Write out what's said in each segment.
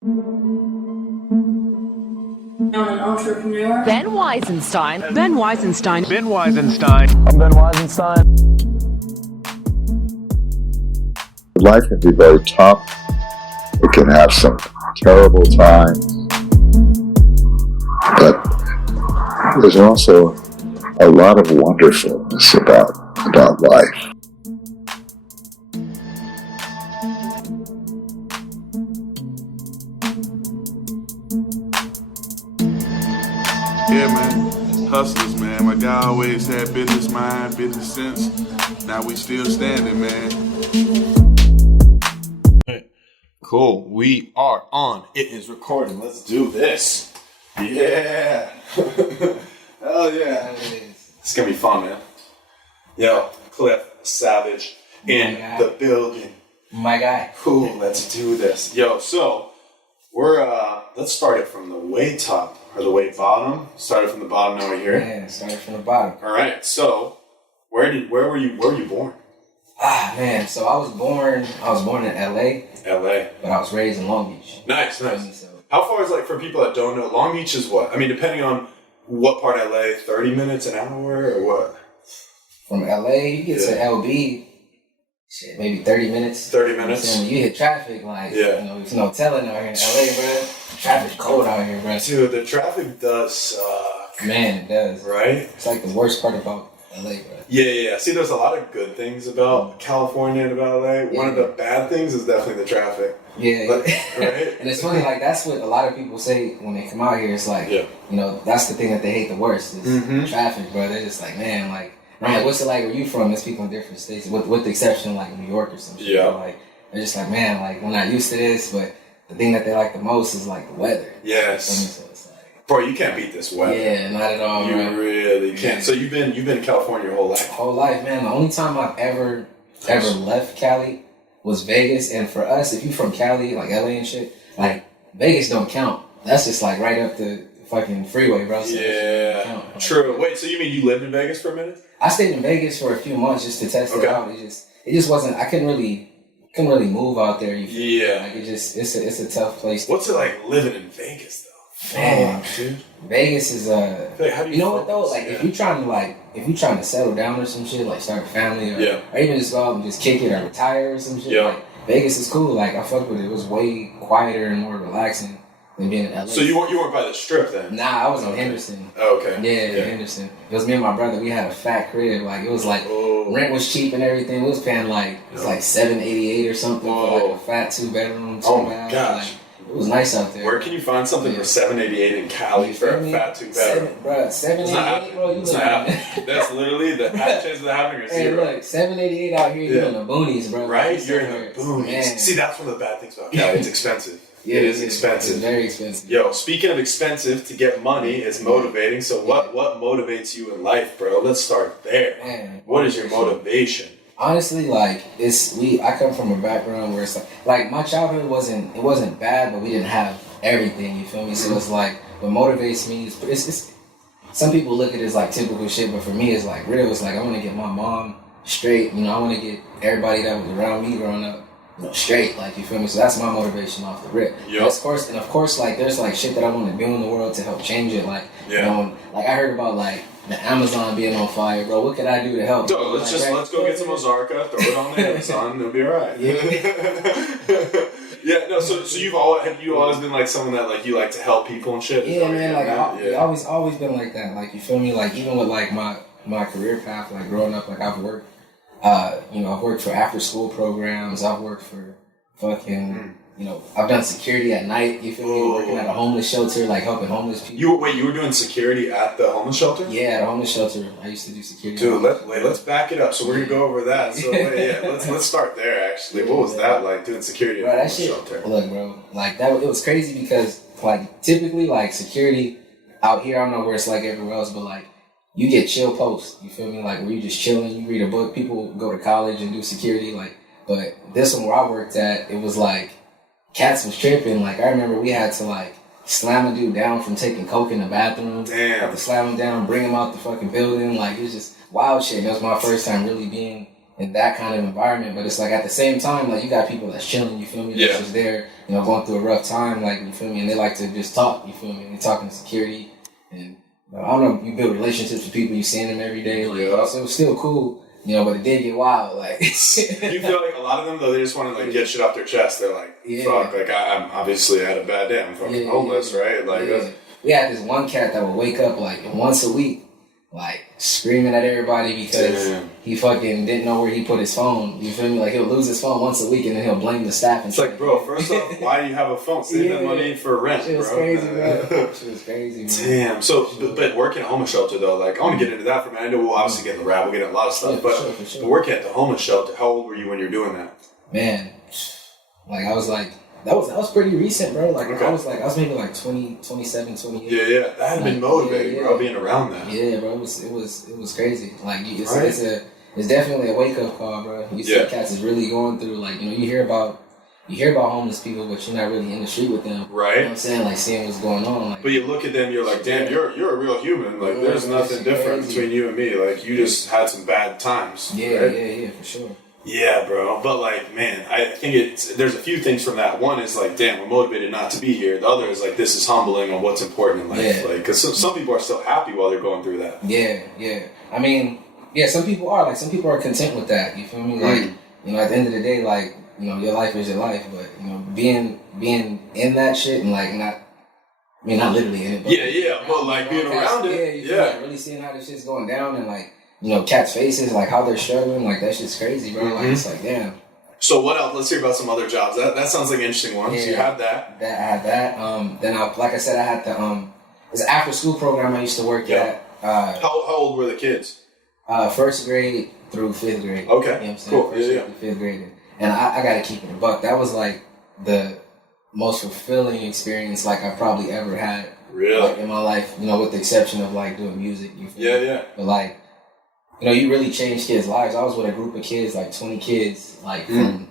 An entrepreneur. Ben Weisenstein. Ben Weisenstein. Ben Weisenstein. I'm Ben Weisenstein. Life can be very tough. It can have some terrible times. But there's also a lot of wonderfulness about life. Yeah, man. Hustlers, man. My guy always had business mind, business sense. Now we still standing, man. Cool. We are on. It is recording. Let's do this. Yeah. Hell yeah. It's going to be fun, man. Yo, Cliff Savage in the building. My guy. Cool. Let's do this. Yo, so we're, let's start it from the way top or the way bottom. Started from the bottom, now we're here. Yeah, started from the bottom. All right. So where were you born? Ah, man. So I was born in LA. LA. But I was raised in Long Beach. Nice. So, how far is, like, for people that don't know, Long Beach is what? I mean, depending on what part of LA, 30 minutes, an hour, or what? from LA, you get to LB, shit, maybe 30 minutes. 30 minutes. When you hit traffic, like, Yeah. there's no telling out here in LA, bro. Traffic's cold out here, bro. Dude, the traffic does suck. Man, it does. Right? It's like the worst part about LA, bro. Yeah. See, there's a lot of good things about California and about LA. Yeah. One of the bad things is definitely the traffic. Yeah. But, right? And it's funny, like, that's what a lot of people say when they come out here. It's like, that's the thing that they hate the worst is traffic, bro. They're just like, man, like, I'm like, what's it like where you from? There's people in different states, with the exception of, like, New York or something. Yeah. Like, they're just like, man, like, we're not used to this, but the thing that they like the most is, like, the weather. Yes. So it's like, bro, you can't beat this weather. Yeah, not at all, You bro. really can't. Yeah. So you've been in California your whole life? Whole life, man. The only time I've ever left Cali was Vegas. And for us, if you from Cali, like LA and shit, like, Vegas don't count. That's just, like, right up the fucking freeway, bro. So Yeah. True. Wait, so you mean you lived in Vegas for a minute? I stayed in Vegas for a few months just to test it out. It just wasn't. I couldn't really move out there. You feel me? Yeah. Like, it's a tough place. What's it like living in Vegas though? Man, dude. Vegas is how do you know what though? Like, if you're trying to settle down or some shit, like start a family, or even just go out and just kick it or retire or some shit. Like, Vegas is cool. Like, I fuck with it. It was way quieter and more relaxing than being in LA. So you weren't by the Strip then? Nah, I was in Henderson. Oh, okay. Yeah, Henderson. It was me and my brother. We had a fat crib. Like, it was like, rent was cheap and everything. We was paying like, it was like $788 or something for like a fat 2-bedroom, 2 Oh my bath. gosh. Like, it was nice out there. Where can you find something for $788 in Cali for a fat 2-bedroom? $788, bro. It's not happening. That's literally the chance of that happening or Hey, zero. look, $788 out here, you're in the boonies, bro. Right? You're in the boonies. Man. See, that's one of the bad things about Cali. It's expensive. Yeah, it is expensive. It's very expensive. Yo, speaking of expensive, to get money is motivating. So what motivates you in life, bro? Let's start there. Man, what is your motivation? Honestly, like, I come from a background where it's like my childhood wasn't bad, but we didn't have everything, you feel me? So it's like, what motivates me is, it's some people look at it as like typical shit, but for me it's like real. It's like, I want to get my mom straight, I want to get everybody that was around me growing up, straight, like, you feel me? So that's my motivation off the rip. Yep. Of course, like, there's like shit that I want to do in the world to help change it, like, like I heard about like the Amazon being on fire, bro. What could I do to help? Dude, let's go get some Ozarka, throw it on the Amazon, it'll be alright. Yeah, no. So have you always been like someone that like you like to help people and shit? Yeah, man. Like, I always been like that. Like, you feel me? Like, even with like my career path, like growing up, like I've worked, I've worked for after school programs. I've worked for fucking. I've done security at night, you feel me? Working at a homeless shelter, like helping homeless people. You were doing security at the homeless shelter? Yeah, at a homeless shelter. I used to do security. Dude, let's back it up. So we're gonna go over that. So let's start there actually. What was that like, doing security at a homeless shelter? Look, bro, like that, it was crazy because like typically like security out here, I don't know where it's like everywhere else, but like you get chill posts, you feel me? Like where you just chilling, you read a book, people go to college and do security, like, but this one where I worked at, it was like cats was tripping. Like, I remember we had to like slam a dude down from taking coke in the bathroom. Damn. Had to slam him down, bring him out the fucking building. Like, it was just wild shit. That was my first time really being in that kind of environment. But it's like at the same time, like, you got people that's chilling, you feel me? That's just there going through a rough time, like, you feel me, and they like to just talk, you feel me, and they're talking to security, and I don't know, you build relationships with people, you seeing them every day, like, so it was still cool, but it did get wild, like. You feel like a lot of them, though, they just want to, like, get shit off their chest. They're like, fuck, like, I'm obviously had a bad day, I'm fucking homeless, right? Like, we had this one cat that would wake up, like, once a week, like, screaming at everybody because he fucking didn't know where he put his phone. You feel me? Like, he'll lose his phone once a week and then he'll blame the staff. And it's like, bro, first off, why do you have a phone? Save that money for rent, bro. Shit was crazy, bro. Shit was crazy, man. Damn. So, but working at a homeless shelter, though, like, I want to get into that for a minute. I know we'll obviously get in the rap, we'll get into a lot of stuff, but working at the homeless shelter, how old were you when you were doing that? Man, like, I was like, that was pretty recent, bro. Like, I was maybe like 20, 27, 28. Yeah. That had been motivating, bro, being around that. Yeah, bro. It was crazy. Like, it's definitely a wake up call, bro. You see cats is really going through, like, you hear about homeless people, but you're not really in the street with them. Right. You know what I'm saying? Like, seeing what's going on. Like, but you look at them, you're like, damn, you're a real human. Like, there's nothing different between you and me. Like, you just had some bad times. Yeah, for sure. Yeah, bro. But, like, man, I think there's a few things from that. One is, like, damn, we're motivated not to be here. The other is, like, this is humbling on what's important in life. Yeah. Like, because some people are still happy while they're going through that. Yeah. I mean, some people are. Like, some people are content with that. You feel me? Like, at the end of the day, like, your life is your life. But, being in that shit and, like, not literally in it. But, but, like, being around it. Like, really seeing how this shit's going down and, like, cats' faces, like, how they're struggling, like, that shit's crazy, bro. Like, it's like, damn. So what else? Let's hear about some other jobs. That sounds like an interesting one. Yeah, so you had that. I had that. Then, like I said, I had the, it's an after-school program I used to work at. How old were the kids? First grade through fifth grade. Okay, You know what I'm saying? cool. First grade through fifth grade. And I gotta keep it a buck. That was, like, the most fulfilling experience, like, I've probably ever had. Really? Like, in my life, with the exception of, like, doing music. You feel me? Yeah. But, like, you really change kids' lives. I was with a group of kids, like 20 kids, like from,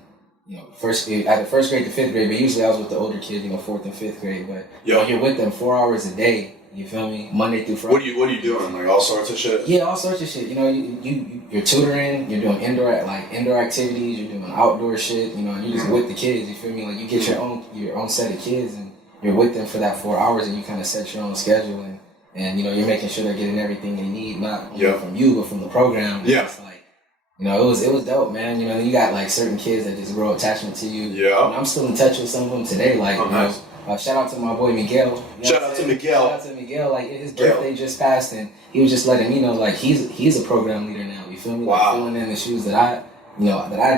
first grade to fifth grade, but usually I was with the older kids, fourth and fifth grade. But you're with them 4 hours a day. You feel me? Monday through Friday. What are you doing? Like all sorts of shit? Yeah, all sorts of shit. You're tutoring. You're doing indoor activities. You're doing outdoor shit. You're just with the kids. You feel me? Like you get your own set of kids, and you're with them for that 4 hours, and you kind of set your own schedule and you're making sure they're getting everything they need, not only from you, but from the program. Yeah. It's like, it was dope, man. You got like certain kids that just grow attachment to you. Yeah. And I'm still in touch with some of them today. Like, nice. Shout out to my boy Miguel. Shout out to Miguel. Shout out to Miguel. Like, his birthday just passed, and he was just letting me know, like, he's a program leader now. You feel me? Wow. Like, filling in the shoes that I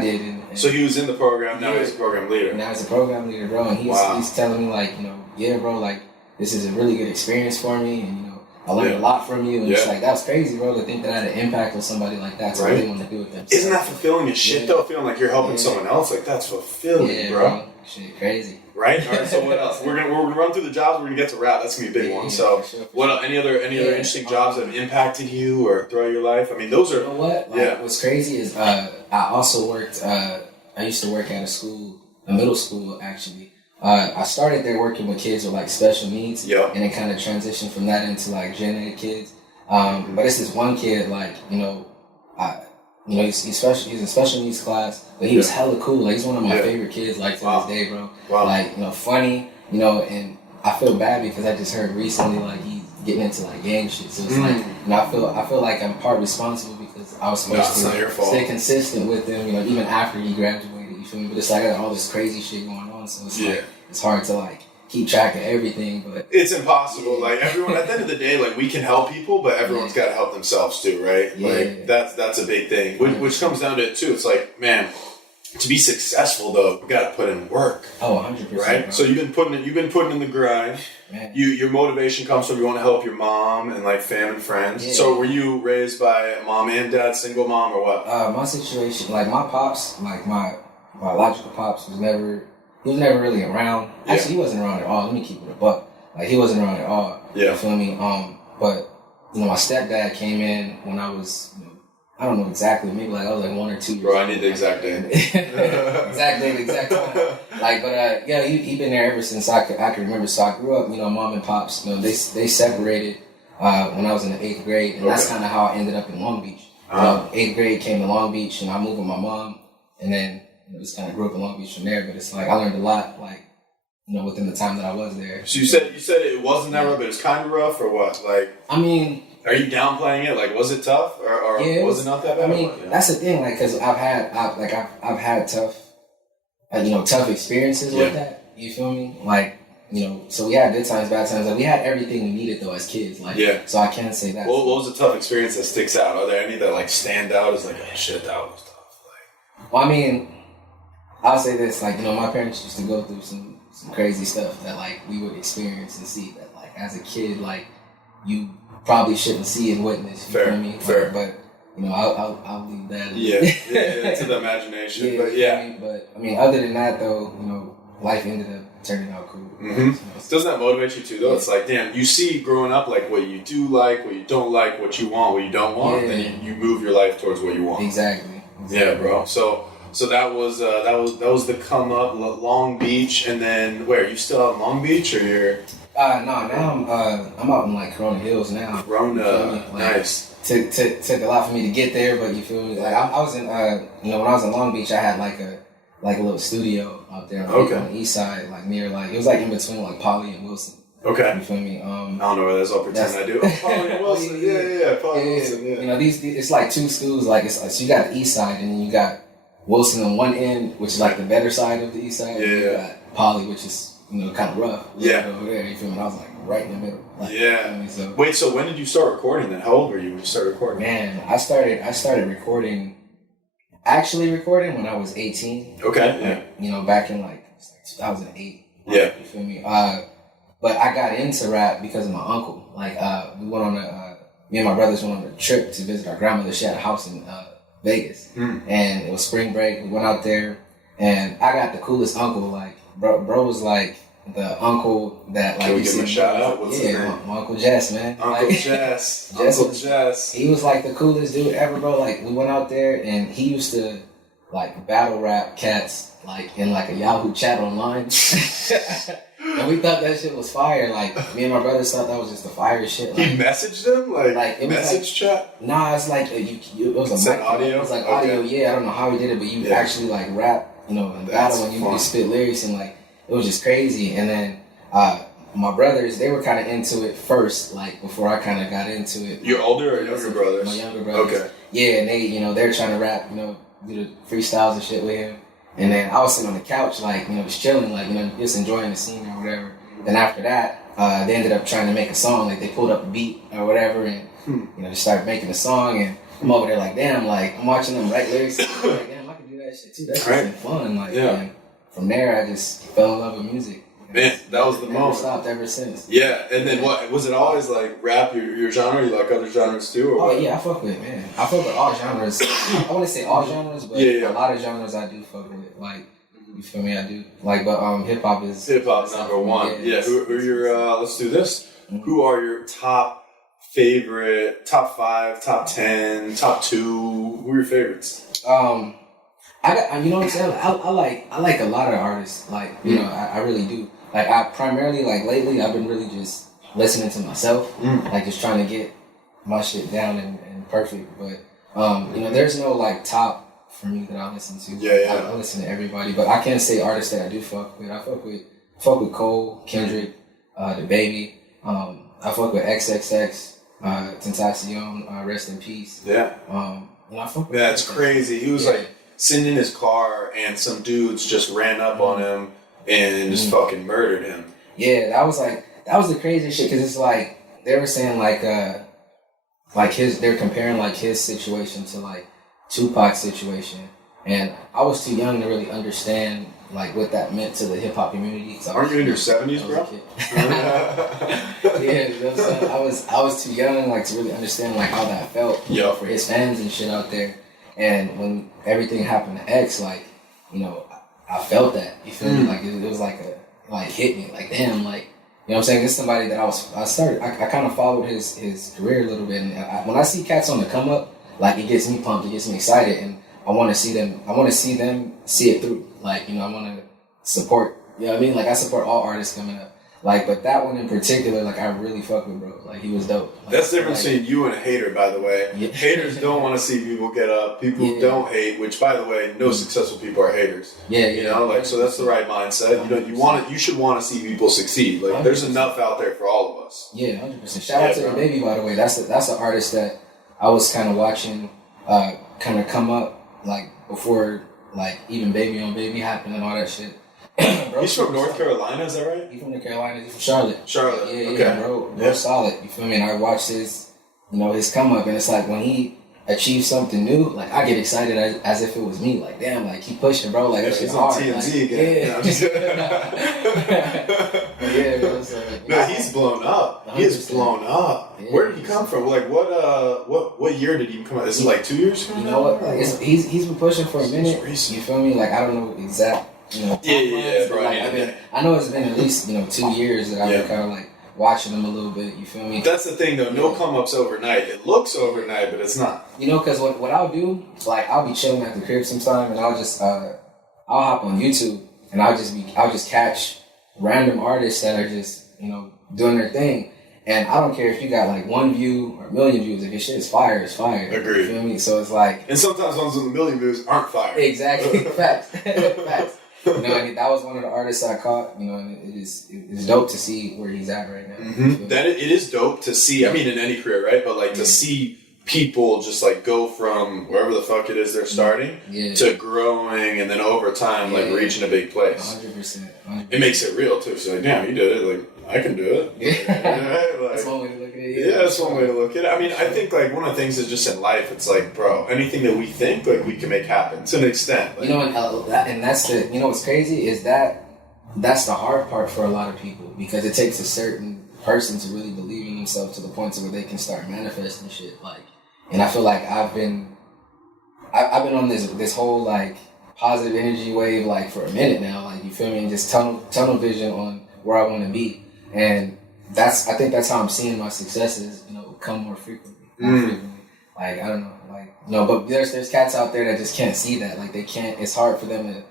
did. And so he was in the program. Now he's a program leader. Now he's a program leader, bro. And he's telling me, like, yeah, bro, like, this is a really good experience for me, and I learned a lot from you, and it's like, that's crazy, bro, to think that I had an impact on somebody like that, so I really want to do it themselves. Isn't that fulfilling as shit, though? Feeling like you're helping someone else? Like, that's fulfilling, bro. Shit, crazy. Right? All right, so what else? We're gonna run through the jobs, we're gonna get to rap. That's gonna be a big one. So, what else? Any other interesting jobs that have impacted you or throughout your life? I mean, those are... You know what? Like, what's crazy is I also worked... I used to work at a middle school, actually. I started there working with kids with, like, special needs. Yeah. And it kind of transitioned from that into, like, gen ed kids. But it's this one kid, like, he's in special needs class, but he was hella cool. Like, he's one of my favorite kids, like, to this day, bro. Wow. Like, funny, and I feel bad because I just heard recently, like, he's getting into, like, gang shit. So it's like, I feel like I'm part responsible because I was supposed to stay consistent with him, even after he graduated, you feel me? But it's like I got all this crazy shit going on, so it's like, it's hard to, like, keep track of everything, but it's impossible. Like, everyone, at the end of the day, like, we can help people, but everyone's got to help themselves too, right? Like, that's a big thing. Which comes down to it too. It's like, man, to be successful though, you got to put in work. Oh, 100%. Right. Bro. So you've been putting in the grind. Man. Your motivation comes from you want to help your mom and like family and friends. Yeah. So were you raised by a mom and dad, single mom, or what? My situation, like my pops, like my biological pops was never really around. Actually, he wasn't around at all. Let me keep it a buck. Like, he wasn't around at all. Yeah. You feel me? But my stepdad came in when I was, I don't know exactly, maybe like I was like 1 or 2 years. Bro, I need the exact date. Exact date, exact time. Like, but he been there ever since I can remember. So I grew up, mom and pops, they separated when I was in the 8th grade, and that's kind of how I ended up in Long Beach. 8th grade came to Long Beach, and I moved with my mom, and then just kind of grew up in Long Beach from there. But it's like I learned a lot, like within the time that I was there. So you said it wasn't that rough, but it was kind of rough, or what? Like, I mean, are you downplaying it? Like, was it tough, or yeah, was it not that bad? I mean, that's the thing. Like, because I've had tough, tough experiences with that. You feel me? Like, so we had good times, bad times. Like, we had everything we needed though as kids. Like, so I can't say that. What was a tough experience that sticks out? Are there any that like stand out as like, oh shit, that was tough? Like, well, I mean, I'll say this. Like, my parents used to go through some crazy stuff that like we would experience and see that like as a kid, like you probably shouldn't see and witness. You feel me? Fair. But I'll leave that. Yeah, to the imagination. But I mean, other than that though, life ended up turning out cool. Mm-hmm. Doesn't that motivate you too though? It's like, damn, you see growing up like what you do like, what you don't like, what you want, what you don't want, then you move your life towards what you want. Exactly. Yeah, bro. So that was the come up, Long Beach, and then where you still out in Long Beach or you're? No, now I'm out in like Corona Hills now. Corona, nice. Took a lot for me to get there, but you feel me? Like I was in when I was in Long Beach, I had like a little studio out there on the east side, like near like it was like in between like Poly and Wilson. Okay. You feel me? I don't know where that's all pretend I do. Poly and Wilson, yeah, Poly and Wilson, yeah. These it's like two schools, like it's so you got the east side and then you got Wilson on one end, which is like the better side of the east side. And you got Poly, which is kind of rough. Over there, you feel me? I was like right in the middle. Like, so. Wait, so when did you start recording then? How old were you when you started recording? Man, I started actually recording when I was 18. Okay. Like, back in like 2008. Yeah. You feel me? But I got into rap because of my uncle. Like, we went on me and my brothers went on a trip to visit our grandmother. She had a house in Vegas. And it was spring break. We went out there and I got the coolest uncle. Like, bro was like the uncle that like. Can we give him a shout out? What's his name? My Uncle Jess, man. Uncle Jess. Uncle Jess. He was like the coolest dude ever, bro. Like we went out there and he used to like battle rap cats like in like a Yahoo chat online. And we thought that shit was fire. Like me and my brothers thought that was just the fire shit. Like, he messaged them like it message was chat. Nah, it's like it was a mic, audio. It was like audio. Yeah, I don't know how he did it, but you actually like rap, in battle, and you spit lyrics and like it was just crazy. And then my brothers, they were kind of into it first, like before I kind of got into it. Your older or younger brothers? My younger brothers. Okay. Yeah, and they they're trying to rap, do the freestyles and shit with him. And then I was sitting on the couch, like, just chilling, like, just enjoying the scene or whatever. Then after that, they ended up trying to make a song. Like, they pulled up a beat or whatever and, they started making a song. And I'm over there like, damn, like, I'm watching them write lyrics. I'm like, damn, I can do that shit too. That's just been fun. Like, and from there, I just fell in love with music. Man, that was the moment. Never stopped ever since. Yeah, and then what? Was it always like rap, your genre? You like other genres too? Or what? Yeah, I fuck with it, man. I fuck with all genres. I want to say all genres, but a lot of genres I do fuck with. Like, you feel me? I do. Like, but hip hop is number one. Yeah. Who are your? Let's do this. Mm-hmm. Who are your top favorite? Top 5, top 10, top 2? Who are your favorites? I got. You know what I'm saying? I like a lot of artists. Like, I really do. Like, I primarily, like, lately, I've been really just listening to myself. Like, just trying to get my shit down and perfect. But, there's no, like, top for me that I listen to. Yeah. I listen to everybody. But I can't say artists that I do fuck with. I fuck with Cole, Kendrick, The Baby. I fuck with XXX, Tentacion, rest in peace. Yeah. I fuck with That's crazy. He was, like, sitting in his car and some dudes just ran up on him and just fucking murdered him. Yeah, that was the craziest shit, because it's like, they were saying they're comparing like his situation to like Tupac's situation. And I was too young to really understand like what that meant to the hip hop community. Aren't you in your 70s, bro? Yeah, I was too young like to really understand like how that felt for his fans and shit out there. And when everything happened to X, like, I felt that. You feel me? Like it was like hit me. Like, damn, like, what I'm saying? This is somebody that I kind of followed his career a little bit. And when I see cats on the come up, like, it gets me pumped, it gets me excited, and I want to see them see it through. Like, I want to support, you know what I mean? Like, I support all artists coming up. Like, but that one in particular, like, I really fuck with, bro. Like, he was dope. Like, That's the difference between you and a hater, by the way. Yeah. Haters don't want to see people get up. People don't hate, which, by the way, no successful people are haters. Yeah, You know, like, so that's the right mindset. You know, you should want to see people succeed. Like, there's enough out there for all of us. Yeah, 100%. Shout out to the baby, by the way. That's an artist that I was kind of watching, kind of come up, like, before, like, even Baby on Baby happened and all that shit. Bro, He's from North Carolina, is that right? He's from the Carolinas. He's from Charlotte. Charlotte. Yeah, Okay. bro, solid. You feel me? And I watched his, his come up, and it's like when he achieves something new, like I get excited as if it was me. Like, damn, like keep pushing, bro. Like, He's it's on hard. TMZ like, again. Yeah, bro. So, No, he's blown up. He is blown up. Yeah. Where did he come from? Like, what year did he come out? Is it like 2 years ago? You know what? Like, he's been pushing for a minute. recent. You feel me? Like, I don't know exact. Yeah, but, like, I know it's been at least 2 years that I've been kind of like watching them a little bit. You feel me? That's the thing, though. No come ups overnight. It looks overnight, but it's not. Because what I'll do, like, I'll be chilling at the crib sometime, and I'll just I'll hop on YouTube, and I'll just catch random artists that are just doing their thing, and I don't care if you got like 1 view or 1 million views. If your shit is fire, it's fire. Agreed. You feel me? So it's like, and sometimes ones with 1 million views aren't fire. Exactly. Facts. Facts. And that was one of the artists I caught, and it's dope to see where he's at right now. Mm-hmm. That it is dope to see. I mean, in any career, right? But like to see people just like go from wherever the fuck it is they're starting to growing, and then over time like reaching a big place. 100%. It makes it real too. So like, damn, you did it. Like, I can do it. Yeah. Like, That's one way to look at it. Yeah, that's one way to look at it. I mean, I think like one of the things is just in life, it's like, bro, anything that we think like we can make happen to an extent. Like, and that's the what's crazy is that's the hard part for a lot of people, because it takes a certain person to really believe in themselves to the point to where they can start manifesting shit. Like, and I feel like I've been on this whole like positive energy wave like for a minute now. Like, you feel me? And just tunnel vision on where I want to be, and I think that's how I'm seeing my successes, come more frequently. Like, I don't know, like, but there's cats out there that just can't see that. Like, they can't. It's hard for them to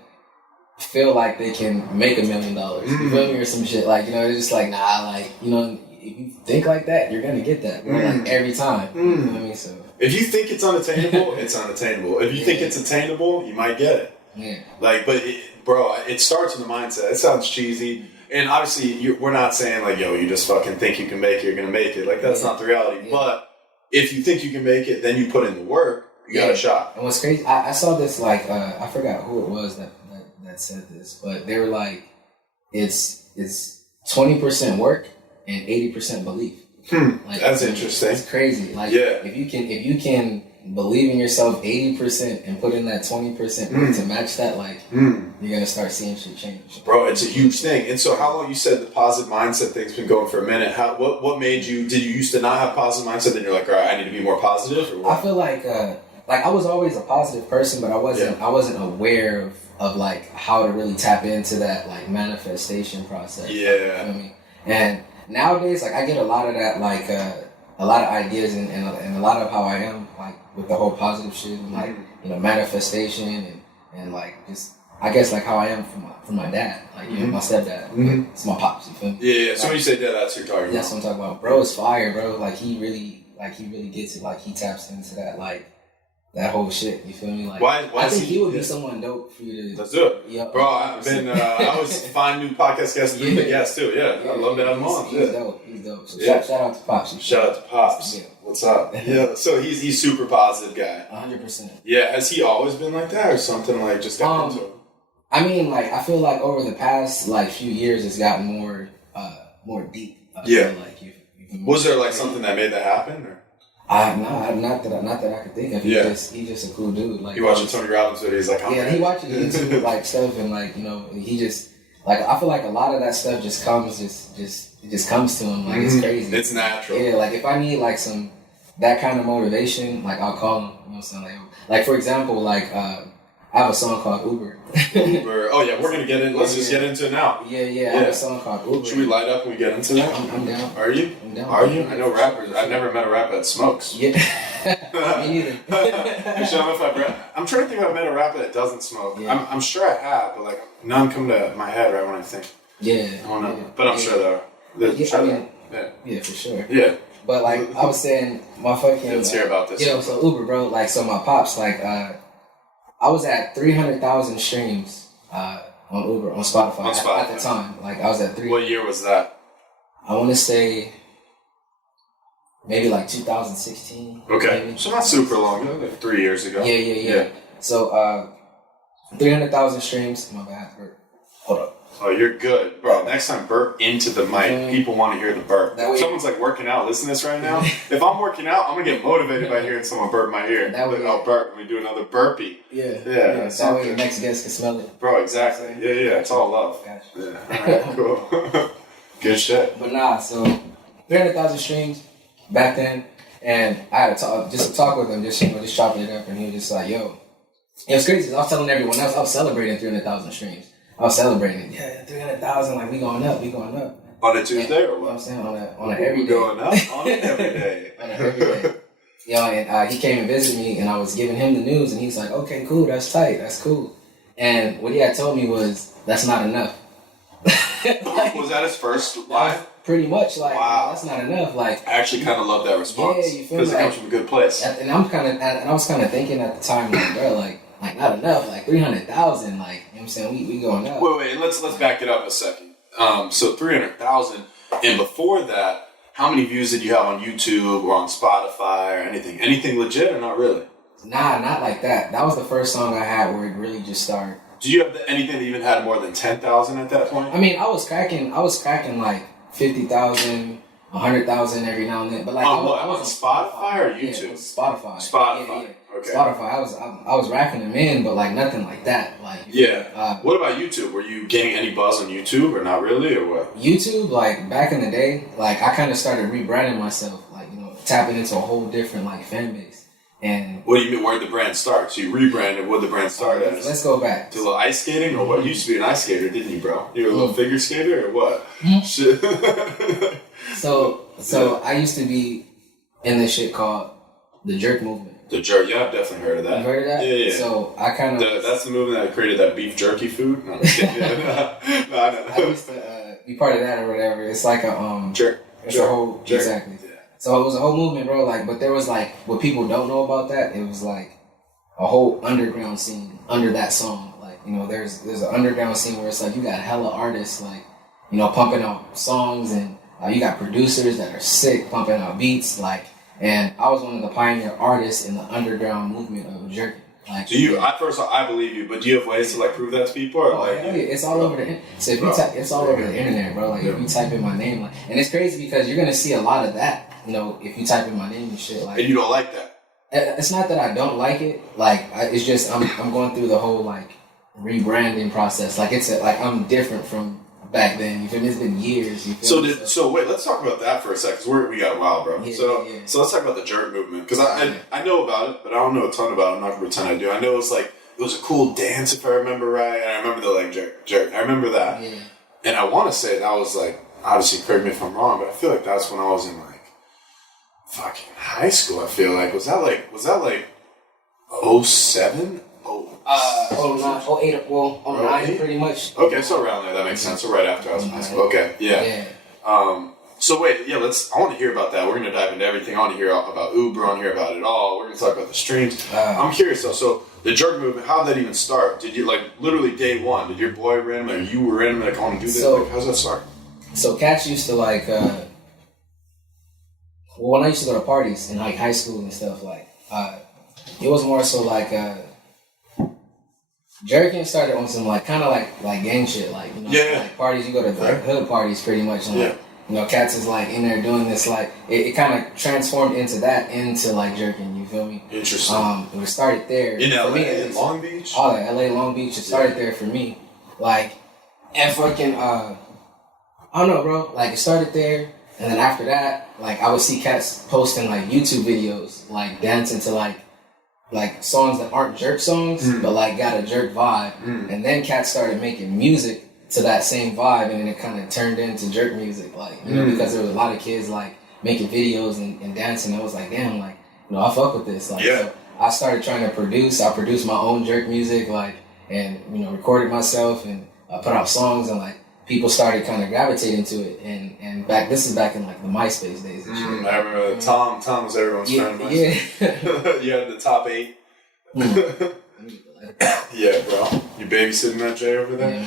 feel like they can make $1 million. You feel me, or some shit. Like, it's just like, nah, like, if you think like that, you're gonna get that, like every time. You know what I mean? So if you think it's unattainable, it's unattainable. If you think it's attainable, you might get it. Yeah. Like, but it starts with the mindset. It sounds cheesy. And obviously, we're not saying like, yo, you just fucking think you can make it, you're gonna make it. Like, that's not the reality. Yeah. But if you think you can make it, then you put in the work, you got a shot. And what's crazy, I saw this, like, I forgot who it was that said this, but they were like, it's 20% work and 80% belief. Like, that's interesting. It's crazy. Like, if you can believe in yourself 80% and put in that 20% to match that, like, you're gonna start seeing shit change. Bro, it's a huge thing. And so how long, you said the positive mindset thing's been going for a minute. What made you, did you used to not have positive mindset, then you're like, all right, I need to be more positive? Or what? I feel like I was always a positive person, but I wasn't aware of like how to really tap into that like manifestation process. Yeah. You know what I mean? And nowadays, like, I get a lot of that, like a lot of ideas and a lot of how I am, like, with the whole positive shit and like manifestation and like just, I guess, like how I am from my dad, like my stepdad. Like, it's my pops. You feel me? Yeah. So when you say that, that's what you're talking about. That's what I'm talking about. Bro is fire, bro. Like, he really gets it. Like, he taps into that, like, that whole shit. You feel me? Like, why I think he would be someone dope for you to. Let's do it. Yeah, bro, I've been. I always find new podcast guests to be guests too. Yeah, I love that I'm on. He's dope. He's dope. So shout out to Pops. Shout out to Pops. Yeah. What's up? Yeah. So he's super positive guy. 100%. Yeah. Has he always been like that, or something like just got into it? I mean, like, I feel like over the past like few years, it's gotten more deep. I feel like was there like something that made that happen, or? Not that I could think of. He's just a cool dude. Like, he watching Tony Robbins videos, like, he watches YouTube like stuff, and like, he just, like, I feel like a lot of that stuff just comes to him. Like, it's crazy. It's natural. Yeah, like, if I need like that kind of motivation, like, I'll call him. You know what I'm saying? Like for example, like, I have a song called Uber. Uber. Oh yeah, we're gonna get in. Let's just get into it now. Yeah. I have a song called Uber. Should we light up when we get into that? I'm down. Are you? I'm down. Are you? I know rappers. I've never met a rapper that smokes. Yeah. Me neither. You show me if I'm trying to think if I've met a rapper that doesn't smoke. Yeah. I'm sure I have, but like none come to my head right when I think. Yeah. I don't know, yeah, but I'm sure there are. Yeah, Sure I there mean, are. yeah, for sure. Yeah. But like I was saying, my fucking. Let's hear about this. Yo, so Uber, bro. Like, so my pops, like, I was at 300,000 streams on Uber on Spotify, at the time. Like, I was at What year was that? I want to say maybe like 2016. Okay, maybe. so not super long, like 3 years ago. Yeah. So 300,000 streams. My bad. Hold up. Oh, you're good, bro. Next time, burp into the mic. People want to hear the burp. If someone's like working out, listen to this right now. If I'm working out, I'm gonna get motivated by hearing someone burp in my ear. I'll burp. We do another burpee. Yeah. That way the next guest can smell it. Bro, exactly. Yeah. It's all love. Gotcha. Yeah. All right, cool. Good shit. But nah, so 300,000 streams back then, and I had to talk with him, just chopping it up, and he was just like, "Yo, it was crazy." I was telling everyone else I was celebrating 300,000 streams. I was celebrating. Yeah, 300,000. Like, we going up. On a Tuesday or what? You know what I'm saying? On a every day. Going up on an every day. On a every day. Yo, and he came and visited me, and I was giving him the news, and he's like, "Okay, cool, that's tight, that's cool." And what he had told me was, "That's not enough." Was that his first live? Pretty much, like, wow. That's not enough. Like, I actually kind of love that response. Yeah, you feel me? Because it comes from a good place. And I was kind of thinking at the time, like, bro, like not enough, like 300,000, like, you know what I'm saying? We going up. Wait, let's back it up a second. So 300,000, and before that, how many views did you have on YouTube or on Spotify or anything? Anything legit or not really? Nah, not like that. That was the first song I had where it really just started. Did you have anything that even had more than 10,000 at that point? I mean, I was cracking like 50,000, 100,000 every now and then. But like, on Spotify or YouTube? Yeah, Spotify. Spotify. Yeah. Okay. Spotify. I was racking them in, but like nothing like that. Like, what about YouTube? Were you getting any buzz on YouTube or not really, or what? YouTube, like back in the day, like I kind of started rebranding myself, like, you know, tapping into a whole different like fan base. And what do you mean? Where did the brand start? So you rebranded. What did the brand start as? Let's go back to a little ice skating, or what? You used to be an ice skater, didn't you, bro? You were a little figure skater, or what? Shit. So I used to be in this shit called the jerk movement. The jerk, yeah, I've definitely heard of that. You heard of that? Yeah. So I kind of that's the movement that created that beef jerky food. No, I'm just kidding. I used to be part of that or whatever. It's like a jerk. It's a whole jerk. Exactly. Yeah. So it was a whole movement, bro. Like, but there was like what people don't know about that. It was like a whole underground scene under that song. Like, you know, there's an underground scene where it's like you got hella artists like, you know, pumping out songs, and you got producers that are sick pumping out beats, like. And I was one of the pioneer artists in the underground movement of jerking. Like, do you? First of all, I believe you, but do you have ways to like prove that to people? Or, like, yeah, it's all over the internet. So if you it's all over the internet, bro. Like, if you type in my name, like, and it's crazy because you're gonna see a lot of that. You know, if you type in my name and shit, like. And you don't like that? It's not that I don't like it. Like, it's just I'm going through the whole like rebranding process. Like, I'm different from back then. You feel me? It's been years. You feel me? So wait, let's talk about that for a second, because we got wild, bro. Yeah, so let's talk about the jerk movement, because I know about it, but I don't know a ton about it. I'm not gonna pretend I do. I know it was a cool dance, if I remember right, and I remember the like jerk. I remember that, and I want to say that was like, obviously correct me if I'm wrong, but I feel like that's when I was in like fucking high school. I feel like was that like 07? 09, 09 pretty much. Okay, so around there, that makes sense. So right after I was in high school. Okay, yeah. So wait, I want to hear about that. We're going to dive into everything. I want to hear about Uber. I want to hear about it all. We're going to talk about the streams. I'm curious though. So the jerk movement, how did that even start? Did you like literally day one? Did your boy random or you were random like I want to do this? Like, how's that start? So cats used to like. When I used to go to parties in like high school and stuff, like it was more so like. Jerking started on some like kind of like gang shit, like, you know, like parties. You go to like hood parties pretty much, and like, you know, cats is like in there doing this, like it kind of transformed into like jerking. You feel me? Interesting. It started there in LA, in Long Beach. All that LA, Long Beach. It started there for me, like, and fucking I don't know, bro. Like it started there, and then after that, like I would see cats posting like YouTube videos, like dancing to like songs that aren't jerk songs, but like got a jerk vibe. And then cats started making music to that same vibe, and then it kind of turned into jerk music, like, you know, because there was a lot of kids like making videos and dancing. I was like, damn, like, you know, I fuck with this. Like, so I started trying to produce. I produced my own jerk music, like, and, you know, recorded myself and I put out songs, and like people started kind of gravitating to it, and this is back in like the MySpace days and shit. I remember Tom was everyone's friend. Yeah. You had the top 8. Yeah, bro. You babysitting that Jay over there?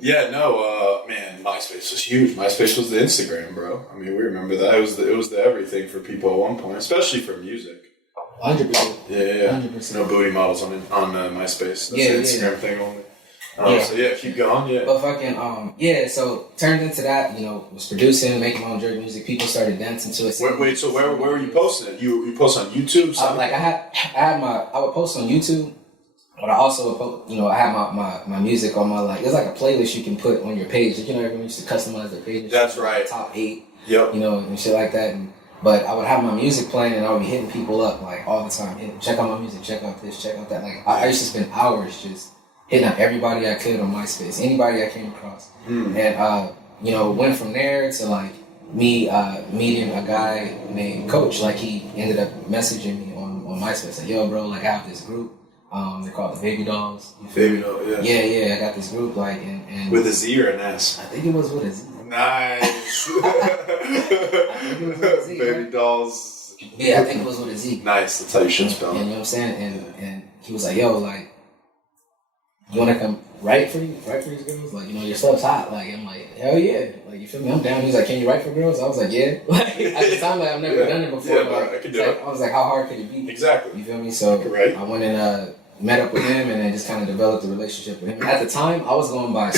Yeah, man, MySpace was huge. MySpace was the Instagram, bro. I mean, we remember that. It was the everything for people at one point, especially for music. 100%. Yeah. 100%. No booty models on MySpace. That's the Instagram thing only. So keep going. Yeah. But fucking so turned into that. Was producing, making my own jerk music. People started dancing to it. Wait. So where were you posting it? You post on YouTube? I would post on YouTube, but I also would I had my music on my there's like a playlist you can put on your page. Everyone used to customize their page. That's right. Top 8. Yep. And shit like that. But I would have my music playing and I would be hitting people up all the time. Check out my music. Check out this. Check out that. I used to spend hours just hitting up everybody I could on MySpace, anybody I came across. And, went from there to me meeting a guy named Coach. He ended up messaging me on MySpace. Yo, bro, I have this group. They're called the Baby Dolls. Baby Dolls, yeah. Yeah, I got this group, and with a Z or an S? I think it was with a Z. Nice. I think it was with a Z, Baby right? Dolls. Yeah, I think it was with a Z. Nice, that's how you should spell it. And you know what I'm saying? And he was like, yo, you want to come write for these girls? Your stuff's hot. I'm like, hell yeah. You feel me? I'm down. He's like, can you write for girls? I was like, yeah. At the time, I've never done it before. Yeah, I could do it. I was like, how hard could it be? Exactly. You feel me? So I went and met up with him and then just kind of developed a relationship with him. At the time, I was going by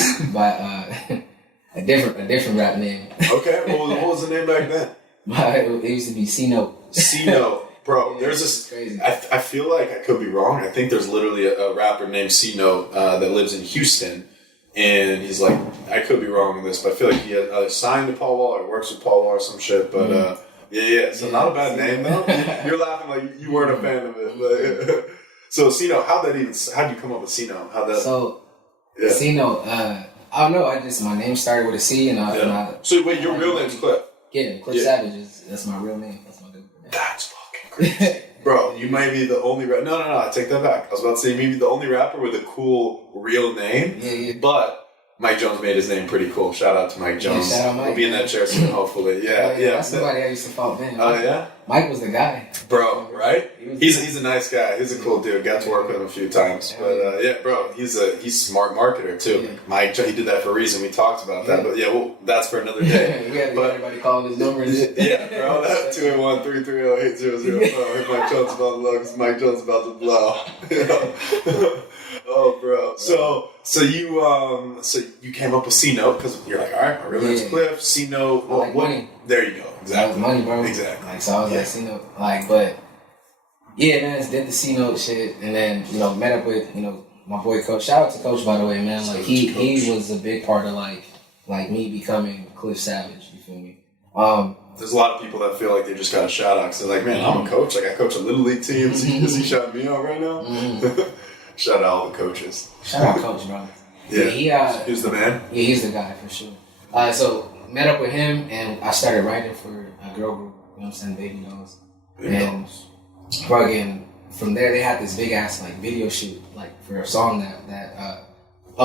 a different rap name. Okay. What was the name back then? It used to be C-Note. C-Note. Bro, Yeah, there's this. Crazy. I feel like I could be wrong. I think there's literally a rapper named C-Note that lives in Houston, and he's like, I could be wrong on this, but I feel like he had signed to Paul Wall or works with Paul Wall or some shit. But so not a bad name though. You're laughing like you weren't a fan of it. So C-Note, how'd you come up with C-Note? C-Note, I don't know. My name started with a C, and So wait, your real name's Cliff? Yeah, Cliff Savage that's my real name. That's my good name. That's fucking crazy. Bro, you might be the only No, I take that back. I was about to say you may be the only rapper with a cool real name. Yeah. But Mike Jones made his name pretty cool. Shout out to Mike Jones. Yeah, shout out Mike. We'll be in that chair soon, hopefully. Yeah. That's somebody I used to follow, man. Oh, yeah? Mike was the guy. Bro, right? He's a nice guy. He's a cool dude. Got to work with him a few times. But, bro, he's a smart marketer, too. Yeah. Mike, he did that for a reason. We talked about that. But, that's for another day. We had everybody calling his number and shit. Yeah, bro. That's 281-330-8005. Mike Jones about to blow because Mike Jones about to blow. Oh, bro. So you came up with C-Note because you're like, all right, my real name's Cliff. C-Note. I like money. There you go. Exactly. Money, bro. Exactly. So I was like C-Note. But yeah, man, just did the C-Note shit, and then met up with my boy Coach. Shout out to Coach, by the way, man. He was a big part of me becoming Cliff Savage. You feel me? There's a lot of people that feel like they just got a shout out because they're like, man, I'm a coach. I coach a little league team. Is he shouting me out right now? Mm-hmm. Shout out all the coaches. Shout out Coach, bro. Yeah. He's the man? Yeah, he's the guy for sure. So met up with him and I started writing for a girl group, Baby Dolls. Bro, again, from there they had this big ass video shoot for a song that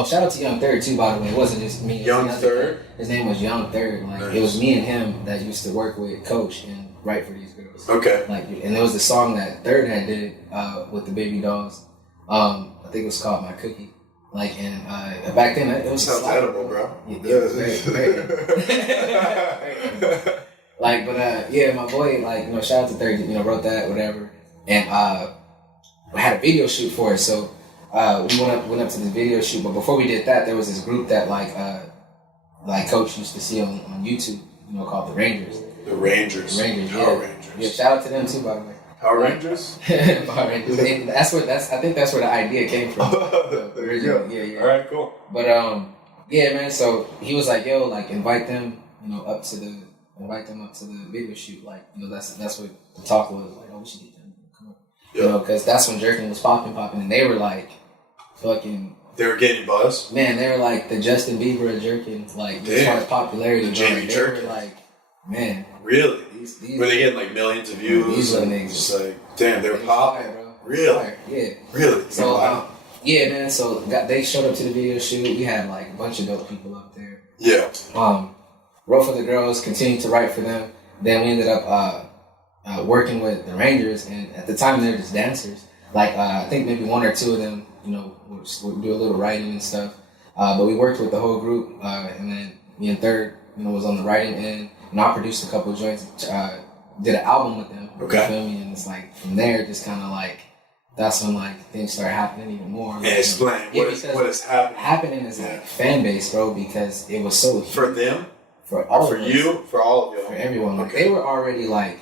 shout out to Young Third too, by the way. It wasn't just me. Young Third? His name was Young Third. Nice. It was me and him that used to work with Coach and write for these girls. Okay. And there was the song that Third had did with the Baby Dolls. I think it was called My Cookie. Back then it was sounds edible, bro. Yeah, it was very. My boy, shout out to Third, wrote that, whatever. And I had a video shoot for it, so we went up to this video shoot. But before we did that, there was this group that Coach used to see on YouTube, called the Rangers. The Rangers. Power Rangers. Yeah, shout out to them too, by the way. Power Rangers? Power Rangers. I think that's where the idea came from. There you go. Yeah. All right, cool. But man. So he was like, "Yo, invite them, up to the video shoot. That's what the talk was. We should get them. Come on, because that's when jerking was popping, and they were fucking. They were getting buzz. Man, they were the Justin Bieber of jerking, as far as popularity. The Jamie Jerkin. Man. Really? These were they getting millions of views? These niggas. Just damn, they were popping. Bro. Really? Yeah. Really? So Yeah, man. So they showed up to the video shoot. We had like a bunch of dope people up there. Yeah. Wrote for the girls, continued to write for them. Then we ended up working with the Rangers, and at the time they were just dancers. Like I think maybe one or two of them, you know, would do a little writing and stuff. But we worked with the whole group, and then me and Third, you know, was on the writing end, and I produced a couple of joints. Did an album with them. Okay. You feel me? And it's like from there, just kind of like that's when like things started happening even more. And explain what is happening. Happening is like fan base, bro, because it was so huge. For them, for all for of us, you, for all of you, for everyone. Like okay. they were already like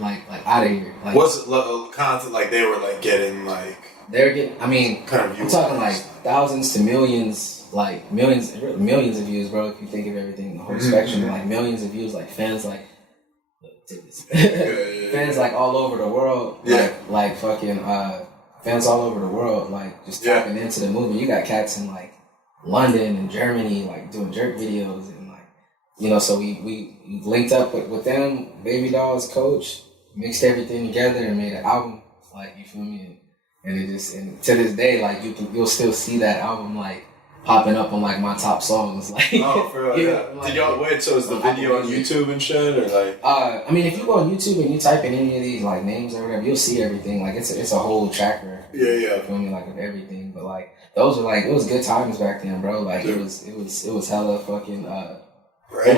out of here. Like, was it content like they were like getting like they're getting? I mean, kind of I'm talking like thousands to millions, like millions of views, bro. If you think of everything, the whole spectrum, like millions of views, like fans, like fans like all over the world, like fucking fans all over the world, like just tapping into the movie. You got cats in like London and Germany, like doing jerk videos, and like, you know, so we linked up with them, Baby Doll's coach, mixed everything together and made an album. Like, you feel me? And it just, and to this day, like you'll still see that album like popping up on like my top songs. Like, oh, for real, yeah. Like, did y'all wait? So is the video on YouTube and shit, or like? I mean, if you go on YouTube and you type in any of these like names or whatever, you'll see everything. Like it's a whole tracker. Yeah. You feel me? Like of everything. But like those were like, it was good times back then, bro. Like it was hella fucking hella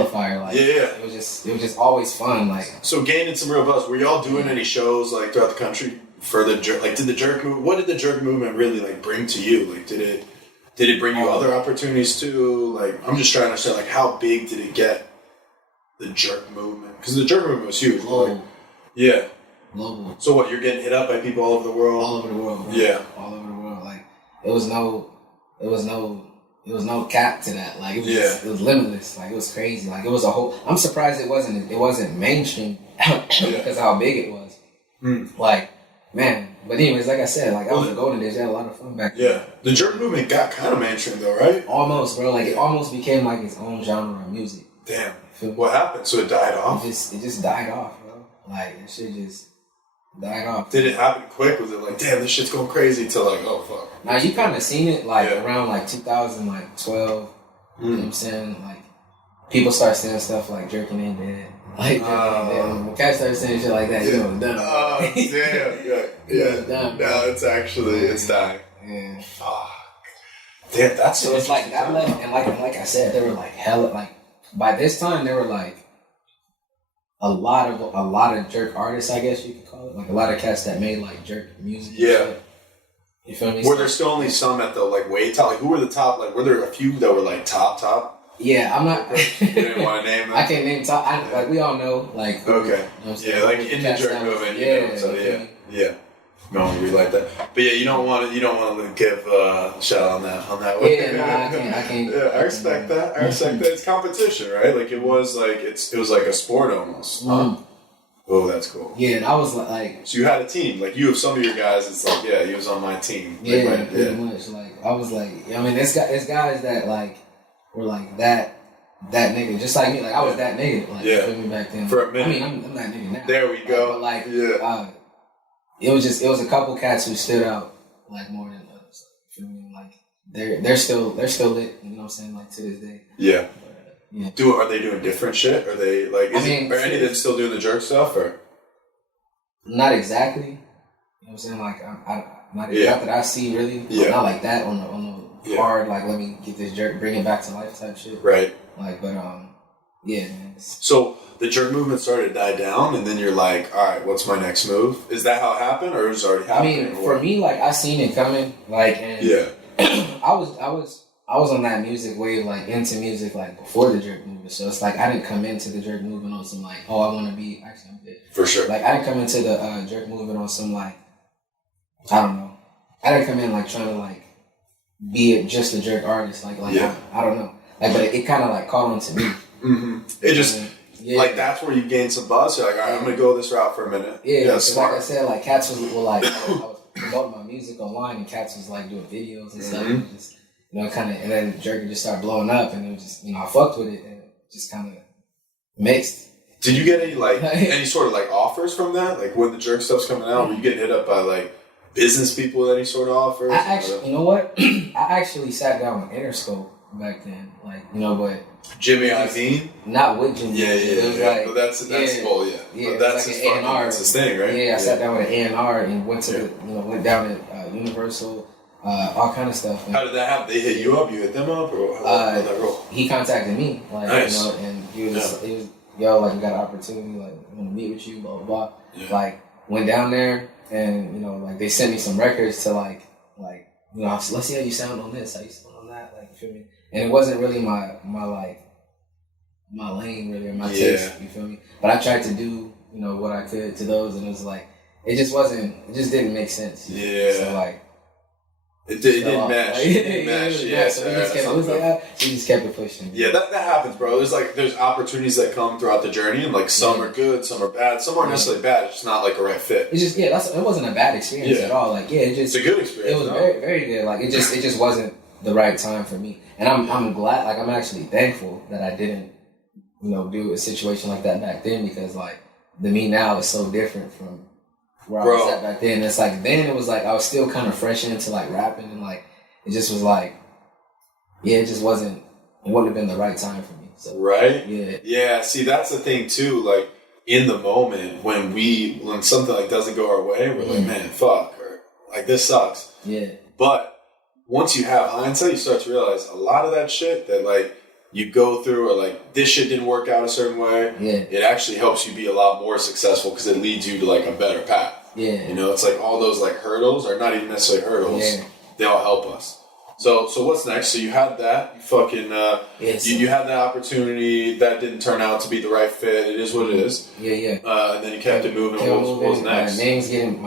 fire. Like it was just always fun. Like, so gaining some real buzz. Were y'all doing any shows like throughout the country for the jerk? Like, did the jerk move? What did the jerk movement really like bring to you? Like, did it bring you other opportunities too? Like, I'm just trying to understand, like, how big did it get, the jerk movement? Because the jerk movement was huge. Global. Yeah. Global. So what, you're getting hit up by people all over the world? All over the world, bro. Yeah. All over the world. Like, it was no cap to that. Like, it was limitless. Like, it was crazy. Like, it was a whole, I'm surprised it wasn't mainstream because of how big it was. Like, man. But anyways, like I said, like, I was in Golden Days. I had a lot of fun back then. Yeah. The jerk movement got kind of mainstream though, right? Almost, bro. Like, it almost became like its own genre of music. Damn. What happened? So it died off? It just died off, bro. Like, that shit just died off. Did it happen quick? Was it like, damn, this shit's going crazy, to like, oh, fuck? Now, you kind of seen it, like, around, like, 2012. You know what I'm saying? Like, people start saying stuff like, jerking ain't dead. Like, when cats start saying shit like that, you know it's done. Oh, damn. Yeah. Done, no, it's dying. Yeah. Fuck. Damn, that's so it's like that left, and like I said, they were like hella, like, by this time, there were like a lot of jerk artists, I guess you could call it. Like, a lot of cats that made like jerk music. Yeah. You feel me? Were there still only some at the like way top? Like, who were the top? Like, were there a few that were like top? Yeah, I'm not. You didn't want to name them? I can't name top. Like, we all know, like. Who, okay. You know what I'm saying? Like in the jerk movement. Yeah. No one really like that. But yeah, you don't want to give a shout on that one. Yeah, no, I can't. Yeah, I respect that. It's competition, right? Like, it was like a sport almost. Oh, that's cool. Yeah, and I was like. So you had a team. Like, you have some of your guys. It's like, yeah, he was on my team. Yeah, pretty much. Like, I was like, I mean, it's guys that like were like that nigga, just like me. Like, I was that nigga. Like, you feel me, back then. For a minute. I mean, I'm that nigga now. There we go. But like, it was a couple cats who stood out like more than others. You feel me? Like, they're still lit. You know what I'm saying? Like, to this day. Yeah. Yeah. Are they doing different shit? Are they like? Are any of them still doing the jerk stuff or? Not exactly. You know what I'm saying? Like, not that I see really. Yeah. Not like that on the hard. Like, let me get this jerk, bring it back to life type shit. Right. Like, but yeah, man. So the jerk movement started to die down, and then you're like, all right, what's my next move? Is that how it happened, or is it already happening? I mean, for me, like, I seen it coming. Like, and I was on that music wave, like, into music, like, before the jerk movement. So it's like, I didn't come into the jerk movement on some, like, oh, I want to be, actually, I'm good. For sure. Like, I didn't come into the jerk movement on some, like, I don't know. I didn't come in, like, trying to, like, be just a jerk artist. Like I don't know. Like, but it kind of, like, caught on to me. Mm-hmm. It just, like, that's where you gain some buzz. You're like, all right, I'm going to go this route for a minute. Yeah, smart. Like I said, like, cats were like, I was promoting my music online, and cats was, like, doing videos and stuff. And just, you know, kind of, and then Jerky just started blowing up, and it was just, you know, I fucked with it, and it just kind of mixed. Did you get any, like, any sort of, like, offers from that? Like, when the jerk stuff's coming out, were you getting hit up by, like, business people that he sort of offers? I actually, you know what? I actually sat down with Interscope back then, like, you know, but Jimmy Iovine? not with Jimmy. Yeah. It was like, but that's well, yeah. Yeah, But that's like his an fucking, A&R. that's his thing, right? Yeah, I sat down with an A&R and went to the, you know, went down at Universal, all kind of stuff. And, how did that happen? They hit you up? You hit them up? Or how did that roll? he contacted me, like, Nice. you know, and he was, yo, like, we got an opportunity, like, I want to meet with you, blah, blah, blah. Yeah. Like, went down there and, you know, like, they sent me some records to, like, you know, let's see how you sound on this, how you sound on that, like, you feel me? And it wasn't really my lane, really, or my taste, you feel me? But I tried to do, you know, what I could to those, and it was like, it just didn't make sense. Yeah. So, like, It didn't match. Like, It didn't match. Yeah. So we just kept it pushing. Yeah, that happens, bro. There's opportunities that come throughout the journey, and like some are good, some are bad, some aren't necessarily bad. It's just not like a right fit. It's just it wasn't a bad experience at all. Like it's a good experience. It was very, very good. Like it just wasn't the right time for me, and I'm glad. Like I'm actually thankful that I didn't, you know, do a situation like that back then, because like the me now is so different from where I was at back then. It's like then it was like I was still kind of fresh into like rapping, and like it just was like, yeah, it just wasn't. It wouldn't have been the right time for me. So, right? Yeah. Yeah. See, that's the thing too. Like in the moment when something like doesn't go our way, we're like, man, fuck, or like this sucks. Yeah. But once you have hindsight, you start to realize a lot of that shit that like you go through, or like this shit didn't work out a certain way. Yeah. It actually helps you be a lot more successful because it leads you to like a better path. Yeah. You know, it's like all those like hurdles are not even necessarily hurdles. Yeah. They all help us. So what's next? So you had that. You fucking you had that opportunity that didn't turn out to be the right fit. It is what it is. Yeah, yeah. And then you kept it moving. What was next? My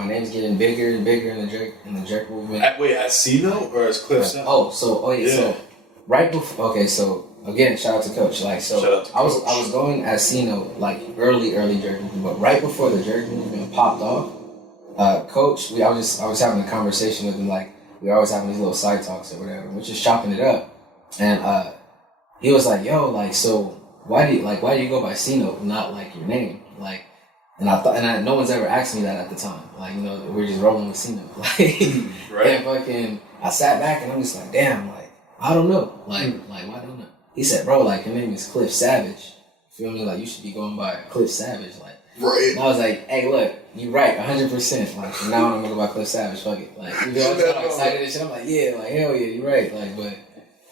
name's getting bigger and bigger in the jerk movement. Wait, as C-Note or as Cliff? So right before. Okay, so again, shout out to Coach. Like, so Shout out to I Coach. was going as C-Note like early jerk movement, but right before the jerk movement popped off, Coach, I was having a conversation with him, like. We always having these little side talks or whatever. We're just chopping it up, and he was like, "Yo, like, so why do you go by C-Note, not like your name?" Like, and I thought, no one's ever asked me that at the time. Like, you know, we're just rolling with C-Note. Like, right. And fucking, I sat back and I'm just like, damn, like, I don't know, like why don't I know? He said, bro, like, your name is Cliff Savage. You feel me? Like, you should be going by Cliff Savage, like. Right. And I was like, hey, look, you right, 100%. Like, from now on, I'm going to go by Cliff Savage. Fuck it. Like, you know, I'm kind of excited and shit. I'm like, yeah, like, hell yeah, you're right. Like, but,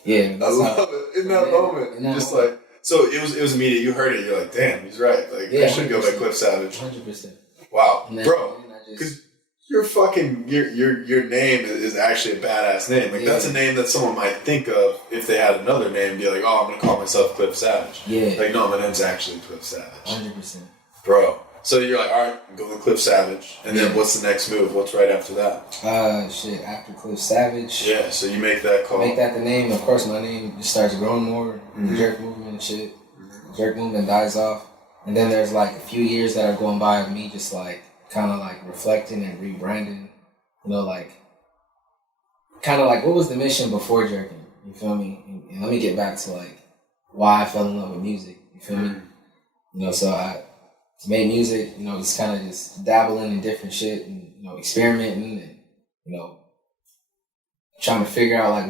yeah. I love it. In that moment. Just like, so it was immediate. You heard it. You're like, damn, he's right. Like, I should go by Cliff Savage. 100%. Wow. Bro, because your fucking, your name is actually a badass name. Like, that's a name that someone might think of if they had another name and be like, oh, I'm going to call myself Cliff Savage. Yeah. Like, no, my name's actually Cliff Savage. 100%. Bro. So you're like, all right, I'm going to Cliff Savage. And then what's the next move? What's right after that? After Cliff Savage. Yeah, so you make that call. Make that the name. Of course, my name just starts growing more. The jerk movement and shit. Jerk movement dies off. And then there's like a few years that are going by of me just like kind of like reflecting and rebranding. You know, like kind of like what was the mission before jerking? You feel me? And let me get back to like why I fell in love with music. You feel me? You know, so I made music, you know, just kind of just dabbling in different shit and, you know, experimenting and, you know, trying to figure out like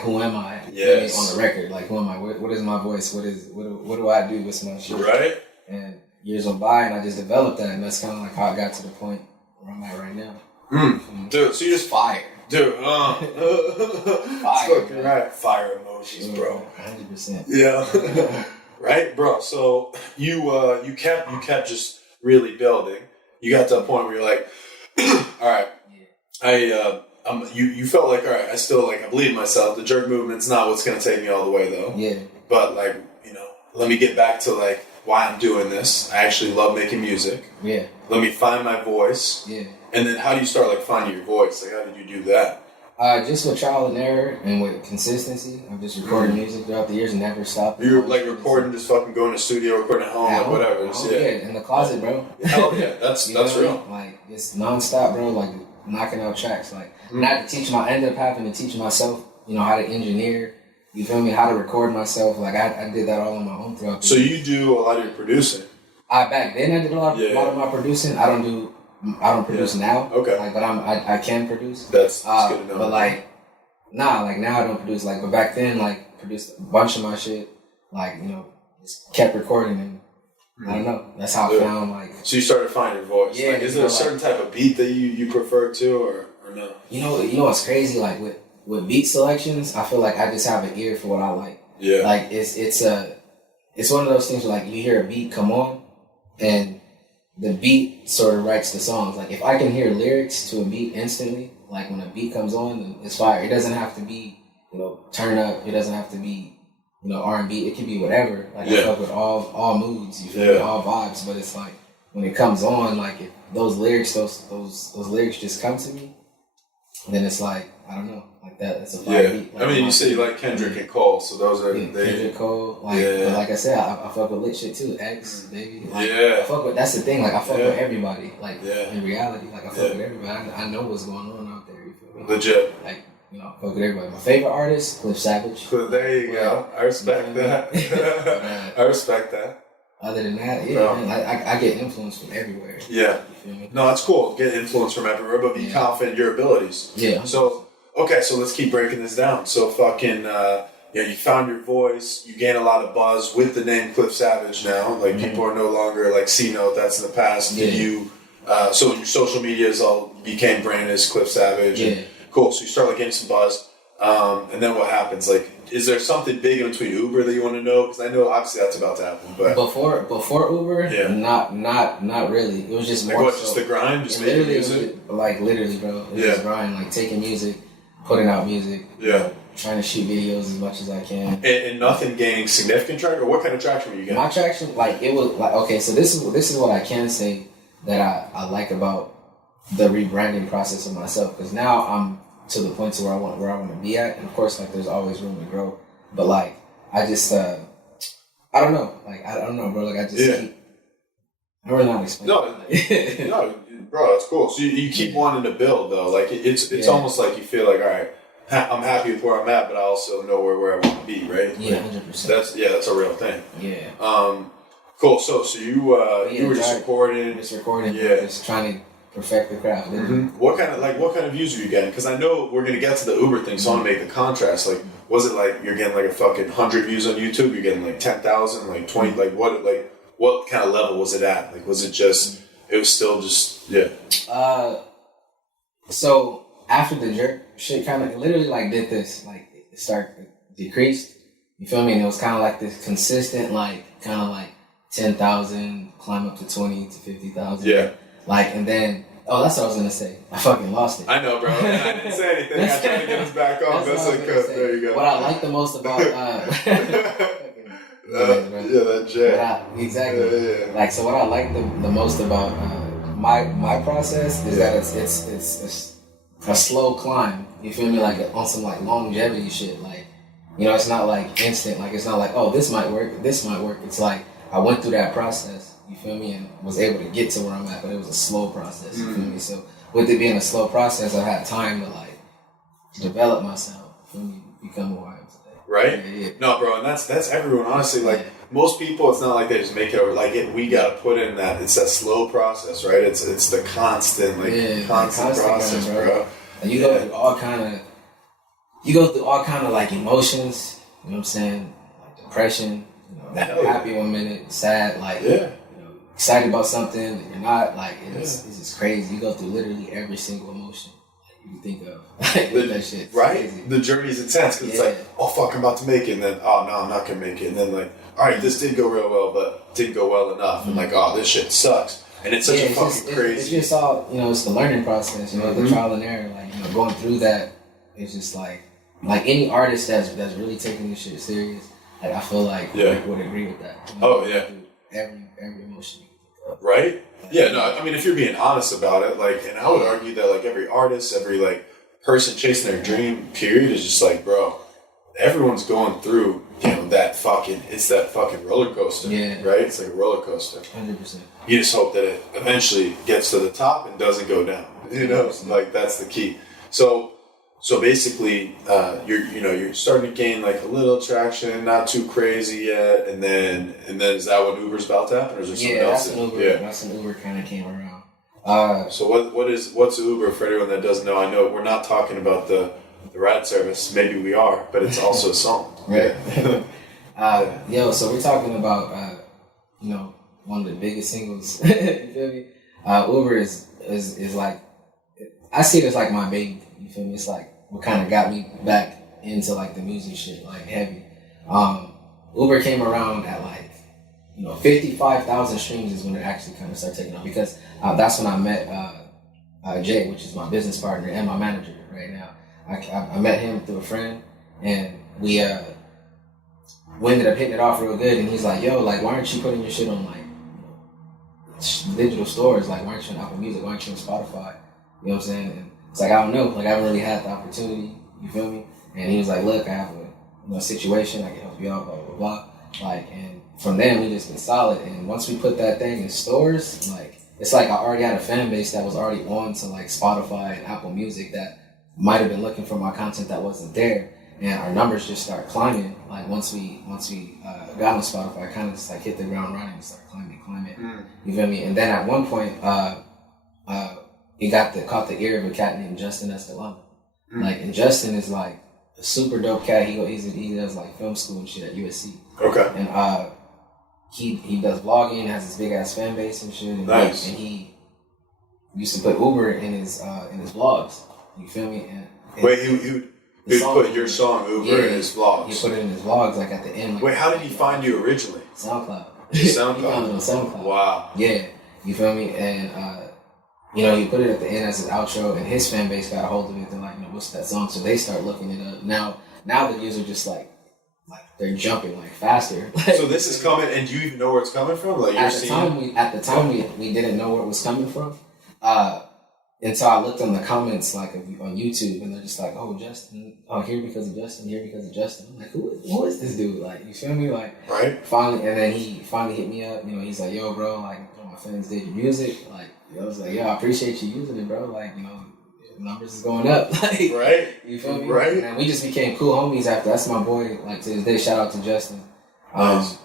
who am I on the record? Like, who am I? What is my voice? What do I do? What's my shit? Right. And years went by and I just developed that, and that's kind of like how I got to the point where I'm at right now. Dude, so you just fire. Dude, fire, fucking right. Fire emojis, bro. 100%. Yeah. Right, bro. So you kept just really building. You got to a point where you're like, all right, you felt like, all right, I believe in myself. The jerk movement's not what's gonna take me all the way though. Yeah. But like, you know, let me get back to like why I'm doing this. I actually love making music. Yeah. Let me find my voice. Yeah. And then how do you start like finding your voice? Like, how did you do that? Just with trial and error and with consistency. I've just recorded music throughout the years and never stopped. You're like recording, just fucking going to studio, recording at home, like whatever. In the closet, bro. Oh yeah, that's real. Like it's nonstop, bro. Like knocking out tracks. Like and I had to I ended up having to teach myself, you know, how to engineer. You feel me? How to record myself. Like I did that all on my own throughout. So you do a lot of your producing. Back then I did a lot of my producing. I don't do I don't produce now. Okay. Like, but I can produce. That's good to know. But like, nah, like now I don't produce. Like, but back then, like, produced a bunch of my shit. Like, you know, just kept recording and I don't know. That's how I found like. So you started finding your voice. Yeah. Like, is there a certain type of beat that you prefer to, or no? You know what's crazy? Like with beat selections, I feel like I just have an ear for what I like. Yeah. Like it's one of those things where like you hear a beat come on, and the beat sort of writes the songs. Like if I can hear lyrics to a beat instantly, like when a beat comes on, then it's fire. It doesn't have to be, you know, turn up. It doesn't have to be, you know, R&B. It could be whatever. Like I fuck with all moods. You feel me? All vibes. But it's like when it comes on, like if those lyrics, those lyrics just come to me, then it's like I don't know, like that. It's a fire beat. Like, I mean, you say you like Kendrick and Cole, so those are Kendrick Cole. Like, but like I said, I fuck with lit shit too. X, baby. Like, I fuck with. That's the thing. Like I fuck with everybody. Like in reality, like I fuck with everybody. I know what's going on out there. You feel me? Legit. Like, you know, I fuck with everybody. My favorite artist, Cliff Savage. There you go. I respect that. I respect that. Other than that, man, I get influence from everywhere. Yeah. You feel me? No, that's cool. Get influence from everywhere, but be confident in your abilities. Yeah. So, okay, so let's keep breaking this down. So fucking, you found your voice, you gain a lot of buzz with the name Cliff Savage now. Like, people are no longer like C-Note, that's in the past. Yeah. Did you, so your social medias all became branded as Cliff Savage. Yeah. And, cool, so you start like getting some buzz. And then what happens? Like, is there something big in between Uber that you want to know? Because I know obviously that's about to happen. But before Uber, not really. It was just like more what? so, Just the grind, just making music. Literally, bro. It was just grind, like taking music, putting out music. Yeah. You know, trying to shoot videos as much as I can. And nothing gaining significant traction. Or what kind of traction were you getting? My traction, like it was like okay. So this is what I can say that I like about the rebranding process of myself, because now I'm to the point to where I want to be at, and of course, like there's always room to grow. But like I just I don't know, like I don't know, bro. Like I just keep. I don't really know how to explain. No, bro, that's cool. So you keep wanting to build though. Like it's almost like you feel like, all right, I'm happy with where I'm at, but I also know where I want to be, right? Yeah, 100%. That's a real thing. Yeah. Cool. So you were just recording. Yeah. Just trying to perfect the craft. Mm-hmm. What kind of views are you getting? Because I know we're gonna get to the Uber thing, so I want to make the contrast. Like, was it like you're getting like a fucking 100 views on YouTube? You're getting like 10,000, like 20, like what kind of level was it at? Like, was it just? It was still just So after the jerk shit, kind of literally like did this, like it decreased. You feel me? And it was kind of like this consistent, like kind of like 10,000, climb up to 20 to 50,000. Yeah. Like, and then, that's what I was going to say. I fucking lost it. I know, bro. And I didn't say anything. I tried to get us back on. That's like, there you go. What I like the most about, that jet. Exactly. Yeah. Like, so what I like the most about my process is that it's a slow climb. You feel me? Like on some like longevity shit. Like, you know, it's not like instant. Like, it's not like, oh, this might work. It's like I went through that process. You feel me? And was able to get to where I'm at, but it was a slow process. You feel me? So with it being a slow process, I had time to like develop myself. You feel me? Become who I am today. Right? Yeah. No, bro, and that's everyone. Honestly, like most people, it's not like they just make it over. Like we gotta put in that. It's that slow process, right? It's the constant, constant process, bro. And you go through all kind of like emotions. You know what I'm saying? Like depression. You know, happy one minute, sad, like. Yeah. Excited about something and you're not, like it's just crazy. You go through literally every single emotion you can think of. That shit, right? Crazy. The journey's intense because it's like, oh fuck, I'm about to make it, and then oh no, I'm not gonna make it, and then like, all right, this did go real well, but didn't go well enough, and like, oh, this shit sucks, and it's such a fucking crazy. It's just all, you know, it's the learning process, you know, the trial and error. Like, you know, going through that, it's just like any artist that's really taking this shit serious. Like I feel like Rick would agree with that. You know, every emotion. Right? Yeah, no, I mean, if you're being honest about it, like, and I would argue that, like, every artist, every, like, person chasing their dream, period, is just like, bro, everyone's going through, you know, it's that fucking roller coaster, right? It's like a roller coaster. 100%. You just hope that it eventually gets to the top and doesn't go down, you know? Like, that's the key. So basically, you're starting to gain like a little traction, not too crazy yet, and then is that when Uber's about to happen, or is there something else? That's when Uber kind of came around. So what's Uber for anyone that doesn't know? I know we're not talking about the ride service. Maybe we are, but it's also a song. Right. So we're talking about one of the biggest singles. You feel me? Uber is like, I see it as like my baby. You feel me? It's like what kind of got me back into like the music shit, like heavy. Uber came around at like 55,000 streams is when it actually kind of started taking off, because that's when I met Jay, which is my business partner and my manager right now. I met him through a friend, and we ended up hitting it off real good. And he's like, "Yo, like, why aren't you putting your shit on like digital stores? Like, why aren't you on Apple Music? Why aren't you on Spotify?" You know what I'm saying? And it's like, I don't know. Like, I haven't really had the opportunity. You feel me? And he was like, "Look, I have a situation. I can help you out. Blah blah blah." Like, and from then we just been solid. And once we put that thing in stores, like, it's like I already had a fan base that was already on to like Spotify and Apple Music that might have been looking for my content that wasn't there, and our numbers just start climbing. Like once we got on Spotify, I kind of just like hit the ground running and start climbing. You feel me? And then at one point, it caught the ear of a cat named Justin Escalante. Like, and Justin is like a super dope cat. He does like film school and shit at USC. Okay. And he does vlogging, has this big ass fan base and shit. And nice. And he used to put Uber in his vlogs. You feel me? And wait, he put your song Uber in his vlogs. He put it in his vlogs, like at the end. Like, wait, how did he find you originally? SoundCloud. SoundCloud. He found it on SoundCloud. Wow. Yeah, you feel me? And he put it at the end as his outro, and his fan base got a hold of it. They're like, what's that song? So they start looking it up. Now the views are just like they're jumping like faster. So this is coming, and do you even know where it's coming from? Like, at the time we didn't know where it was coming from. Until I looked on the comments like on YouTube, and they're just like, "Oh, Justin, here because of Justin, here because of Justin." I'm like, who is this dude? Like, you feel me? Like, right? Finally, and then he finally hit me up. He's like, "Yo, bro, like, my fans did your music. Like, I was like, yo, I appreciate you using it, bro. Like, the numbers is going up. Like, right? You feel me? Right? And we just became cool homies after. That's my boy. Like, to this day, shout out to Justin. Nice.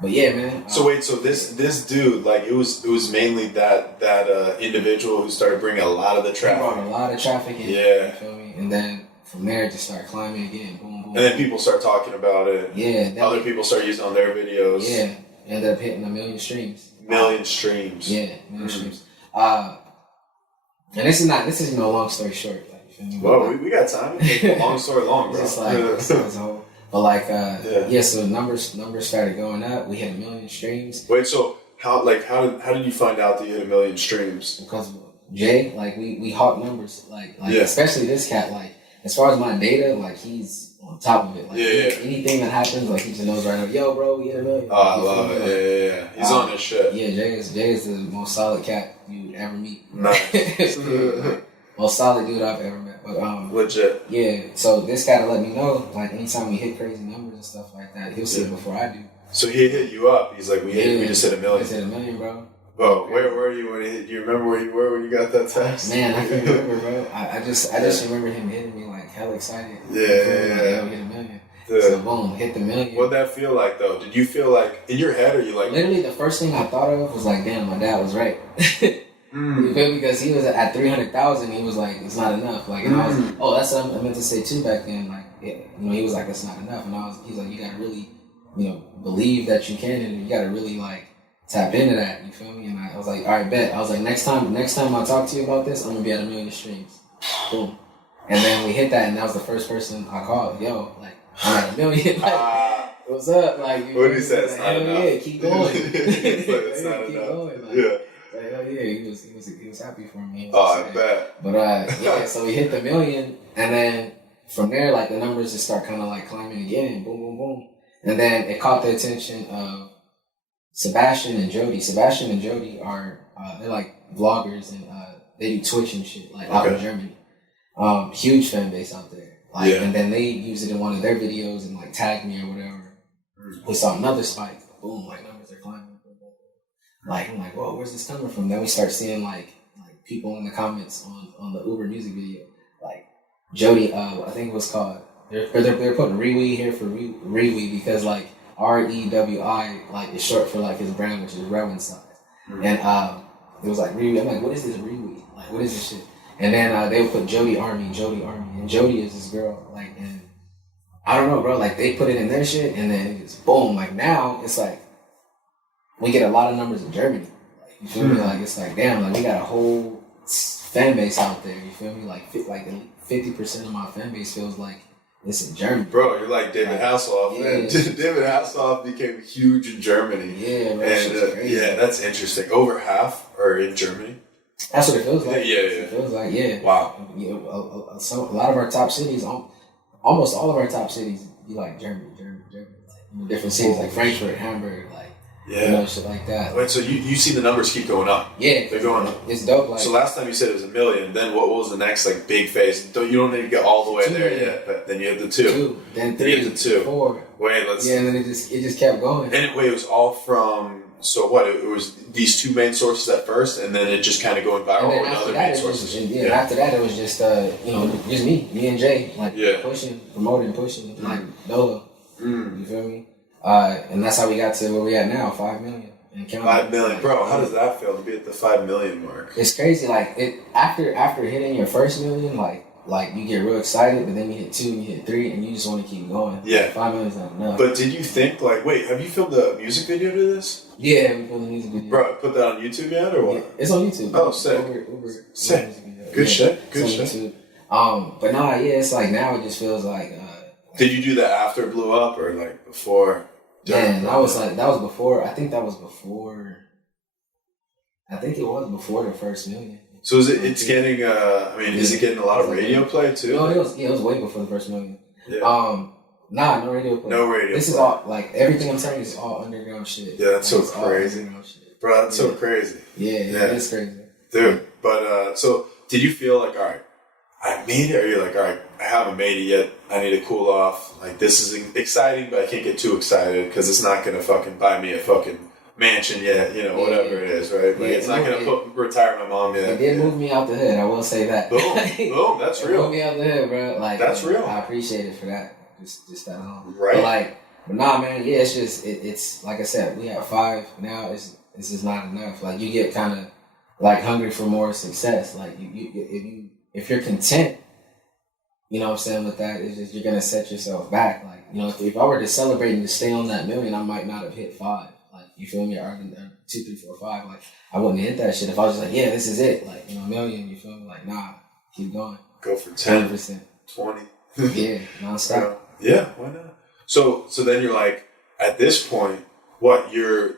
But yeah, man. So wait, so this dude, like, it was mainly that individual who started bringing a lot of the traffic. He brought a lot of traffic in. Yeah. You feel me? And then from there, it just started climbing again. Boom, boom. And then people start talking about it. Yeah. Other people start using it on their videos. Yeah. Ended up hitting 1 million streams. Million streams. Yeah, 1 million streams. And this is a long story short. Like, you feel me? Well, we got time. Long story long, bro. It's like it's a whole. But like, so numbers started going up. We hit 1 million streams. Wait, so how did you find out that you hit 1 million streams? Because Jay, like, we hawk numbers, like yeah. Especially this cat. Like, as far as my data, like, he's on top of it. Like, anything that happens, like, he just knows right now. Yo, bro, we hit 1 million. Oh, I love it. Yeah. He's on his shit. Yeah, Jay is the most solid cat you would ever meet. Nice. Most solid dude I've ever met. But legit. Yeah, so this guy to let me know, like, anytime we hit crazy numbers and stuff like that, he'll see it before I do. So he hit you up. He's like, we just hit 1 million. We just hit 1 million, bro. Bro, where were you when he hit? Do you remember where you were when you got that text? Man, I can't remember, bro. I just remember him hitting me like hella excited. Yeah. Like, yo, hit 1 million. Yeah. So boom, hit the 1 million. What'd that feel like though? Did you feel like in your head, or you like? Literally, the first thing I thought of was like, damn, my dad was right. You feel me? Because he was at 300,000. He was like, it's not enough. Like, and I was, that's what I meant to say too back then. Like, he was like, it's not enough. And he's like, you gotta really, believe that you can, and you gotta really like tap into that. You feel me? And I was like, all right, bet. I was like, next time I talk to you about this, I'm gonna be at 1 million streams. Boom. And then we hit that, and that was the first person I called. Yo, like, I'm at 1 million. Like, what's up? Like, what did he say? It's like, not enough. Yeah, keep going. It's not keep enough. going. Like, yeah. Like, hell yeah, he was happy for me. I bet. But yeah, so we hit the 1 million, and then from there, like, the numbers just start kind of like climbing again, boom, boom, boom, and then it caught the attention of Sebastian and Jody. Sebastian and Jody are they're like vloggers, and they do Twitch and shit, like out in Germany. Huge fan base out there. Like, and then they use it in one of their videos and like tagged me or whatever. We saw another spike. Boom, like numbers are climbing. Like, I'm like, whoa, where's this coming from? Then we start seeing like people in the comments on the Uber music video. Like Jody, I think it was called. They're putting Rewi here for Rewi because like REWI like is short for like his brand, which is Rewinside. And it was like Riri. I'm like, what is this Riri? Like, what is this shit? And then they would put Jody Army, and Jody is this girl, like, and I don't know, bro, like, they put it in their shit, and then it just boom, like, now, it's like, we get a lot of numbers in Germany, like, you feel me, like, it's like, damn, like, we got a whole fan base out there, you feel me, like 50% of my fan base feels like it's in Germany. Bro, you're like David Hasselhoff, man. David Hasselhoff became huge in Germany. Yeah, bro, and yeah, that's interesting. Over half are in Germany. That's what it feels like. Yeah. It feels like, yeah. Wow. You know, a lot of our top cities, almost all of our top cities, be like Germany. Like, different cities like Frankfurt, Hamburg, like, you know, shit like that. Wait, so you see the numbers keep going up? Yeah, they're going up. It's dope. Like, so last time you said it was 1 million. Then what was the next like big phase? You don't need to get all the way there yet. But then you have the 2. Then 3. You have the 2. 4. Wait, let's. Yeah, and then it just kept going. And it was all from. So what? It was these 2 main sources at first, and then it just kind of going viral with other main sources. After that, it was just you know, just me and Jay, like pushing, promoting, like Dolo. You feel me? And that's how we got to where we at now, 5 million. 5 million, bro. How does that feel to be at the 5 million mark? It's crazy. Like it after hitting your first million, like you get real excited, but then you hit 2, you hit 3, and you just want to keep going. Yeah, like 5 million is not enough. But did you think like, wait, have you filmed a music video to this? Yeah, we filmed a music video. Bro, put that on YouTube yet or what? Yeah, it's on YouTube. Oh, sick. Sick. Good shit. Good shit. YouTube. But nah, yeah, it's like now it just feels like. Did you do that after it blew up or like before? Yeah, that was before. I think that was before. I think it was before the first million. So is it? It's getting. Is it getting a lot of radio play too? No, it was way before the first million. Yeah. Nah, no radio play. No radio. This is all like everything I'm saying is all underground shit. Yeah, that's so crazy, bro. That's so crazy. Yeah, it's crazy, dude. But so did you feel like, all right, I made it, or you're like, all right, I haven't made it yet. I need to cool off. Like, this is exciting, but I can't get too excited because it's not gonna fucking buy me a fucking mansion yet. You know, whatever it is, right? Like, it's not gonna retire my mom yet. It did move me out the hood. I will say that. Boom, boom. That's real. Moved me out the hood, bro. Like, that's real. I appreciate it for that. Just that alone. Right. But nah, man. Yeah, it's just it's like I said. We have 5 now. It's just not enough. Like, you get kind of like hungry for more success. Like, if you're content, you know what I'm saying, with that, it's just you're gonna set yourself back. Like, you know, if I were to celebrate and to stay on that million, I might not have hit 5. Like, you feel me? Or 2, 3, 4, 5. Like, I wouldn't hit that shit if I was just like, yeah, this is it. Like, you know, 1 million. You feel me? Like, nah, keep going. Go for 10%, 20. Yeah, nonstop. Yeah, why not? So then you're like, at this point, what you're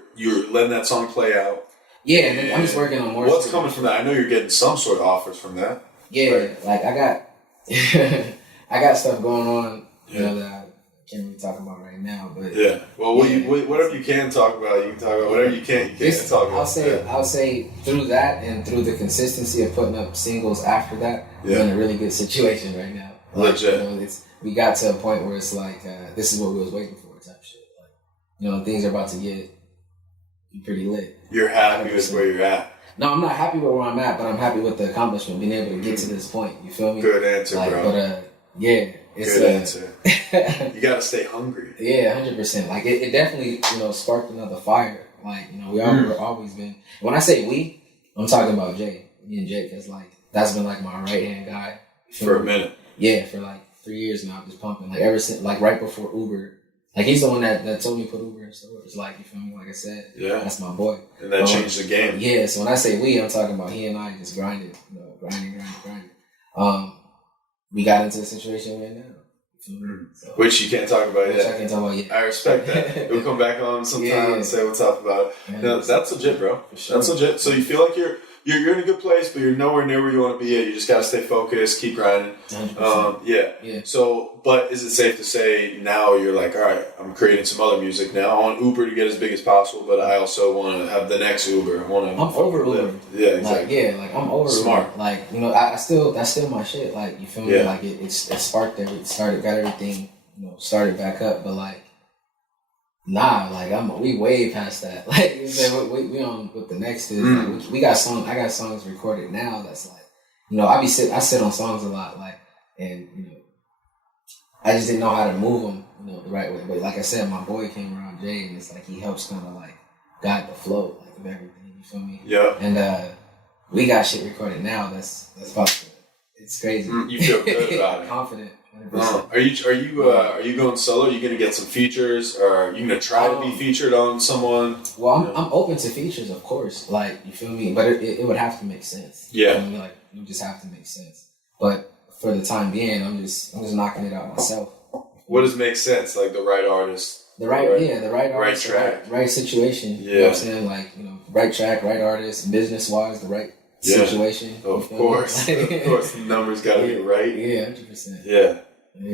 letting that song play out. Yeah, and I'm just working on more. What's coming from that? I know you're getting some sort of offers from that. Yeah, right? Like I got stuff going on, you know, that I can't really talk about right now. But yeah, well, whatever you can talk about, you can talk about. Whatever you can't talk about. I'll say through that and through the consistency of putting up singles after that, we're in a really good situation right now. Like, legit. You know, we got to a point where it's like, this is what we was waiting for, type shit. Like, you know, things are about to get pretty lit. You're happy 100%. With where you're at. No, I'm not happy with where I'm at, but I'm happy with the accomplishment, being able to get to this point. You feel me? Good answer, bro. But yeah, it's good answer. You gotta stay hungry. Yeah, 100%. Like, it definitely, you know, sparked another fire. Like, you know, we've always been. When I say we, I'm talking about Jay. Me and Jay, because like that's been like my right hand guy for a minute. Yeah, for like 3 years now, just pumping. Like, ever since, like, right before Uber. Like, he's the one that told me to put Uber in stores. Like, you feel me? Like I said, that's my boy. And that changed the game. Yeah, so when I say we, I'm talking about he and I just grinded. You know, grinding. We got into a situation right now. So, which you can't talk about yet. I can't talk about yet. I respect that. We'll come back on sometime and say what's up about it. No, that's legit, bro. Sure. That's legit. So you feel like you're in a good place, but you're nowhere near where you want to be at. You just got to stay focused, keep grinding. Yeah. So, but is it safe to say now you're like, all right, I'm creating some other music now. I want Uber to get as big as possible, but I also want to have the next Uber. I'm over Uber. Yeah, exactly. Like I'm over Smart. Uber. Like, you know, that's still my shit. Like, you feel me? Like, it sparked got everything, you know, started back up. But like, nah, like we way past that. Like, we on what the next is. Like, we got I got songs recorded now that's like, you know, I sit on songs a lot, like, and you know, I just didn't know how to move them, you know, the right way. But like I said, my boy came around, Jay, and it's like he helps kind of like got the flow like of everything. You feel me? Yeah. And we got shit recorded now. That's about to, it's crazy. You feel good about it. Confident. 100%. Are you going solo? Are you gonna get some features, or are you gonna try to be featured on someone? Well, I'm open to features, of course. Like, you feel me? But it would have to make sense. Yeah. You feel me? Like, you just have to make sense. But for the time being, I'm just knocking it out myself. What does make sense? Like the right artist. The right artist, track. right situation. Yeah. You know what I'm saying? Like, right track, right artist, business wise, the right situation. Of course. Of course, the numbers gotta be right. Yeah, 100%. Yeah.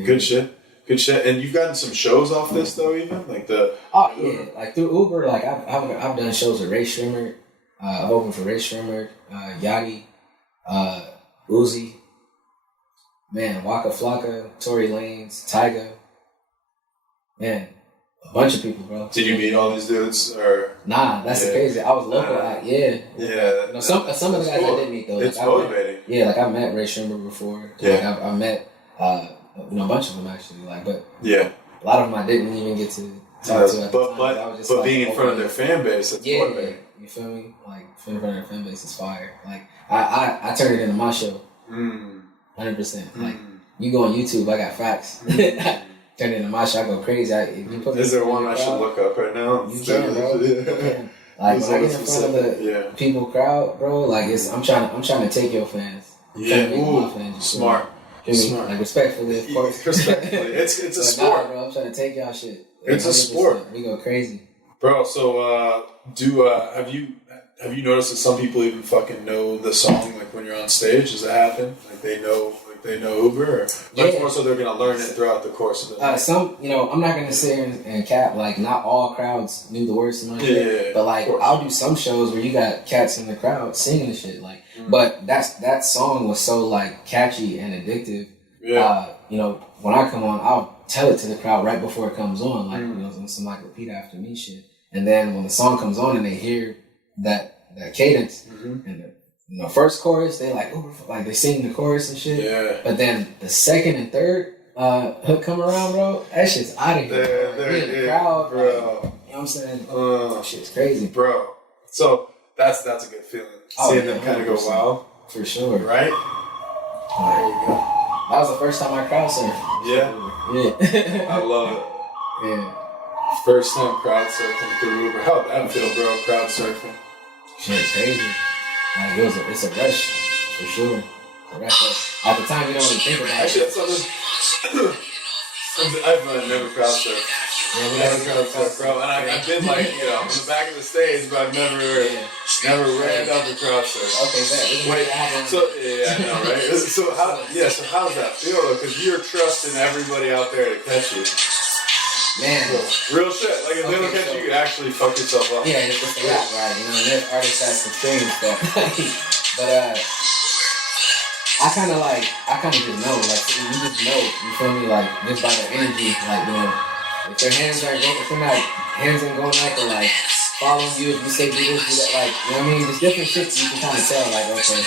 Good shit. And you've gotten some shows off this though, even like the. Oh yeah, like through Uber, like I've done shows with Ray Shrimmer. I've opened for Ray Shrimmer, Yachty, Uzi, man, Waka Flocka, Tory Lanez, Tyga, man, a bunch of people, bro. Did you meet all these dudes or? Nah, that's crazy. I was local at Yeah. some of the guys I did meet though. It's like, motivating. Like I met Ray Shrimmer before. Yeah. Like I met a bunch of them actually. Like, but yeah, a lot of them I didn't even get to talk to. At the time. I was just, but like, being in front of their fan base, it's motivating. You feel me? Like, in front of their fan base is fire. Like, I turned it into my show. 100%. Like, you go on YouTube, I got facts. Turn it into my show, I go crazy. Is there one I should look up right now? You can, bro. You can. Like, when I get in front of the people crowd, bro, like, I'm trying to take your fans. Yeah, my fans, smart. Smart. Like, respectfully, of course. Respectfully. It's a sport. Nah, bro, I'm trying to take y'all shit. It's a sport. We go crazy. Bro, so have you noticed that some people even fucking know the song like when you're on stage? Does that happen? Like they know Uber, or much more so they're gonna learn it throughout the course of it. Some, I'm not gonna sit here and cap like not all crowds knew the words to my shit. But like I'll do some shows where you got cats in the crowd singing the shit like. But that song was so like catchy and addictive. Yeah. When I come on, I'll tell it to the crowd right before it comes on, like some like repeat after me shit. And then when the song comes on and they hear that cadence and the first chorus, they like they sing the chorus and shit. Yeah. But then the second and third hook come around, bro. That shit's out of here. The crowd, bro. Like, you know what I'm saying? Shit's crazy, bro. So that's a good feeling. Seeing them kind of go wild. For sure. Right? There you go. That was the first time I crowd surfed. Yeah. I love it. Yeah. First time crowd surfing through Uber. How'd that feel, bro? Crowd surfing. Shit, crazy. Like it's a rush for sure. A rush. At the time, you don't really think about it. Actually, that's something. I've never crowd surfed. Yeah, we never crowd surfed, bro. And I've been like, in the back of the stage, but I've never ran up the crowd surf. Okay, that. Wait, so I know, right? So how does that feel though? Because you're trusting everybody out there to catch you. Man, real shit. Like if they don't catch you, you actually fuck yourself up. Yeah, it's a rap, right? There's artists that's experienced that. But I kind of just know, like you just know, you feel me? Like just by the energy, like if your hands aren't going, if your hands ain't going like or like following you, if you say do this, do that, like you know what I mean? There's different shit you can kind of tell, like okay,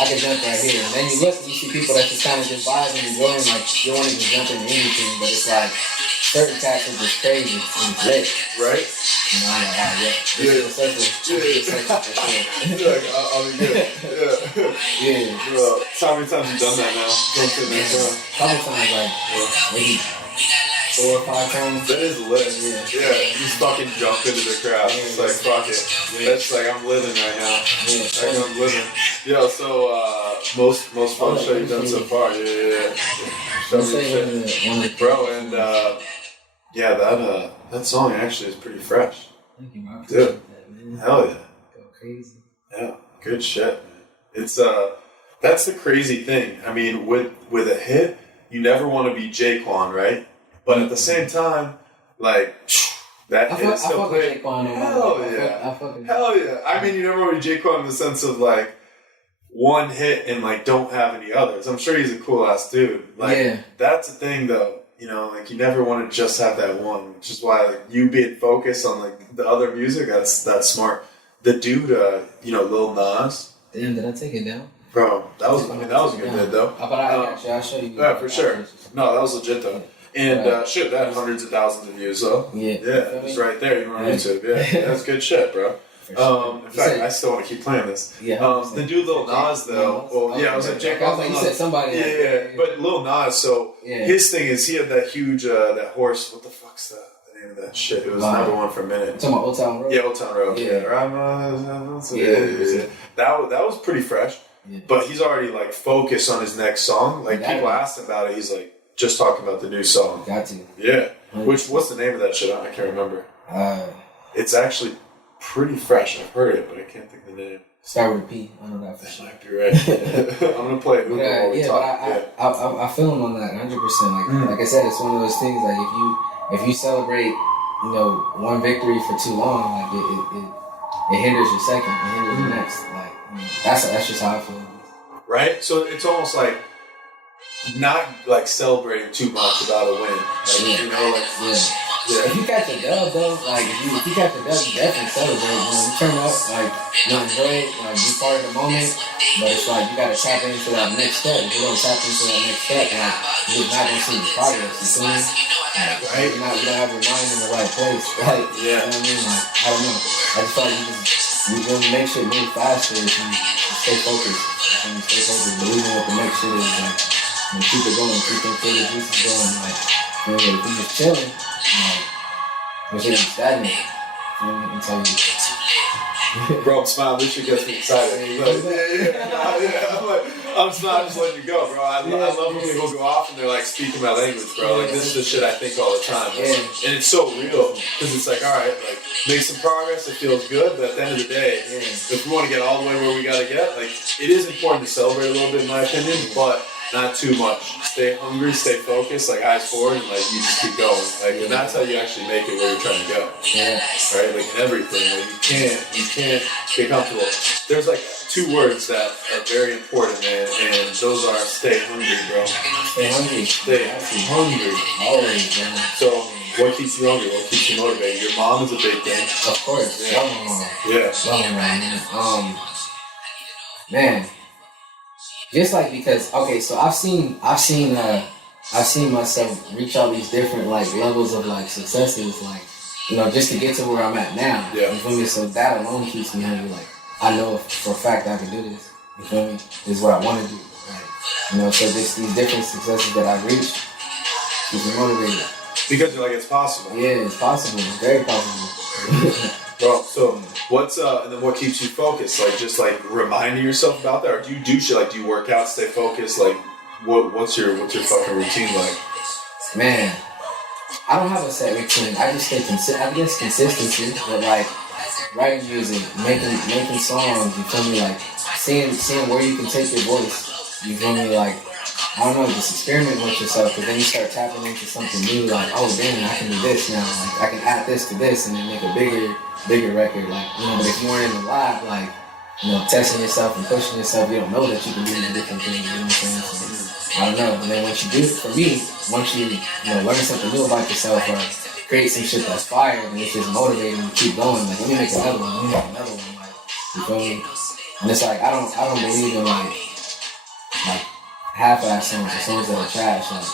I can jump right here, and then you look and you see people that just kind of just vibing and enjoying, like you don't even jump into anything, but it's like. Certain cats are just crazy and lit. Right? I'm like, this is a surfer. You're like, I'll be good. Yeah. Bro, how many times you done that now? Couple times, like, maybe 4 or 5 times. That is lit. Yeah. You just fucking jump into the crowd. It's like, fuck it. That's like, I'm living right now. Like, I'm living. Yo, so, most fun show you've done so far. Yeah. Show me shit. Bro, and, that song actually is pretty fresh. Thank you, Mark. Dude, hell yeah. Go crazy. Yeah, good shit, man. It's that's the crazy thing. I mean, with a hit, you never want to be Jaquan, right? But at the same time, like that hit still played. Hell yeah. I mean, you never want to be Jaquan in the sense of like one hit and like don't have any others. I'm sure he's a cool ass dude. Like that's the thing though. Like you never want to just have that one, which is why like you being focused on like the other music, that's smart. The dude, Lil Nas. Damn, did I take it down? Bro, that was a good bit though. But I'll show you. Yeah, for sure. No, that was legit though. And shit, that had hundreds of thousands of views though. Yeah. Yeah, it's right there. You on YouTube. Yeah, that's good shit, bro. In fact, I still want to keep playing this. Yeah. The dude Lil Nas though. Well, yeah, I was like Jake. You said somebody. Yeah. But Lil Nas. So his thing is he had that huge that horse. What the fuck's the name of that shit? It was number one for a minute. Talking about Old Town Road. Yeah, Old Town Road. Yeah. That was pretty fresh. Yeah. But he's already like focused on his next song. Like people asked him about it. He's like just talking about the new song. Got to. Yeah. What's the name of that shit? I can't remember. It's actually pretty fresh. I've heard it, but I can't think of the name. Start with a P. I know that for sure. Might be right. I'm gonna play it while we talk. I feel him on that 100%. Like I said, it's one of those things. Like if you celebrate, one victory for too long, like it hinders your second, it hinders your next. Like that's just how I feel. Right. So it's almost like not like celebrating too much about a win. Like, If you catch a dub though, like if you catch a dub, you definitely celebrate. You turn up, like enjoy it, like be part of the moment. But it's like you gotta tap into that next step. If you don't tap into that next step, like you're not gonna see the progress. You see me? Right? You don't have your mind in the right place. Like you know what I mean? Like I don't know. I just thought you gonna make shit move faster if you stay focused. If you stay focused, believing what the next shit is, like keep it going, keep them footage juices going, like if you just chilling. You're getting stagnant. Until you. Bro, I'm smiling. This shit gets me excited. I'm smiling, just letting you go, bro. I love when people go off and they're like speaking my language, bro. Like this is the shit I think all the time. And it's so real because it's like, all right, like make some progress. It feels good, but at the end of the day, if we want to get all the way where we gotta get, like it is important to celebrate a little bit, in my opinion, but not too much. Stay hungry, stay focused, like eyes forward, and like you just keep going. Like, and that's how you actually make it where you're trying to go. Yeah. Right? Like in everything. Like you can't get comfortable. There's like two words that are very important, man, and those are stay hungry, bro. Stay hungry. Stay hungry. Always, man. So what keeps you hungry? What keeps you motivated? Your mom is a big thing. Of course. Yeah. Love my mom. Yeah. Love my mom. Man. Just like because so I've seen myself reach all these different like levels of like successes, like just to get to where I'm at now. Yeah. You feel me? So that alone keeps me hungry. Like I know for a fact I can do this. You feel me? This is what I want to do. Like, so just these different successes that I've reached keep me motivated. Because you're like it's possible. Yeah, it's possible. It's very possible. Bro, so what's and then what keeps you focused? Like just like reminding yourself about that, or do you do shit like do you work out, stay focused? Like what's your fucking routine like? Man, I don't have a set routine. I just stay I guess consistency, but like writing music, making songs. You feel me? Like seeing where you can take your voice. You feel me? Like I don't know, just experiment with yourself, because then you start tapping into something new. Like oh damn, I can do this now. Like I can add this to this, and then make a bigger record, like, but if you weren't in the lab, like, testing yourself and pushing yourself, you don't know that you can do different things, you know what I'm saying? So, I don't know, and then once you do it, for me, once you, learn something new about yourself or create some shit that's fire, and it's just motivating you to keep going, like, let me make another one, like, you feel me? And it's like, I don't believe in, like half-ass songs or songs that are trash, like,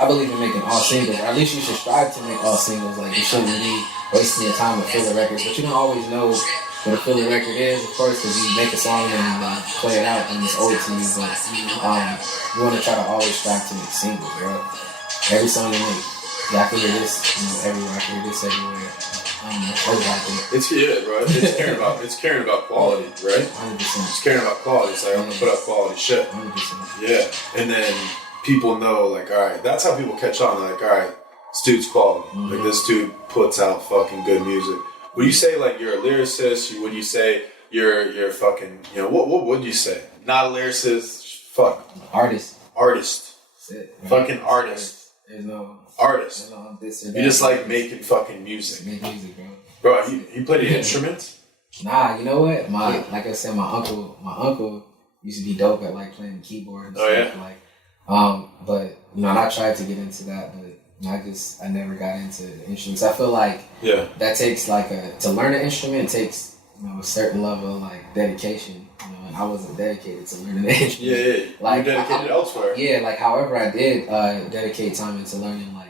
I believe in making all singles, or at least you should strive to make all singles. Like you shouldn't be wasting your time with filler records, but you don't always know what a filler record is, of course, because you make a song and play it out and it's old to you. But you want to try to always strive to make singles, bro. Every song you make, I can hear this, everywhere. I can hear this everywhere. It's bro. It's caring about quality, right? 100%. It's caring about quality. It's like I'm gonna put up quality shit. 100%. Yeah, and then people know, like, all right, that's how people catch on. They're like, all right, this dude's quality. Mm-hmm. Like, this dude puts out fucking good music. Would you say, like, you're a lyricist? Would you say you're fucking, what would you say? Not a lyricist, fuck. Artist. That's it. Fucking artist. There's no... Artist. No, this or that. You just like making fucking music. Make music, bro. Bro, you played an instrument? Nah, you know what? Like I said, my uncle used to be dope at, like, playing the keyboard and stuff. Yeah? Like, but I tried to get into that, but I never got into instruments. I feel like that takes to learn an instrument takes a certain level of like dedication, and I wasn't dedicated to learning the instrument. Yeah. Like you're dedicated elsewhere. Yeah, like however I did dedicate time into learning like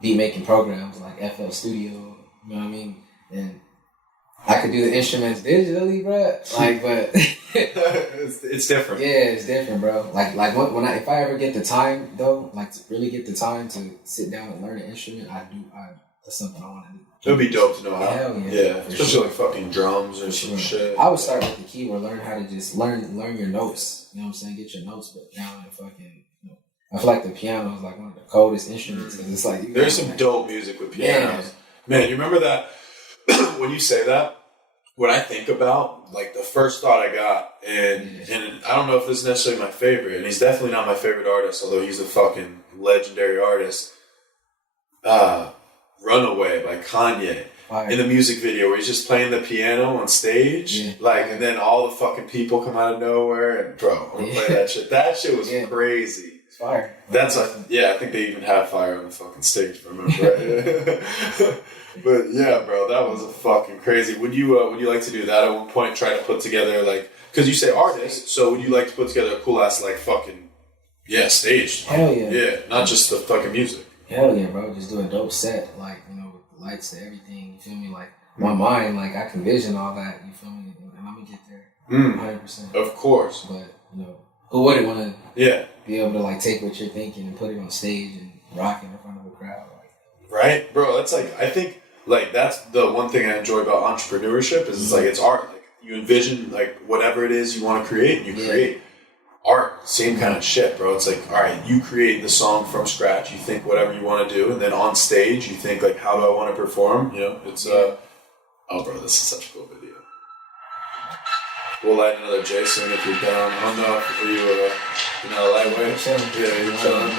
beat making programs like FL Studio, you know what I mean? And I could do the instruments digitally, bro. Like, but it's different. Yeah, it's different, bro. Like if I ever get the time though, like to really get the time to sit down and learn an instrument, that's something I want to do. It would be dope to know how. Hell yeah. Yeah, especially like fucking drums or some shit. I would start with the keyboard, learn how to just learn your notes. You know what I'm saying? Get your notes, but down and fucking. I feel like the piano is like one of the coldest instruments because it's like there's some dope music with pianos. Man, you remember that when you say that? What I think about, like the first thought I got, and I don't know if this is necessarily my favorite, and he's definitely not my favorite artist, although he's a fucking legendary artist. Runaway by Kanye. Fire. In the music video where he's just playing the piano on stage, and then all the fucking people come out of nowhere, and bro, I'm gonna play that shit. That shit was crazy. Fire. That's like, I think they even have fire on the fucking stage, if I remember right. But yeah, bro, that was a fucking crazy. Would you like to do that at one point? Try to put together like, because you say artist, so would you like to put together a cool ass like fucking stage? Hell yeah. Yeah, not just the fucking music. Hell yeah, bro. Just do a dope set, like with the lights to everything. You feel me? Like my mind, like I can vision all that. You feel me? And I'm gonna get there, 100%. Of course. But who wouldn't want to? Yeah. Be able to like take what you're thinking and put it on stage and rock it in front of a crowd. Right, bro. That's like, I think like that's the one thing I enjoy about entrepreneurship is it's like it's art. Like you envision like whatever it is you want to create, and you create art. Same kind of shit, bro. It's like, all right, you create the song from scratch. You think whatever you want to do, and then on stage you think like, how do I want to perform? It's oh, bro, this is such a cool video. We'll light another J soon if you're down. I don't know if you lightweight. Yeah, you're chilling.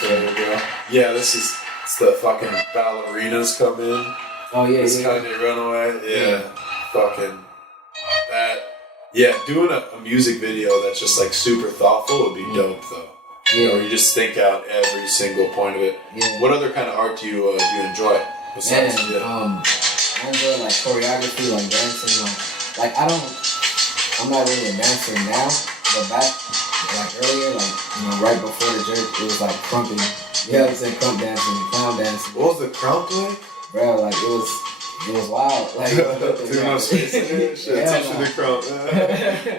There we go. Yeah, it's the fucking ballerinas come in. Oh yeah, this Kanye Runaway. Yeah, fucking that. Yeah, doing a music video that's just like super thoughtful would be dope though. Yeah, where you just think out every single point of it. Yeah. What other kind of art do you enjoy besides? I enjoy like choreography, like dancing, like I'm not really a dancer now, but back like earlier, like right before the jerk, it was like crumping. You know what I'm saying? Crump dancing, clown dancing. What was the crump like? Bro, like it was wild. Like too much space in it. Shit, teach you the crump.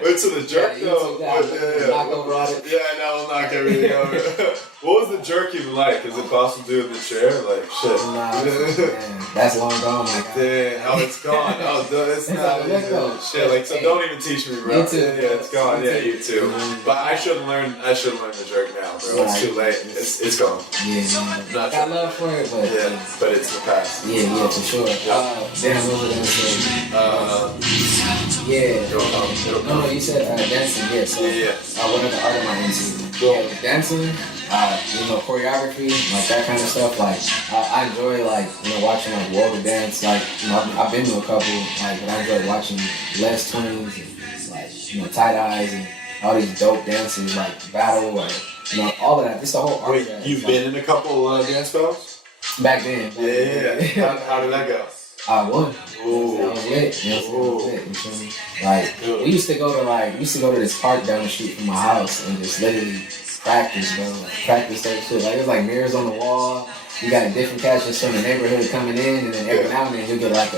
Wait till the jerk though. Knock over on it. Yeah, I know, I'll knock everything over. What was the jerk even like? Is it possible to do it in the chair? Like shit. Nah, man, that's long gone. Like, damn, it's gone. It's not. Shit, like so. Don't even teach me, bro. Me too. Yeah, it's gone. Yeah, you too. But I should learn the jerk now, bro. It's too late. It's gone. Yeah, I got love for it, but but it's the past. Yeah, for sure. Damn, what was I gonna say? No, you said dancing. Yeah, so what other art am I into? Yeah, with dancing. Choreography, like that kind of stuff. Like I enjoy like watching like world of dance. Like I've been to a couple. Like, but I enjoy watching Les Twins and like tie dyes and all these dope dances like battle or all of that. Just the whole art. Wait, you've been in a couple dance battles? Back then. Yeah. How did that go? I won. Ooh. That was lit. You feel me? Like we used to go to this park down the street from my house and just literally practice, bro. Like, practice that shit. Like there's like mirrors on the wall. You got a different catches from the neighborhood coming in, and then every now and then you'll get like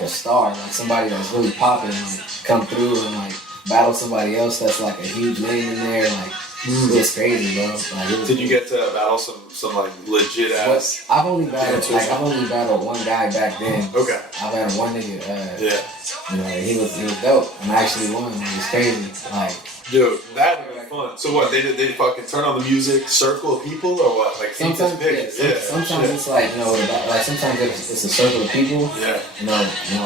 a star, like somebody that's really popping, like come through and like battle somebody else that's like a huge name in there. Like it was crazy, bro. Like, did you get to battle some like legit ass? I've only battled one guy back then. Okay. I've had one nigga. He was dope, and I actually won. It was crazy. Like. Dude, that would be fun. So what? They fucking turn on the music, circle of people, or what? Like sometimes, sometimes it's like like sometimes it's a circle of people. Yeah.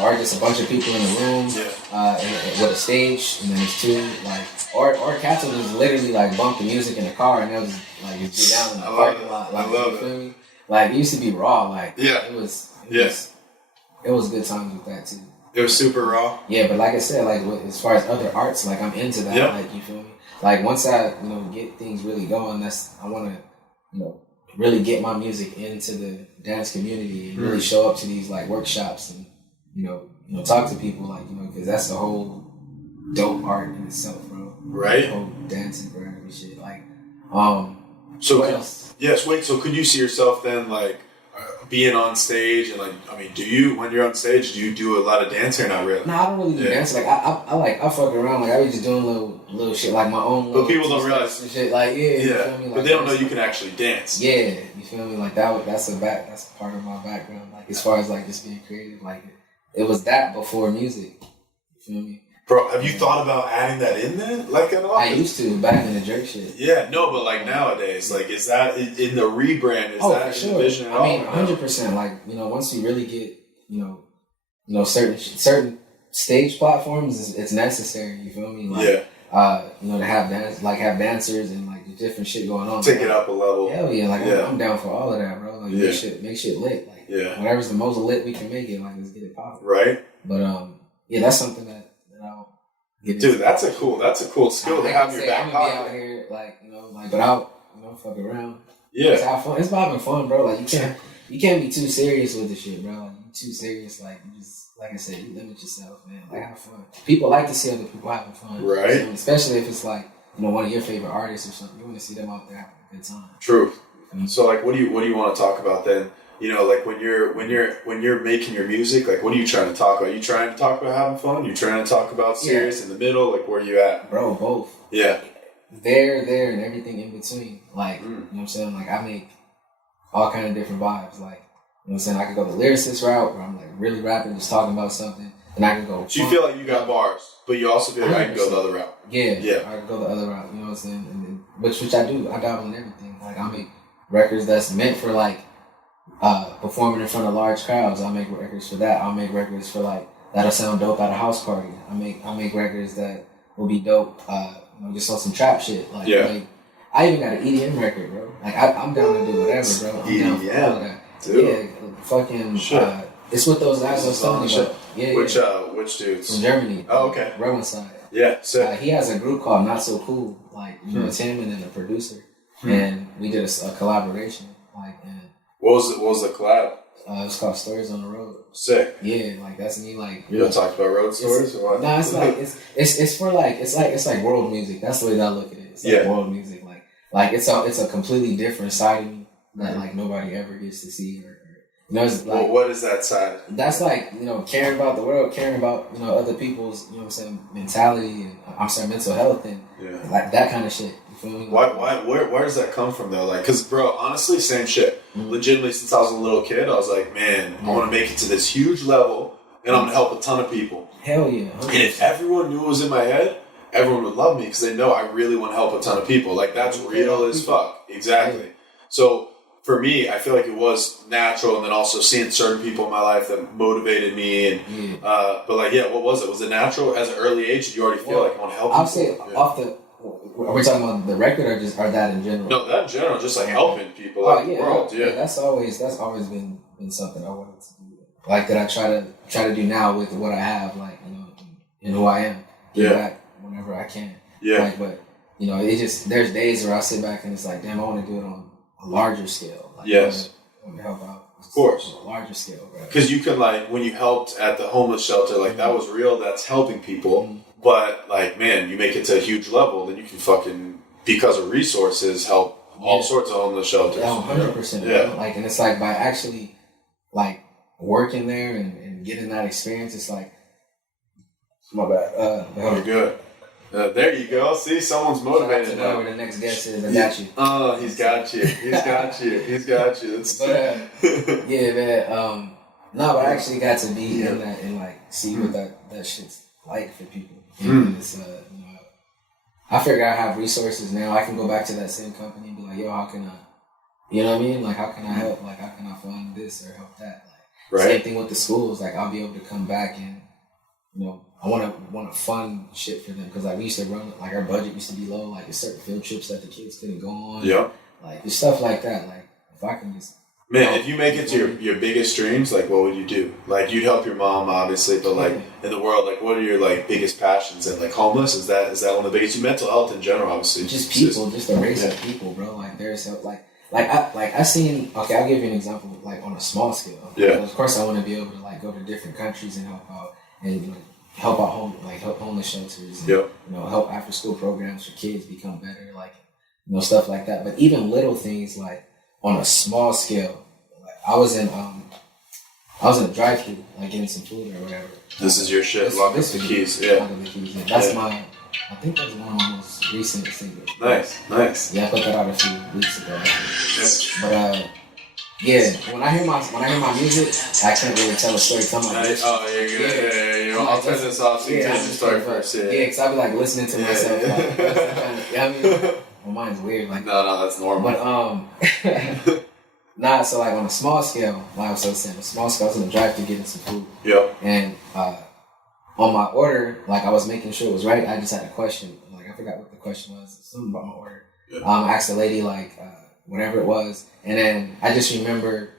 Or just a bunch of people in a room. Yeah. And with a stage, and then it's two like, or cats will just literally like bump the music in the car, and they'll just like get down in the parking lot. Like, I love feel me? Like it used to be raw. Like it was good times with that too. It was super raw. Yeah, but like I said, like as far as other arts, like I'm into that. Yep. Like you feel me? Like once I get things really going, I want to really get my music into the dance community and really show up to these like workshops and you know talk to people like because that's the whole dope art in itself, bro. Right. The whole dancing for and shit. Like, so what else? Yes. Wait. So could you see yourself then like being on stage and like I mean, do you when you're on stage do you do a lot of dancing or not really? No, I don't really do dancing. Like I fuck around. Like I be just doing little shit like my own. But people don't realize and shit. Like you feel me? Like, but they don't know you can actually dance. Yeah, you feel me? Like that's a part of my background. Like as far as like just being creative, like it was that before music. You feel me? Bro, have you thought about adding that in there? Like at all? I used to back in the jerk shit. Yeah, no, but like nowadays, like is that in the rebrand? Is that for in the vision at all? I mean, 100%. Like once you really get certain stage platforms, it's necessary. You feel me? Like, to have dancers and like the different shit going on. Take it up a level. Hell yeah! Like I'm down for all of that, bro. Like make shit lit. Like whatever's the most lit we can make it. Like let's get it popping. Right. But that's something that I'll get into. Dude, that's a cool skill to have in your back I'm pocket. gonna be out here but I'll fuck around. Yeah. Just have fun. It's having fun, bro. Like you can't be too serious with the shit, bro. Like you too serious, like you just like I said, you limit yourself, man. Like have fun. People like to see other people having fun. Right. So, especially if it's like, one of your favorite artists or something. You want to see them out there having a good time. True. So like what do you want to talk about then? Like when you're making your music, like what are you trying to talk about? You trying to talk about having fun? You trying to talk about serious in the middle? Like where you at? Bro, both. Yeah. There, and everything in between. Like, you know what I'm saying? Like I make all kind of different vibes. Like, you know what I'm saying? I could go the lyricist route where I'm like really rapping, just talking about something. And I could go. So you feel like you got bars, but you also feel like I can go the other route. Yeah. I can go the other route. You know what I'm saying? And which I do. I dabble in everything. Like I make records that's meant for like performing in front of large crowds. I'll make records for that. I'll make records for like that'll sound dope at a house party. I make records that will be dope. Just on some trap shit. Like I even got an EDM record, bro. Like I'm down to do whatever, bro. I'm down for all of that. Dude. Yeah, fucking. It's with those guys I was telling you about. Yeah. Which dudes? From Germany. Oh, okay. Rowan side. Yeah. So he has a group called Not So Cool. Like it's him and then a producer, and we did a collaboration. Like and what was the collab? It's called Stories on the Road. Sick. Yeah, like that's me. Like you don't talk about road stories or what? No, it's like it's for like it's like world music. That's the way that I look at it. It's like world music. Like it's a completely different side of me that like nobody ever gets to see or it's like, what is that side? That's like, caring about the world, caring about, other people's, mentality and mental health and like that kind of shit. You feel me? Where does that come from though? Like, cause bro, honestly, same shit. Legitimately, since I was a little kid, I was like, man, I want to make it to this huge level and I'm gonna help a ton of people. Hell yeah. 100%. And if everyone knew it was in my head, everyone would love me because they know I really want to help a ton of people. Like that's real as fuck. Exactly. Yeah. So for me, I feel like it was natural, and then also seeing certain people in my life that motivated me. And but like, what was it? Was it natural as an early age? Did you already feel like I want to help? I'll say off the. Are we talking about the record or that in general? No, that in general, just like helping people out in the world. Yeah, that's always been something I wanted to do. Like that, I try to do now with what I have, like and who I am. Give back whenever I can. Yeah. Like, but it just there's days where I sit back and it's like, damn, I want to do it on a larger scale. Like, yes. I want to help out. Of course. On a larger scale, right? Because you can when you helped at the homeless shelter, like that was real. That's helping people. Mm-hmm. But like, man, you make it to a huge level, then you can fucking, because of resources, help all sorts of homeless shelters. Yeah, 100%. Yeah. Like, and it's like by actually like working there and getting that experience, it's like, my bad. You're good. There you go. See, someone's motivated now. Whoever the next guest is, I got you. Oh, he's got you. He's got you. He's got you. But yeah, man. No, but I actually got to be in that and like see what that shit's like for people. And it's, I figure I have resources now. I can go back to that same company and be like, yo, how can I? You know what I mean? Like, how can I help? Like, how can I fund this or help that? Like, same thing with the schools. Like, I'll be able to come back and I want to fund shit for them because like we used to run like our budget used to be low. Like there's certain field trips that the kids couldn't go on. Yeah. Like there's stuff like that. Like if I can just if you make it to your biggest dreams, like what would you do? Like you'd help your mom obviously, but like in the world, like what are your like biggest passions? And like homeless is that one of the biggest? Mental health in general, obviously. Just people, just a race of people, bro. Like there's like I seen. Okay, I'll give you an example. Like on a small scale. Yeah. Of course, I want to be able to like go to different countries and help out and help out help homeless shelters. And, Yep. help after school programs for kids become better. Like stuff like that. But even little things like on a small scale. Like I was in a drive-thru, like getting some food or whatever. This is your shit. Lock up the keys. Yeah. Lock up the keys. Yeah. That's my. I think that's one of my most recent singles. Nice. Yeah, I put that out a few weeks ago. Yeah. But yeah, when I hear my music, I can't really tell a story. I'll turn this off so you tell the story first. Yeah, because I'll be like listening to myself. Like, that's the kind of, I mean, my mind's weird. Like no, that's normal. But nah. So like on a small scale, like I was so saying, a small scale, I was in the drive-thru getting some food. Yep. And on my order, like I was making sure it was right. I just had a question. Like I forgot what the question was. Something about my order. Yeah. I asked the lady like whatever it was, and then I just remember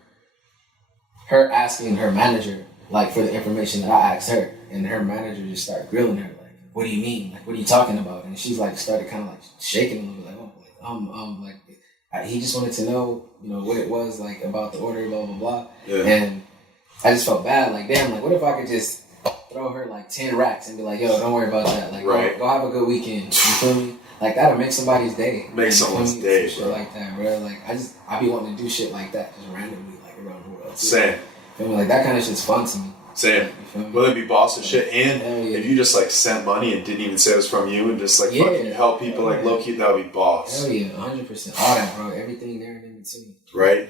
her asking her manager like for the information that I asked her, and her manager just started grilling her like, "What do you mean? Like, what are you talking about?" And she's like started kind of like shaking a little bit, like he just wanted to know, what it was like about the order, blah blah blah. Yeah. And I just felt bad, like damn, like what if I could just throw her like 10 racks and be like, yo, don't worry about that. Like, right. go have a good weekend. You feel me? Like that'll make somebody's day. Make someone's day, shit bro. like that, bro. Like I be wanting to do shit like that just randomly, like around the world. Same. Feel me? Like that kind of shit's fun to me. Same. Whether it be boss and shit, and yeah. if you just like sent money and didn't even say it was from you and just like fucking help people like low key, that would be boss. Hell yeah, 100%. All that, bro. Everything there and in between. Right.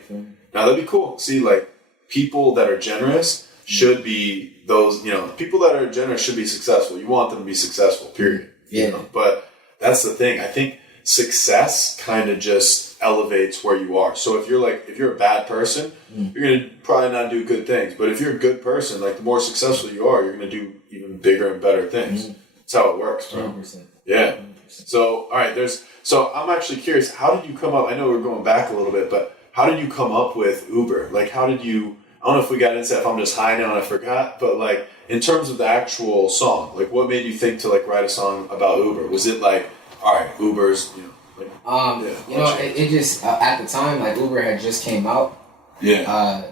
Now that'd be cool. See, like people that are generous should be those. People that are generous should be successful. You want them to be successful. Period. Yeah. But that's the thing. I think success kind of just elevates where you are. So if you're a bad person, you're going to probably not do good things. But if you're a good person, like the more successful you are, you're going to do even bigger and better things. That's how it works, bro. 100%. Yeah. 100%. So, all right, so I'm actually curious, how did you come up, I know we're going back a little bit, but how did you come up with Uber? Like, I don't know if we got into that, if I'm just high now and I forgot, but like, in terms of the actual song, like what made you think to like write a song about Uber? Was it like, all right, Uber's, it just, at the time, like Uber had just came out. Yeah.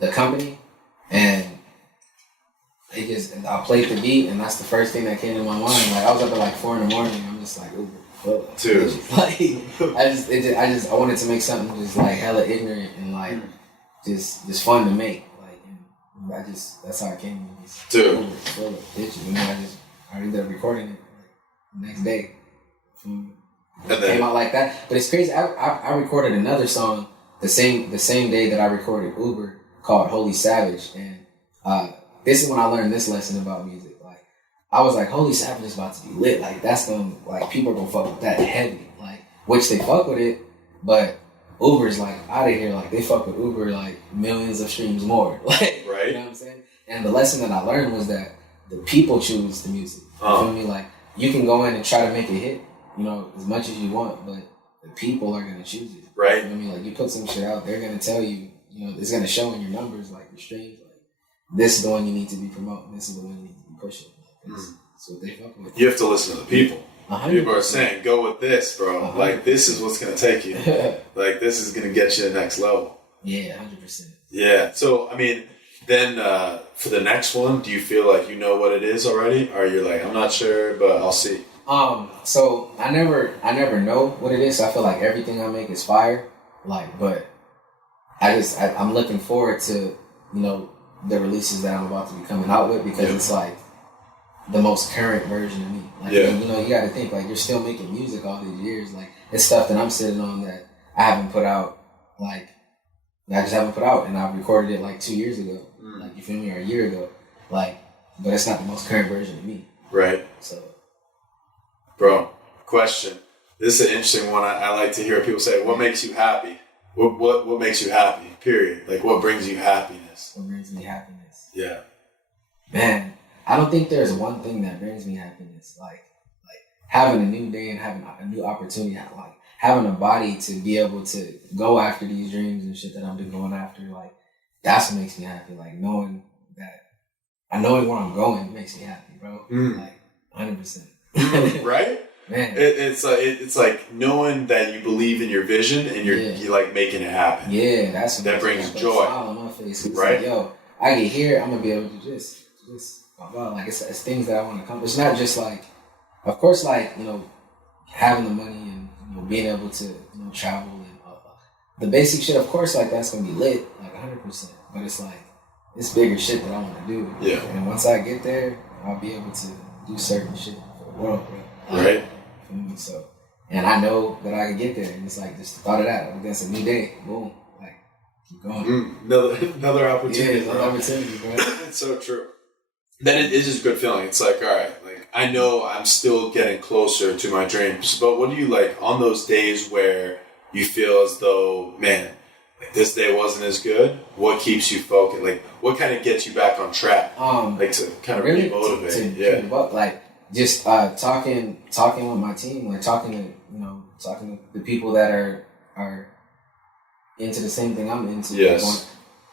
The company, and I played the beat, and that's the first thing that came to my mind. Like I was up at like 4 a.m. I'm just like Uber. Dude. Like I wanted to make something just like hella ignorant and like just fun to make. Like and that's how it came. Dude. Uber, bitches, and then I ended up recording it like the next day. It came out like that, but it's crazy. I recorded another song the same day that I recorded Uber called Holy Savage, and this is when I learned this lesson about music. Like I was like, Holy Savage is about to be lit. Like that's gonna people are gonna fuck with that heavy. Like which they fuck with it, but Uber's like out of here. Like they fuck with Uber like millions of streams more. Like right. You know what I'm saying? And the lesson that I learned was that the people choose the music. You feel me? Like you can go in and try to make a hit, as much as you want, but the people are gonna choose it. Right. You know what I mean? Like you put some shit out, they're gonna tell you, it's gonna show in your numbers, like your streams, like this is the one you need to be promoting, this is the one you need to be pushing. Like, that's what they fuck with. You have to listen to the people. 100%. People are saying, go with this, bro. 100%. Like this is what's gonna take you. Like this is gonna get you to the next level. Yeah, 100%. Yeah. So I mean, then for the next one, do you feel like you know what it is already, or you're like, I'm not sure, but I'll see. So I never know what it is. So I feel like everything I make is fire. Like, but I'm looking forward to, the releases that I'm about to be coming out with because it's like the most current version of me. Like, you got to think like you're still making music all these years. Like it's stuff that I'm sitting on that I haven't put out. Like I just haven't put out, and I recorded it like 2 years ago. Like you feel me, or a year ago. Like, but it's not the most current version of me. Right. So. Bro, question. This is an interesting one. I like to hear people say, what makes you happy? What makes you happy, period? Like, what brings you happiness? What brings me happiness? Yeah. Man, I don't think there's one thing that brings me happiness. Like having a new day and having a new opportunity, like having a body to be able to go after these dreams and shit that I've been going after, like, that's what makes me happy. Like, knowing where I'm going makes me happy, bro. Like, 100%. Right? Man. It's like knowing that you believe in your vision and you're like making it happen. Yeah, that brings joy. Smile on my face. It's Right? like, yo, I get here, I'm gonna be able to just blah, blah. Like it's things that I want to accomplish. It's not just like, of course, like having the money and being able to travel and the basic shit. Of course, like that's gonna be lit, like 100%. But it's like it's bigger shit that I want to do. Yeah. And once I get there, I'll be able to do certain shit for the world, bro. Right. So, and I know that I can get there. And it's like just the thought of that. Like, that's a new day. Boom. Like keep going. Another opportunity. Yeah, another opportunity, bro. It's so true. Then it's just a good feeling. It's like, all right, like I know I'm still getting closer to my dreams. But what do you like on those days where you feel as though, man, like this day wasn't as good? What keeps you focused? Like what kind of gets you back on track? Like to kind of really remotivate. To like just talking with my team, like talking to the people that are into the same thing I'm into. Yes.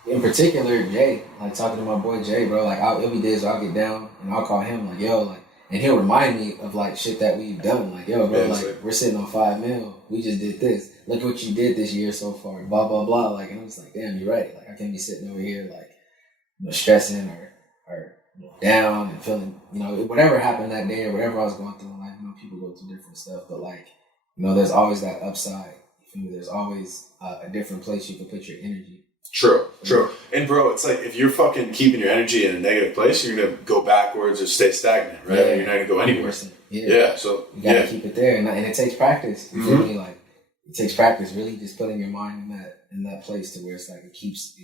In particular, Jay, like talking to my boy Jay, bro, like it'll be days where I'll get down and I'll call him like, yo, like, and he'll remind me of like shit that we've done. Like, yo, bro, like we're sitting on $5 million. We just did this. Look what you did this year so far. Blah, blah, blah. Like, and I'm just like, damn, you're right. Like, I can't be sitting over here like, stressing or down and feeling, whatever happened that day or whatever I was going through in life. People go through different stuff, but like, there's always that upside. You feel me? There's always a different place you can put your energy. True. And bro, it's like if you're fucking keeping your energy in a negative place, you're gonna go backwards or stay stagnant, right? Yeah, you're not gonna go anywhere. Yeah. So you gotta keep it there, and it takes practice. You feel me? Like it takes practice, really, just putting your mind in that place to where it's like it keeps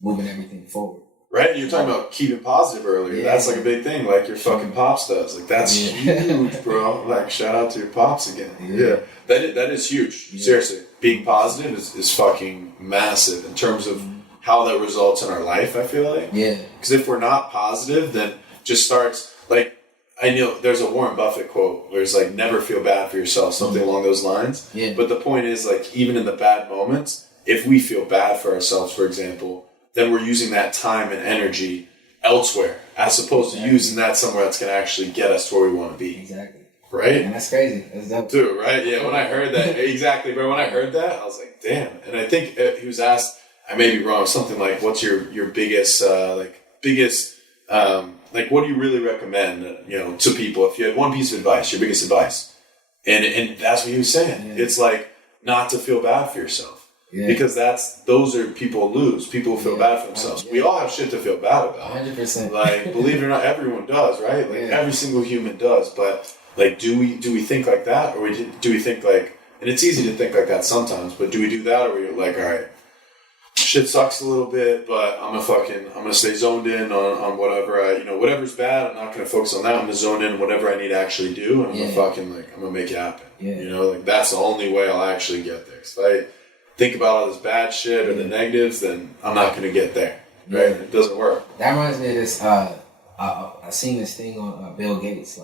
moving everything forward. Right? You're talking about keeping positive earlier. Yeah. That's like a big thing, like your fucking pops does. Like that's huge, bro. Like shout out to your pops again. Yeah. That is huge. Yeah. Seriously. Being positive is fucking massive in terms of how that results in our life, I feel like. Yeah. Because if we're not positive, then just starts like I know there's a Warren Buffett quote where it's like never feel bad for yourself, something along those lines. Yeah. But the point is like even in the bad moments, if we feel bad for ourselves, for example, then we're using that time and energy elsewhere as opposed to using that somewhere that's going to actually get us to where we want to be. Exactly. Right? And that's crazy. That's dope. Dude, right? Yeah, when I heard that, exactly, bro. When I heard that, I was like, damn. And I think he was asked, I may be wrong, something like, what's your biggest, what do you really recommend, to people? If you had one piece of advice, your biggest advice. And that's what he was saying. Yeah. It's like not to feel bad for yourself. Yeah. Because those are people lose. People feel bad for themselves. Yeah. We all have shit to feel bad about. 100%. Like, believe it or not, everyone does, right? Like every single human does. But like, do we think like that, or do we think like? And it's easy to think like that sometimes. But do we do that, or are we like, all right, shit sucks a little bit, but I'm gonna stay zoned in on whatever whatever's bad. I'm not gonna focus on that. I'm gonna zone in on whatever I need to actually do, and I'm gonna make it happen. Yeah. That's the only way I'll actually get there. So if I think about all this bad shit or the negatives, then I'm not going to get there. Right? It doesn't work. That reminds me of this. I seen this thing on Bill Gates,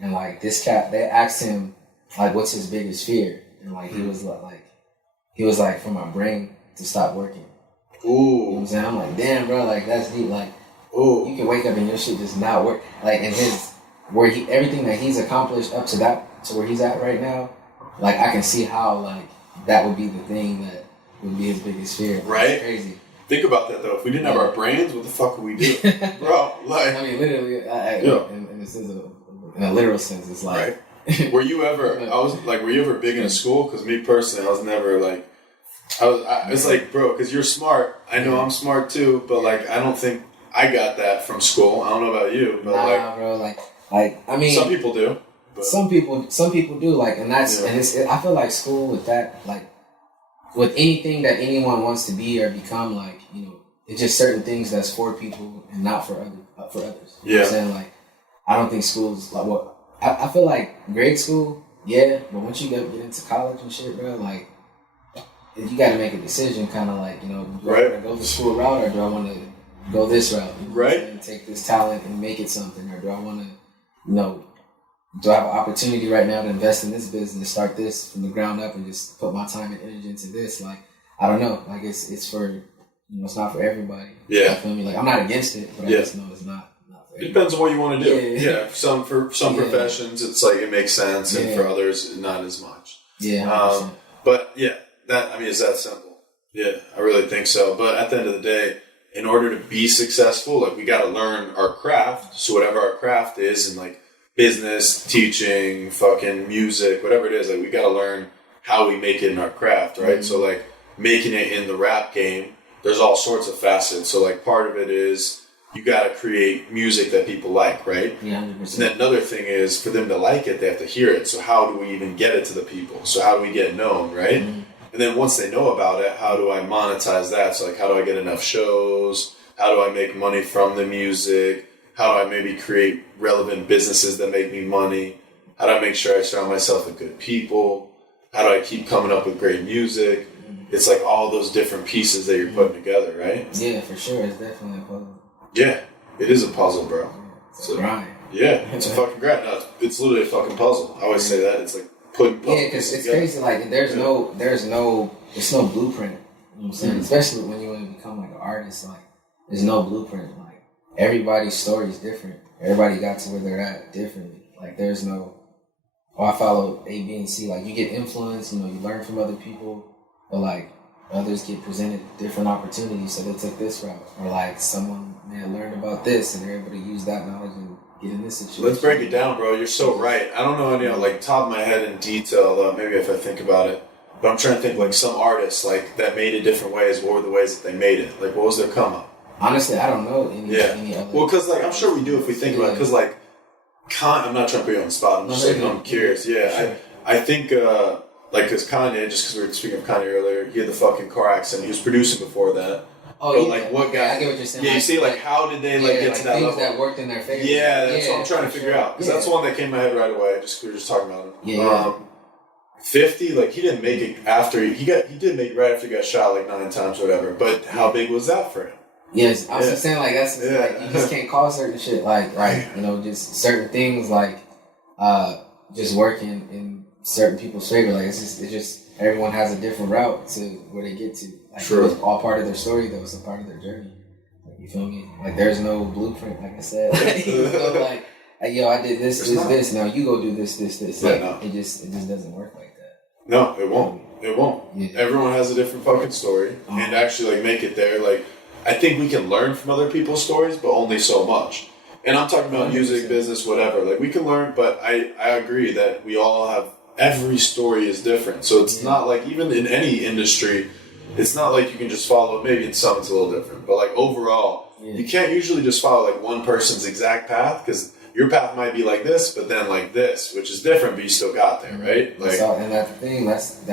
and like this cat, they asked him like, "What's his biggest fear?" And like he was like, "For my brain to stop working." Ooh. You know what I'm saying? I'm like, damn, bro, like that's deep. Like, you can wake up and your shit just not work. Like, in everything that he's accomplished up to where he's at right now, like I can see how like. That would be the thing that would be his biggest fear. Right? It's crazy. Think about that though. If we didn't have our brains, what the fuck would we do, bro? Like, I mean, literally, in a sense in a literal sense, it's like. Right. Were you ever big in a school? Because me personally, I was never like. It's like, bro, because you're smart. I know I'm smart too, but like, I don't think I got that from school. I don't know about you, but bro, like I mean, some people do. But some people do, like, and that's and I feel like school with that, like with anything that anyone wants to be or become, like, it's just certain things that's for people and not for others. You know what I'm saying? Like, I don't think school's like what I feel like grade school, but once you get into college and shit, bro, like you got to make a decision, kind of like, do I want to go the school route or do I want to go this route? Right. And take this talent and make it something, or do I want to, do I have an opportunity right now to invest in this business, start this from the ground up and just put my time and energy into this? Like, I don't know. Like, it's for, it's not for everybody. Yeah. You feel me? Like, I'm not against it, but I just know it's not It depends on what you want to do. Yeah. For some professions, it's like it makes sense, and for others, not as much. Yeah. But yeah, it's that simple. Yeah, I really think so. But at the end of the day, in order to be successful, like we got to learn our craft. So whatever our craft is, and like business, teaching, fucking music, whatever it is, like we got to learn how we make it in our craft, right? Mm-hmm. So like making it in the rap game, there's all sorts of facets. So like part of it is you got to create music that people like, right? Yeah, 100%. And then another thing is for them to like it, they have to hear it. So how do we even get it to the people? So how do we get known, right? Mm-hmm. And then once they know about it, how do I monetize that? So like how do I get enough shows? How do I make money from the music? How do I maybe create relevant businesses that make me money? How do I make sure I surround myself with good people? How do I keep coming up with great music? It's like all those different pieces that you're putting together, right? Yeah, for sure. It's definitely a puzzle. Yeah, it is a puzzle, bro. It's a grind. Yeah, it's a fucking grind. No, it's literally a fucking puzzle. I always say that. It's like putting puzzles together. Yeah, because it's crazy. Like, there's no blueprint. You know what I'm saying? Mm-hmm. Especially when you want to become like an artist, like, there's no blueprint. Like, everybody's story is different. Everybody got to where they're at differently. Like, there's no, I follow A, B, and C. Like, you get influence, you learn from other people, but like, others get presented different opportunities, so they took this route. Or like, someone may have learned about this, and they're able to use that knowledge and get in this situation. Let's break it down, bro. You're so right. I don't know any, like, top of my head in detail, though, maybe if I think about it. But I'm trying to think, like, some artists, like, that made it different ways. What were the ways that they made it? Like, what was their come up? Honestly, I don't know any other. Well, because, like, I'm sure we do if we think about it. Because, like, I'm not trying to put you on the spot. I'm just saying, I'm curious. Yeah, sure. I think, like, because Kanye, just because we were speaking of Kanye earlier, he had the fucking car accident. He was producing before that. Oh, but, yeah. Like, what guy? I get what you're saying. Yeah, you see, like, how did they, like, get to that level? That worked in their favor. Yeah, that's what I'm trying to figure out. Because that's one that came to my head right away. Just we were just talking about him. Yeah. 50, like, he didn't make it after he did make it right after he got shot like 9 times or whatever. But how big was that for him? Yes, I was just saying, like, that's like, you just can't call certain shit, like, right, just certain things, like, just working in certain people's favor. Like, it's just everyone has a different route to where they get to. Like, True. It was all part of their story, though. It's a part of their journey. Like, you feel me? Like, there's no blueprint, like I said. Like, yo, I did this. Now you go do this. Yeah, like, no. It just doesn't work like that. No, it won't. It won't. Yeah. Everyone has a different fucking story, and actually, like, make it there. Like, I think we can learn from other people's stories, but only so much. And I'm talking about 100%. Music, business, whatever. Like, we can learn, but I agree that we all have, every story is different. So it's not like, even in any industry, it's not like you can just follow, maybe in some it's a little different, but like overall, you can't usually just follow like one person's exact path, because your path might be like this, but then like this, which is different, but you still got there, right? Like, and that's the thing, that's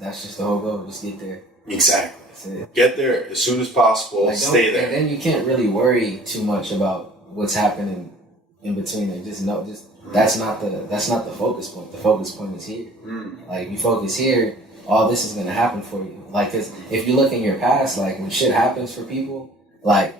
just the whole goal, just get there. Exactly. Get there as soon as possible, like, stay there. And then you can't really worry too much about what's happening in between there. That's not the focus point. The focus point is here. Like, you focus here, all this is gonna happen for you. Like, cause if you look in your past, like, when shit happens for people, like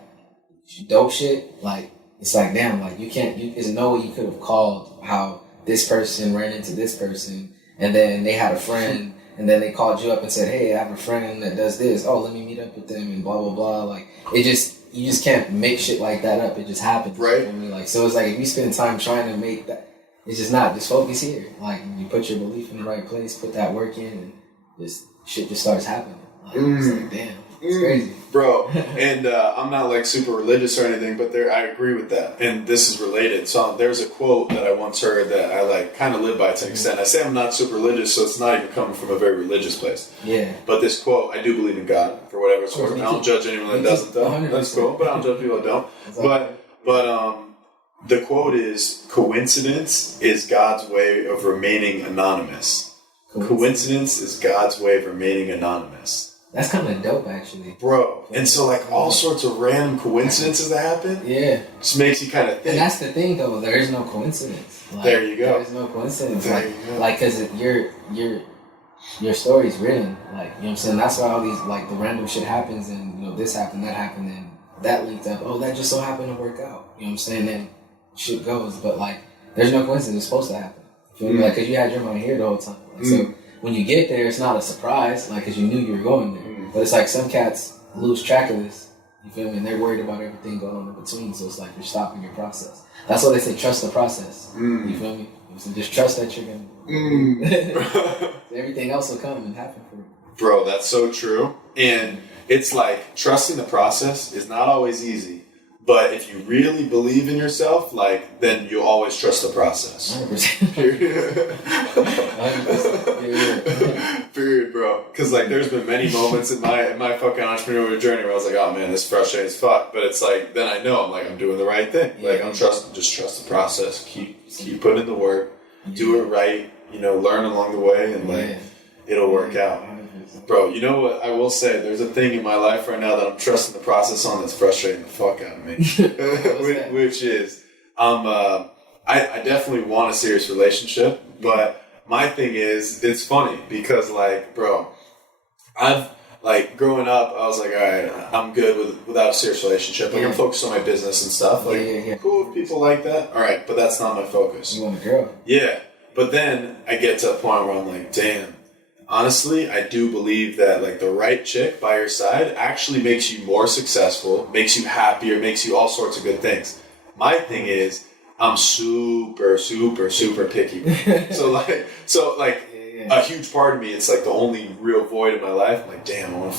dope shit, like, it's like, damn, like, there's no way you could have called how this person ran into this person, and then they had a friend, and then they called you up and said, hey, I have a friend that does this. Oh, let me meet up with them, and blah, blah, blah. Like, you just can't make shit like that up. It just happens. Right. You know what I mean? Like, so it's like, if you spend time trying to make that, it's just not. Just focus here. Like, you put your belief in the right place, put that work in, and shit just starts happening. Like, it's like, damn. It's crazy. Bro, and I'm not like super religious or anything, but I agree with that. And this is related. So there's a quote that I once heard that I like kind of live by to an extent. I say I'm not super religious, so it's not even coming from a very religious place. Yeah. But this quote, I do believe in God, for whatever it's worth. I don't judge anyone that doesn't, though. 100%. That's cool, but I don't judge people that don't. But the quote is, coincidence is God's way of remaining anonymous. Coincidence is God's way of remaining anonymous. That's kind of dope, actually. Bro. And so, like, all sorts of random coincidences that happen, just makes you kind of think. And that's the thing, though. There is no coincidence. Like, there you go. There's no coincidence. Like, because your story's written. Like, you know what I'm saying? That's why all these, like, the random shit happens, and, this happened, that happened, and that linked up. Oh, that just so happened to work out. You know what I'm saying? Then shit goes. But, like, there's no coincidence. It's supposed to happen. You feel me? Like, because you had your mind here the whole time. Like, so when you get there, it's not a surprise, like, because you knew you were going there. But it's like some cats lose track of this. You know You feel me? And they're worried about everything going on in between. So it's like you're stopping your process. That's why they say trust the process. You feel me? So just trust that you're gonna. Everything else will come and happen for you. Bro, that's so true. And it's like trusting the process is not always easy. But if you really believe in yourself, like, then you always trust the process. 100%. Period. 100%. Period, bro. Because, like, there's been many moments in my fucking entrepreneurial journey where I was like, oh, man, this is frustrating as fuck. But it's like, then I know I'm doing the right thing. Like, just trust the process. Keep putting in the work. Do it right. Learn along the way. And, it'll work out. Bro, you know what I will say? There's a thing in my life right now that I'm trusting the process on that's frustrating the fuck out of me. Which is, I definitely want a serious relationship, but my thing is, it's funny because, like, bro, I've, like, growing up, I was like, all right, I'm good without a serious relationship. Like, I'm focused on my business and stuff. Like, cool if people like that. All right, but that's not my focus. You want a girl? Yeah, but then I get to a point where I'm like, damn. Honestly, I do believe that, like, the right chick by your side actually makes you more successful, makes you happier, makes you all sorts of good things. My thing is, I'm super, super, super picky. So a huge part of me, it's like the only real void in my life. I'm like, damn, I want to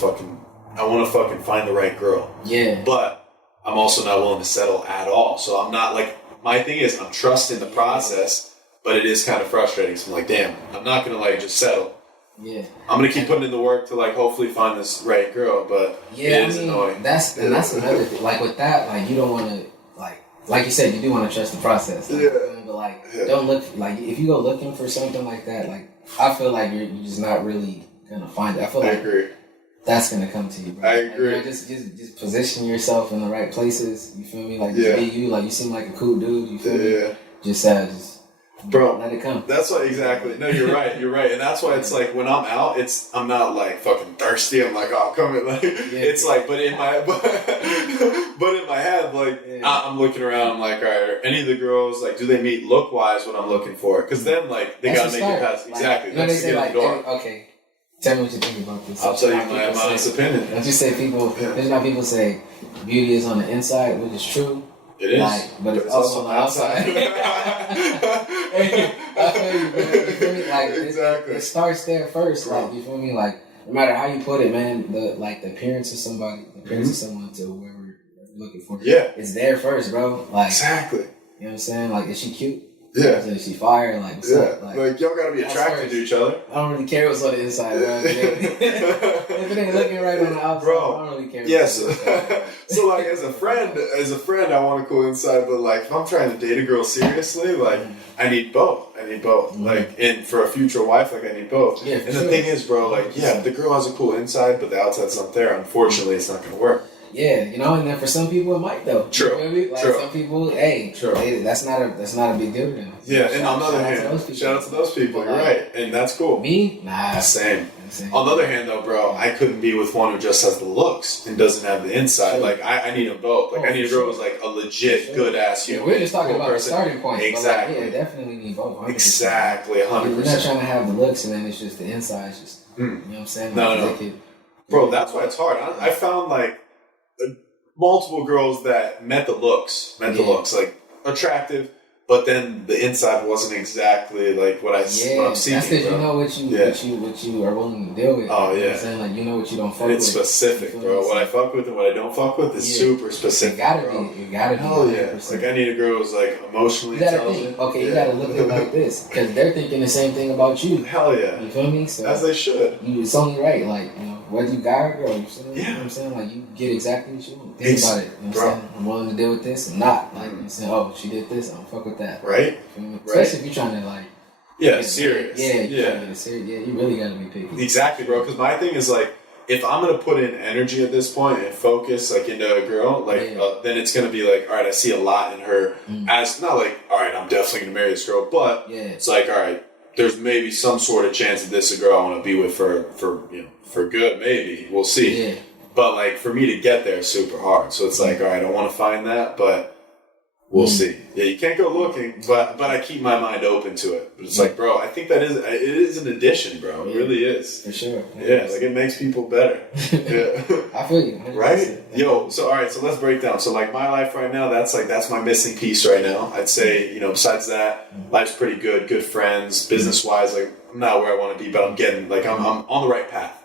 fucking find the right girl. Yeah. But I'm also not willing to settle at all. So I'm not, like, my thing is, I'm trusting the process, but it is kind of frustrating. So I'm like, damn, I'm not going to, like, just settle. Yeah, I'm gonna keep putting in the work to, like, hopefully find this right girl, but it is annoying. That's another thing. Like with that, like, you don't want to, like you said, you do want to trust the process. Like, but don't look like, if you go looking for something like that. Like, I feel like you're just not really gonna find it. I feel like I agree. That's gonna come to you, bro. I agree. Like, just position yourself in the right places. You feel me? Like, just be you. Like, you seem like a cool dude. You feel me? Yeah. Just bro, let it come. That's why, exactly. No, you're right, and that's why it's like when I'm out, I'm not like fucking thirsty. I'm like, oh, come in, like it's like, but in my head, like I'm looking around. I'm like, all right, are any of the girls, like, do they meet look wise what I'm looking for? Because then, like, they gotta make it past. Exactly. They say, like, okay. Tell me what you think about this. I'll tell you my honest opinion. Don't you say there's not people say beauty is on the inside, which is true. It is. Like, but it's also on the outside. I feel you, man. You feel me? Like, exactly. It starts there first. Like, you feel me? Like, no matter how you put it, man, the appearance of somebody, the appearance of someone to whoever you're looking for. Yeah. It's there first, bro. Like, exactly. You know what I'm saying? Like, is she cute? Yeah. Is she fire? Like, what's up? Like, y'all gotta be attracted to each other. I don't really care what's on the inside, bro. If it ain't looking right on the outside, bro, I don't really care. Yes. So, like, as a friend, I want a cool inside, but, like, if I'm trying to date a girl seriously, like, I need both. Mm-hmm. Like, and for a future wife, like, I need both. Yeah, and the thing is, bro, like, the girl has a cool inside, but the outside's not there. Unfortunately, it's not gonna work. Yeah, you know, and then for some people it might though. True. You feel me? Like, some people, that's not a big deal to them. Yeah, and on the other hand, shout out to those people. You're right, and that's cool. Me? Nah. Same. On the other hand, though, bro, I couldn't be with one who just has the looks and doesn't have the inside. Sure. Like, I need them both. Like, I need a girl who's, like, a legit good ass human. We're just talking about the starting point. Exactly. But, like, definitely need both. 100%. Exactly, 100%. We're not trying to have the looks and then it's just the inside. Just you know what I'm saying? No. Bro, that's why it's hard. I found, like, multiple girls that met the looks, like, attractive, but then the inside wasn't exactly like what I'm seeking. That's because you know what you are willing to deal with. Oh, you know yeah. what I'm saying? Like, you know what you don't fuck with. It's specific, bro. What I fuck with and what I don't fuck with is super specific. You gotta be. Hell yeah. Like, I need a girl who's, like, emotionally intelligent. You gotta look at it like this, because they're thinking the same thing about you. Hell yeah. You feel me? So, as they should. It's only right, like, you know, whether you guy or girl, you know what I'm saying? Like, you get exactly what you want. Think about it. You know what I'm saying? I'm willing to deal with this and not. Like, you know what I'm saying? Oh, she did this, I don't fuck with that. Right? Especially if you're trying to, like, serious. Yeah, you really gotta be picky. Exactly, bro. Because my thing is, like, if I'm gonna put in energy at this point and focus, like, into a girl, like, then it's gonna be like, all right, I see a lot in her. As not like, all right, I'm definitely gonna marry this girl, but it's like, all right, there's maybe some sort of chance that this is a girl I want to be with for good. Maybe we'll see. But, like, for me to get there is super hard. So it's like, all right, I want to find that, but We'll see. Yeah, you can't go looking, but I keep my mind open to it. But it's like, bro, I think it is an addition, bro. It really is. For sure. Yeah, like it makes people better. Yeah. I feel you. 100%. Right? Yo, so all right, so let's break down. So like my life right now, that's my missing piece right now. I'd say, besides that, life's pretty good, good friends, business wise, like I'm not where I want to be, but I'm getting like I'm on the right path.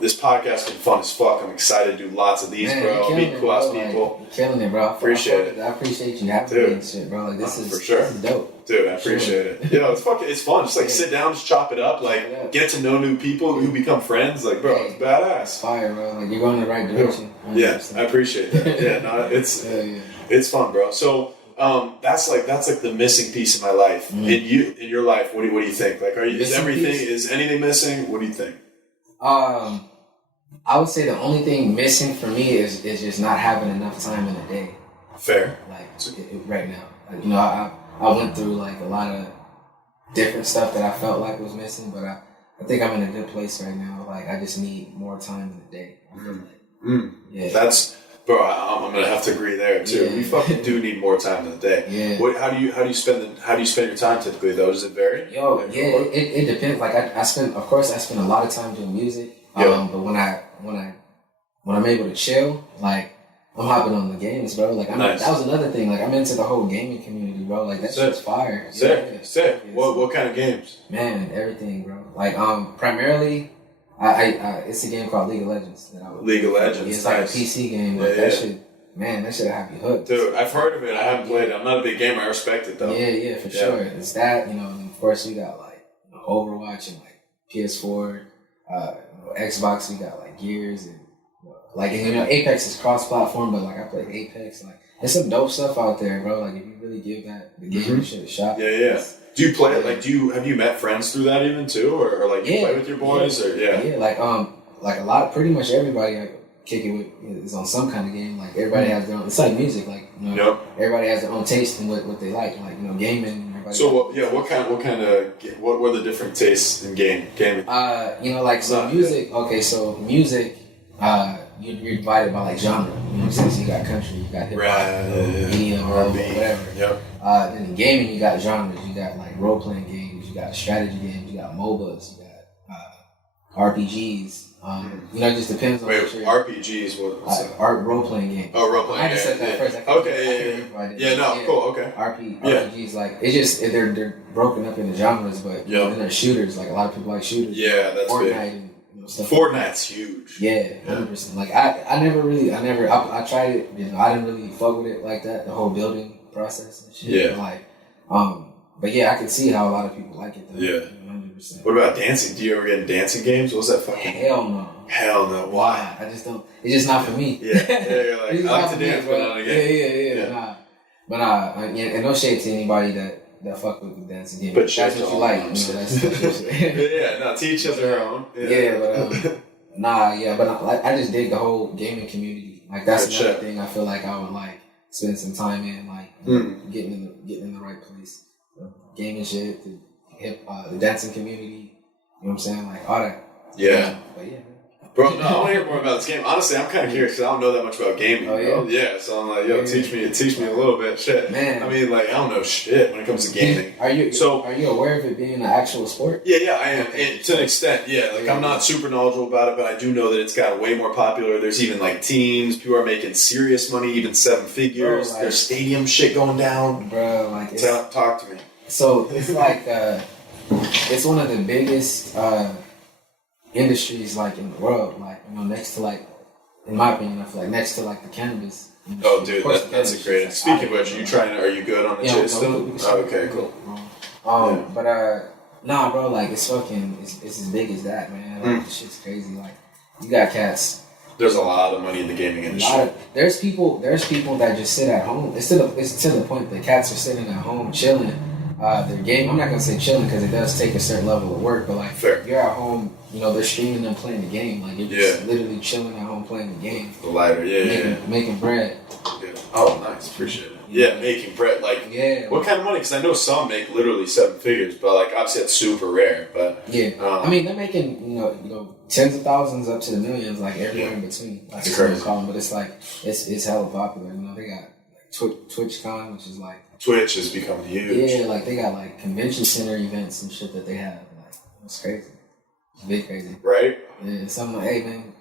This podcast has been fun as fuck. I'm excited to do lots of these, bro. Meet cool ass people. You're killing it, bro. Appreciate it. I appreciate you having me and shit, bro. Like this is for sure. This is dope. Dude, I appreciate it. It's fun. Just like sit down, just chop it up, like get to know new people who become friends. Like, bro, it's badass. Fire, bro. Like you're going in the right direction. 100%. Yeah, I appreciate that. Yeah, no, it's fun, bro. So that's like the missing piece in my life. In your life, what do you think? Like, is anything missing? What do you think? I would say the only thing missing for me is just not having enough time in a day. Fair. Like right now, like, I went through like a lot of different stuff that I felt like was missing, but I think I'm in a good place right now. Like I just need more time in the day. Yeah. That's. Bro, I'm gonna have to agree there too. Yeah. We fucking do need more time in the day. Yeah. How do you spend your time typically though? Does it vary? It depends. Like I spend a lot of time doing music. But when I'm able to chill, like I'm hopping on the games, bro. Like that was another thing. Like I'm into the whole gaming community, bro. Like that shit's fire. Sick. Yeah, what kind of games? Man, everything, bro. Like primarily. It's a game called League of Legends. League of Legends. It's like a PC game. Like that shit have you hooked. Dude, I've heard of it. I haven't played it. I'm not a big gamer. I respect it though. Yeah, for sure. It's that, and of course we got like Overwatch and like PS4, Xbox. We got like Gears and like Apex is cross-platform, but like I play Apex. Like there's some dope stuff out there, bro. Like if you really give the game shit a shot. Yeah. Do you play it? Like, have you met friends through that even too, or like you play with your boys, or like a lot, pretty much everybody I kick it with is on some kind of game. Like everybody has their own. It's like music, like everybody has their own taste in what they like gaming. So what were the different tastes in gaming? Music. Okay, so music. You're divided by like genre. You know what I'm saying? So you got country, you got hip hop, EDM, R&B, whatever. Yep. Then in gaming, you got genres. You got like role playing games. You got strategy games. You got MOBAs. You got RPGs. It just depends on what you're... RPGs, what's that? Role playing games. Oh, role playing. I just said that first. Cool. Okay. RPGs, like it's just they're broken up into genres, but then there's shooters. Like a lot of people like shooters. Yeah, that's Fortnite big. Stuff Fortnite's huge. Yeah, 100%. Like I tried it. I didn't really fuck with it like that. The whole building process and shit. Yeah. But I can see how a lot of people like it though. Yeah. 100%. What about dancing? Do you ever get in dancing games? What's that fucking? Hell no. Hell no. Why? I just don't. It's just not for me. Yeah. You're like I like to dance, but not again. Yeah. Nah. But and no shade to anybody that fuck with the dancing game. But that's what you like. Teach us our own. But I just dig the whole gaming community. Like that's another thing I feel like I would like spend some time in, like getting in the right place. Gaming shit, the dancing community. You know what I'm saying? Like all that. Yeah. But yeah. Bro, no, I want to hear more about this game. Honestly, I'm kind of curious because I don't know that much about gaming. Oh, yeah? Bro. Yeah, so I'm like, teach me a little bit. Shit. Man. I mean, like, I don't know shit when it comes to gaming. Are you aware of it being an actual sport? Yeah, I am. To an extent, yeah. Like, I'm not super knowledgeable about it, but I do know that it's got way more popular. There's even, like, teams. People are making serious money, even 7 figures. Bro, like, there's stadium shit going down. Bro, like... Talk to me. So, it's like... it's one of the biggest... industries like in the world, like next to like, in my opinion, I feel like next to like the cannabis industry. Oh, dude, that's a great. Speaking of which, are you good on the shit still? Okay, cool. Nah, bro, like it's as big as that, man. Like this shit's crazy. Like you got cats. There's a lot of money in the gaming industry. There's people that just sit at home. It's to the point that cats are sitting at home chilling. Their game. I'm not gonna say chilling because it does take a certain level of work, but like you're at home. They're streaming and playing the game. Like, you're just literally chilling at home playing the game. The lighter, making bread. Yeah. Oh, nice. Appreciate it. Yeah, making bread. Like, what kind of money? Because I know some make literally 7 figures, but, like, obviously that's super rare. But I mean, they're making, tens of thousands up to the millions, like, everywhere in between. That's crazy. But it's, like, it's hella popular. They got, like, TwitchCon, which is like Twitch has become huge. yeah, like they got like convention center events and shit that they have. Like it's crazy, it's big crazy, Right? Yeah, so I'm like, hey man,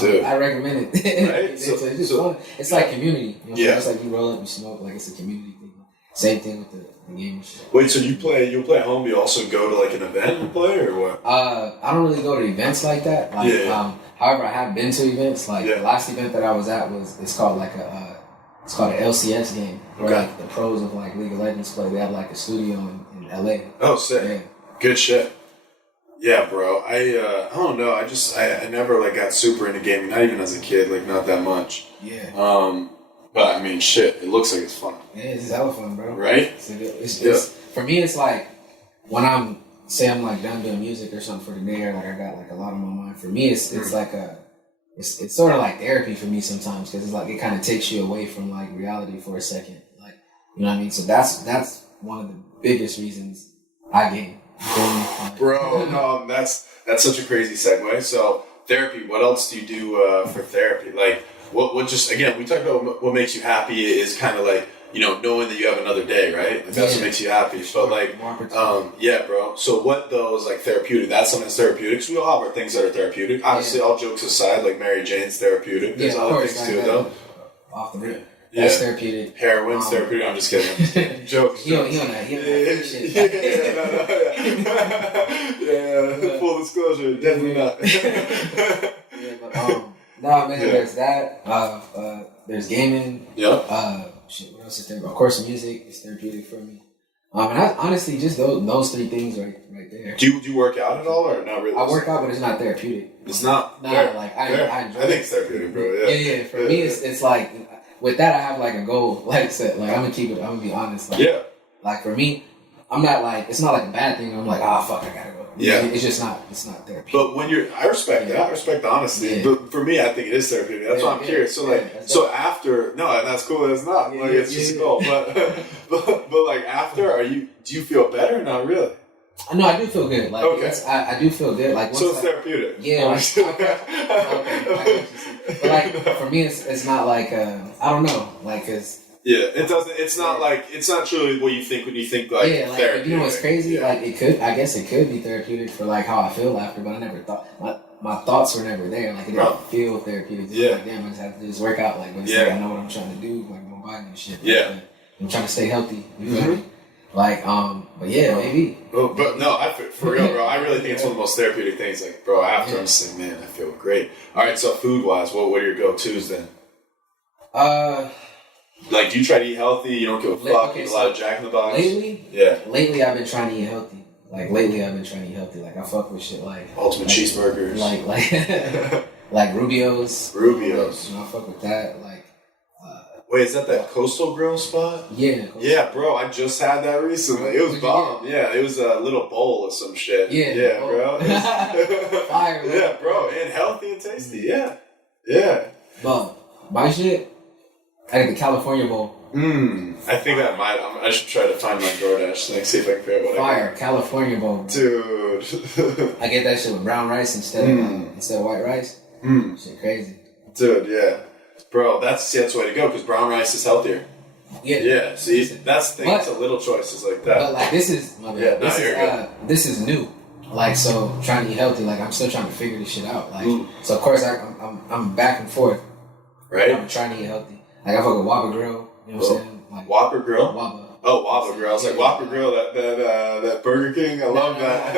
Dude. I recommend it. Right? It's just fun. It's like community. You know, Yeah. it's like you roll up, you smoke. Like it's a community thing. Same thing with the game and shit. Wait, so you play at home? You also go to like an event and play, or what? I don't really go to events like that. Like, however, I have been to events. Like the last event that I was at it's called like it's called an LCS game where like the pros of like League of Legends play. They have like a studio in LA. Oh, sick. Yeah. Good shit. Yeah, bro. I don't know. I never like got super into gaming. Not even as a kid. Like not that much. Yeah. But I mean, shit. It looks like it's fun. Yeah, it's hella fun, bro. Right? It's for me. It's like when I'm like done doing music or something for the day, or like I got like a lot on my mind. For me, it's like it's sort of like therapy for me sometimes because it's like it kind of takes you away from like reality for a second. Like you know what I mean. So that's one of the biggest reasons I game. Bro, no, that's such a crazy segue. So therapy. What else do you do for therapy? Like. What just, again, we talked about what makes you happy is kind of like, you know, knowing that you have another day, right? Like that's what makes you happy. But like, yeah, bro. So what though is like therapeutic? That's something that's therapeutic. Because we all have our things that are therapeutic. Obviously, all jokes aside, like Mary Jane's therapeutic. There's other things too, though. Off the rip. That's therapeutic. Heroin's therapeutic. I'm just kidding. Jokes. He don't shit. Yeah, full disclosure, definitely not. Yeah, but nah, man, there's that. There's gaming. Yep. Shit, what else is there? Of course, music is therapeutic for me. And I honestly just those three things right there. Do you work out at all or not really? I work out, but it's not therapeutic. It's not. Nah, like I enjoy I think it's therapeutic, bro. Yeah. For me, it's like with that I have like a goal, like set. Like I'm gonna be honest. Like, Like for me, I'm not like it's not like a bad thing. I'm like fuck, I gotta go. Yeah. It's just not. It's not therapeutic. But when I respect that. I respect the honesty. Yeah. But for me, I think it is therapeutic. That's why I'm curious. So so after, no, that's cool. It's not like it's just a goal. But like after, do you feel better? Not really. No, I do feel good. Like I do feel good. Like so it's therapeutic. Yeah. But like for me, it's not like I don't know. Like yeah, it doesn't. It's not like it's not truly what you think when you think like therapy. You know what's crazy? Like it could. I guess it could be therapeutic for like how I feel after, but I never thought my thoughts were never there. Like it didn't feel therapeutic. Like damn, I just have to just work out. Like, but it's like I know what I'm trying to do. Like my body and shit. Like, I'm trying to stay healthy. You feel me? Like but yeah, maybe. Oh, but no, for real, bro. I really think it's one of the most therapeutic things. Like, bro, after I'm just like, man, I feel great. All right, so food wise, what are your go-tos then? Like, do you try to eat healthy? You don't give a fuck? Eat a lot of Jack in the Box? Lately? Yeah. Lately, I've been trying to eat healthy. Like, Like, I fuck with shit like... Ultimate cheeseburgers. Like Rubio's. Rubio's. You know, I fuck with that. Like... Wait, is that Coastal Grill spot? Yeah. Yeah, bro, I just had that recently. It was bomb. Yeah, it was a little bowl of some shit. Yeah, bro. Fire, bro. Yeah, bro, and healthy and tasty. Yeah. But my shit... I got the California Bowl. I think I should try to find my DoorDash thing, see if I can figure out what Fire, California Bowl. Dude. I get that shit with brown rice instead of white rice. Shit crazy. Dude, yeah. Bro, that's the way to go, because brown rice is healthier. Yeah, see, that's the thing, it's a little choices like that. But like this is, this is new. Like, so trying to eat healthy, like I'm still trying to figure this shit out. Like, so of course I'm back and forth. Right? I'm trying to eat healthy. Like I fuck with Whopper Grill. You know what I'm saying? Like, Whopper Grill? Whopper. Oh, Whopper Grill. I was like, Whopper Grill, that Burger King. I love that.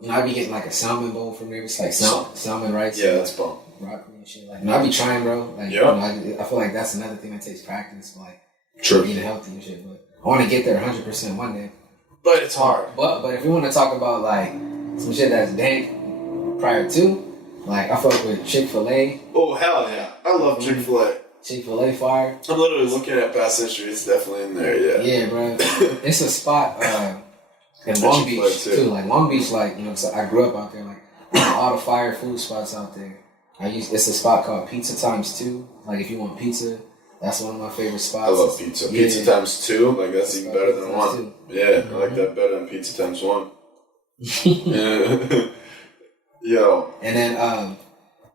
You know, I be getting like a salmon bowl from there. It's like salmon rice. Yeah, that's bomb. Broccoli and shit. Like, I be trying, bro. Like, you know, I feel like that's another thing that takes practice. Like, eating healthy and shit. But I want to get there 100% one day. But it's hard. But if we want to talk about like some shit that's dank prior to, like I fuck with Chick-fil-A. Oh hell yeah! I love Chick-fil-A. Chick-fil-a fire. I'm literally looking at past history. It's definitely in there. Yeah. Yeah, bro. It's a spot in Long Beach too. Like Long Beach, like you know, so I grew up out there. Like all the fire food spots out there. It's a spot called Pizza Times 2. Like if you want pizza, that's one of my favorite spots. I love pizza. Yeah. Pizza Times 2, like that's even better than 1. 2. Yeah, I like that better than Pizza Times 1. Yeah. Yo. And then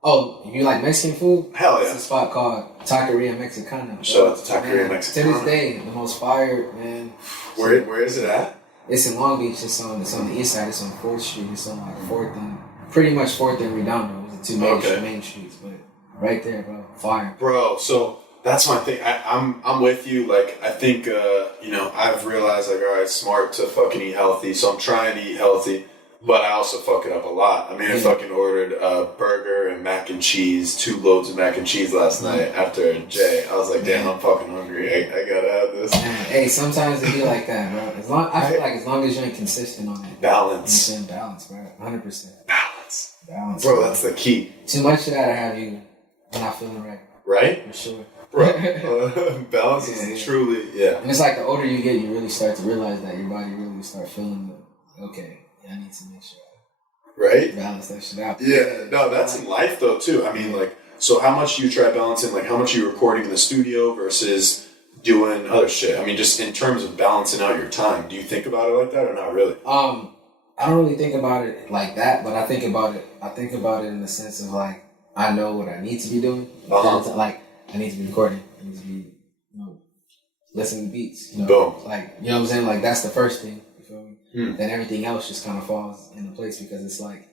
Oh, if you like Mexican food? Hell yeah. It's a spot called Taqueria Mexicana. Shout out to Taqueria Man, Mexicana. To this day, the most fire, man. Where is it at? It's in Long Beach. It's on the east side. It's on 4th Street. It's on like 4th and pretty much 4th and Redondo. It's the two main streets, but right there, bro. Fire. Bro, so that's my thing. I'm with you. Like, I think, I've realized, like, all right, it's smart to fucking eat healthy. So I'm trying to eat healthy, but I also fuck it up a lot. I mean, I fucking ordered a burger and mac and cheese, 2 loads of mac and cheese last night after a J. I was like, damn, I'm fucking hungry. I gotta have this. Man, hey, sometimes it be like that, bro. I feel like as long as you ain't consistent on it. Balance. You know what I'm saying? Balance, bro. 100%. Balance. Bro, that's the key. Too much of that'll have you not feeling right. Right? For sure. Bro, balance is truly, And it's like the older you get, you really start to realize that your body really start feeling okay, I need to make sure I balance that shit out. Yeah, no, that's in life though too. I mean, like, so how much do you try balancing, like how much are you recording in the studio versus doing other shit? I mean, just in terms of balancing out your time, do you think about it like that or not really? I don't really think about it like that, but I think about it in the sense of like, I know what I need to be doing. Like, I need to be recording. I need to be, listening to beats. Boom. Like, you know what I'm saying? Like, that's the first thing. You feel me? Then everything else just kind of falls into place because it's like,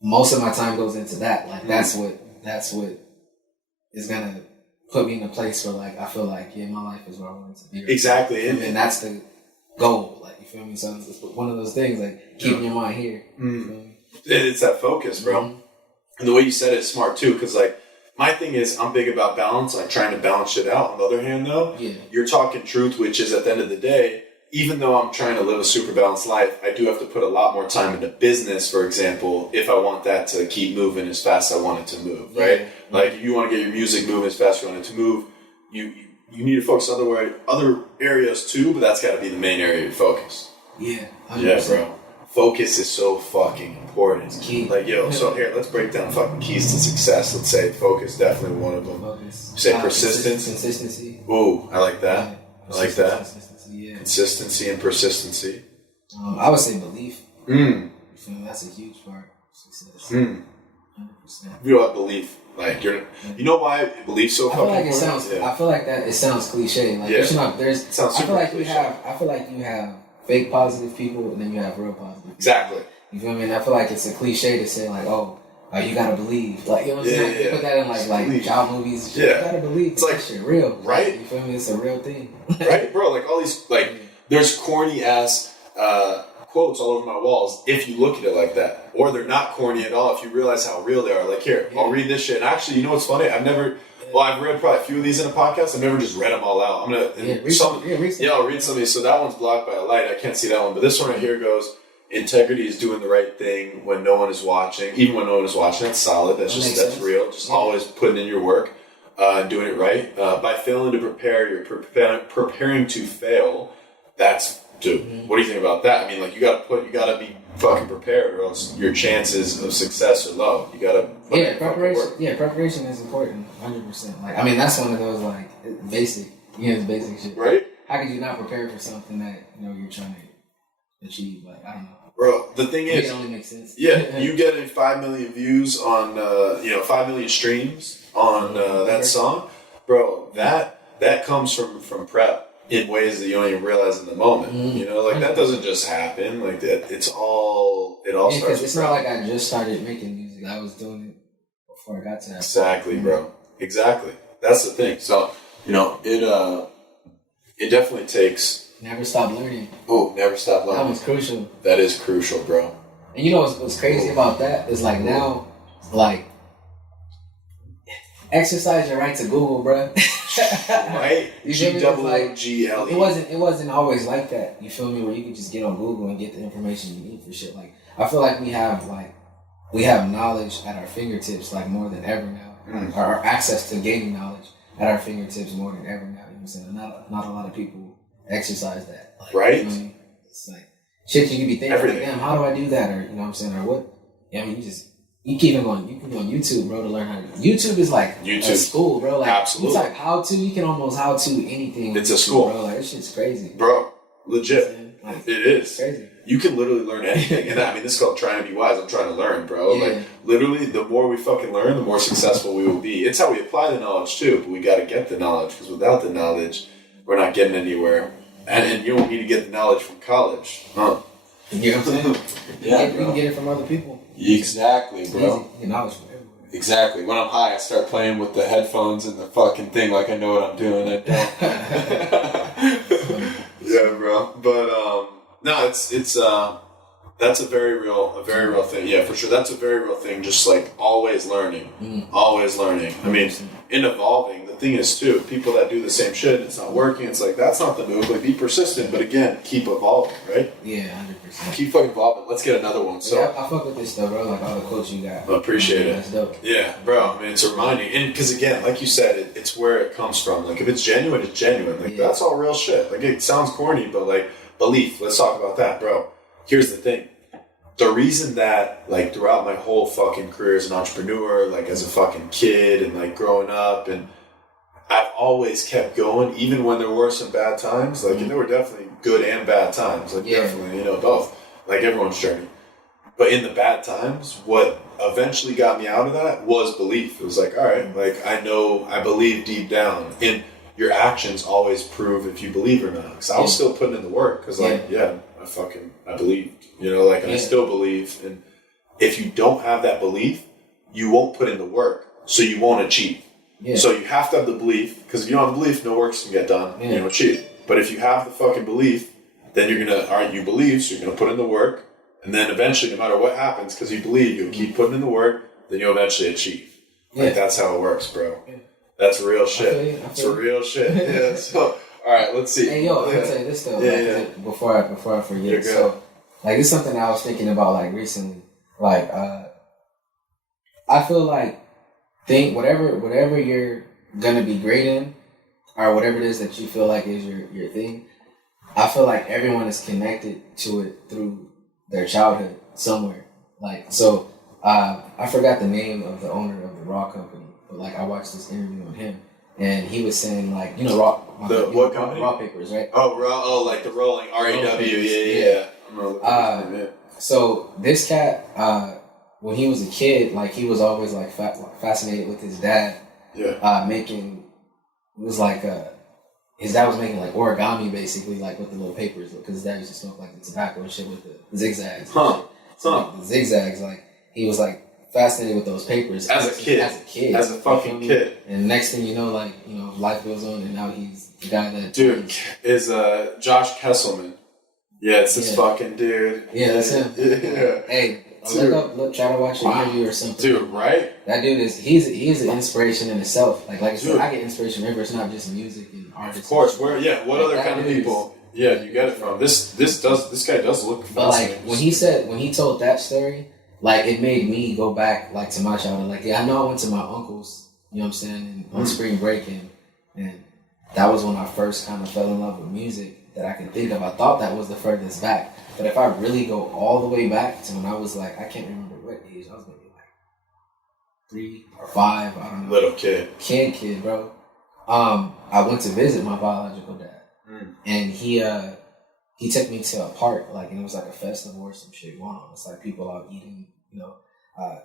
most of my time goes into that. Like, that's what is going to put me in a place where, like, I feel like, yeah, my life is where I want it to be. Exactly. And that's the goal. Like, you feel me? So it's one of those things, like, keeping your mind here. You feel me? It's that focus, bro. And the way you said it is smart too, because like my thing is I'm big about balance, like trying to balance shit out. On the other hand though, you're talking truth, which is at the end of the day, even though I'm trying to live a super balanced life, I do have to put a lot more time into business, for example, if I want that to keep moving as fast as I want it to move, right? Like if you want to get your music moving as fast as you want it to move, you need to focus other areas too, but that's got to be the main area of your focus. Yeah, 100%. Yeah, bro. Focus is so fucking important. It's key. Like, yo, so here, let's break down fucking keys to success. Let's say focus, definitely one of them. Focus. Say persistence. Consistency. Ooh, I like that. Yeah. I like that. Consistency, Consistency and persistency. I would say belief. You feel me? That's a huge part of success. 100%. You know what belief? Like you know why belief's so fucking important? I feel like that it sounds cliche. Like it sounds super cliche. I feel like you have fake positive people and then you have real positive people. Exactly. You feel me? And I feel like it's a cliche to say like, oh, you gotta believe. Like, you know what I'm saying? You put that in like job movies. You gotta believe. It's like shit real. Right? You feel me? It's a real thing. Right, bro? Like all these there's corny ass quotes all over my walls if you look at it like that. Or they're not corny at all if you realize how real they are. Like here, I'll read this shit. And actually, you know what's funny? I've read probably a few of these in a podcast. I've never just read them all out. I'm gonna I'll read some of these. So that one's blocked by a light. I can't see that one. But this one right here goes, integrity is doing the right thing when no one is watching. Even when no one is watching, that's solid. That's real. Just always putting in your work and doing it right. By failing to prepare, you're preparing to fail. That's what do you think about that? I mean, like you gotta be fucking prepared, or else your chances of success are low. You gotta preparation. Yeah, preparation is important, 100%. Like, I mean, that's one of those like basic shit. Right? How could you not prepare for something that you're trying to achieve? Like, I don't know. Bro, the thing is, it only makes sense. Yeah, you getting 5 million views on 5 million streams on that song, bro. That comes from prep. In ways that you don't even realize in the moment, that doesn't just happen. Like that, it all starts. Because it's not like I just started making music. I was doing it before I got to that. Exactly, bro. Exactly. That's the thing. So it definitely takes. Never stop learning. Oh, never stop learning. That was crucial. That is crucial, bro. And you know what's crazy about that is like now, like exercise your right to Google, bro. Right? G-double-O-G-L-E. It wasn't always like that. You feel me? Where you could just get on Google and get the information you need for shit. Like, I feel like we have knowledge at our fingertips like more than ever now. Or access to gaining knowledge at our fingertips more than ever now. You know what I'm saying? Not a lot of people exercise that. Like, right? You know what I mean? It's like shit you could be thinking like, damn, how do I do that? Or you know what I'm saying? Or what? Yeah, I mean, you keep on going. You can go on YouTube, bro, to learn how to. YouTube is like a school, bro. Like, absolutely. You type how to, you can almost how to anything. It's a school, bro. Like, this shit's crazy, bro. Legit. Like, It is. crazy. You can literally learn anything. And I mean, this is called trying to be wise. I'm trying to learn, bro. Yeah. Like, literally, the more we fucking learn, the more successful we will be. It's how we apply the knowledge, too. But we got to get the knowledge, because without the knowledge, we're not getting anywhere. And you don't need to get the knowledge from college. Huh? You know what I'm saying? Yeah, you can get it from other people. Exactly, It's bro. easy. You get knowledge from everywhere. Exactly. When I'm high, I start playing with the headphones and the fucking thing like I know what I'm doing. I don't. Yeah, bro. But no, it's that's a very real thing. Yeah, for sure. That's a very real thing. Just like always learning, always learning. I mean, in evolving. The thing is too, people that do the same shit, it's not working. It's like that's not the move. Like be persistent, but again, keep evolving, right? Yeah, 100%. Keep fucking evolving. Let's get another one. So yeah, I fuck with this stuff, bro. Like all the quotes you got. I appreciate it. That's dope. Yeah, bro. I mean, it's a reminding, and because again, like you said, it's where it comes from. Like if it's genuine, it's genuine. Like that's all real shit. Like it sounds corny, but like belief. Let's talk about that, bro. Here's the thing. The reason that, like, throughout my whole fucking career as an entrepreneur, like, as a fucking kid and, like, growing up, and I've always kept going, even when there were some bad times. Like, and there were definitely good and bad times. Like, definitely, you know, both. Like, everyone's journey. But in the bad times, what eventually got me out of that was belief. It was like, all right, like, I believe deep down. And your actions always prove if you believe or not. Because I was still putting in the work. Because, like, I believed. You know, like, and I still believe. And if you don't have that belief, you won't put in the work. So you won't achieve. Yeah. So you have to have the belief. Because if you don't have the belief, no work's going to get done. Yeah. You don't achieve. But if you have the fucking belief, then you're going to, all right, you believe, so you're going to put in the work. And then eventually, no matter what happens, because you believe, you'll keep putting in the work, then you'll eventually achieve. Yeah. Like, that's how it works, bro. Yeah. That's real shit. It's real shit. Yeah. So, all right, let's see. Hey, yo, I'm going to tell you this, though. Before I forget. So, like, this is something I was thinking about, like, recently. Like, I feel like, whatever you're going to be great in, or whatever it is that you feel like is your thing, I feel like everyone is connected to it through their childhood somewhere. Like, so, I forgot the name of the owner of the Raw company, but, like, I watched this interview on him, and he was saying, like, you know, what company? Raw Papers, right? Oh, Raw, like the rolling, R-A-W, yeah. So this cat, when he was a kid, like he was always like fascinated with his dad. Yeah. His dad was making like origami basically, like with the little papers, because his dad used to smoke like the tobacco and shit with the zigzags. So like, the zigzags, like he was like fascinated with those papers as a kid, as a fucking kid. And next thing you know, like, you know, life goes on, and now he's the guy that is Josh Kesselman. Yeah, it's this fucking dude. Yeah, that's him. Yeah. Hey, try to watch an interview or something. Dude, right? That dude he's an inspiration in itself. Like I said, I get inspiration whenever it's not just music and artists. Of course, what other kind of people? Yeah, you get it from this guy does look fascinating. But like when he told that story, like it made me go back like to my childhood. Like, yeah, I know I went to my uncle's, you know what I'm saying, on spring break, and that was when I first kind of fell in love with music that I could think of. I thought that was the furthest back. But if I really go all the way back to when I was like, I can't remember what age, I was maybe like 3 or 5, I don't know. Little kid. Kid, bro. I went to visit my biological dad. And he took me to a park, like, and it was like a festival or some shit going on. It's like people out eating, you know,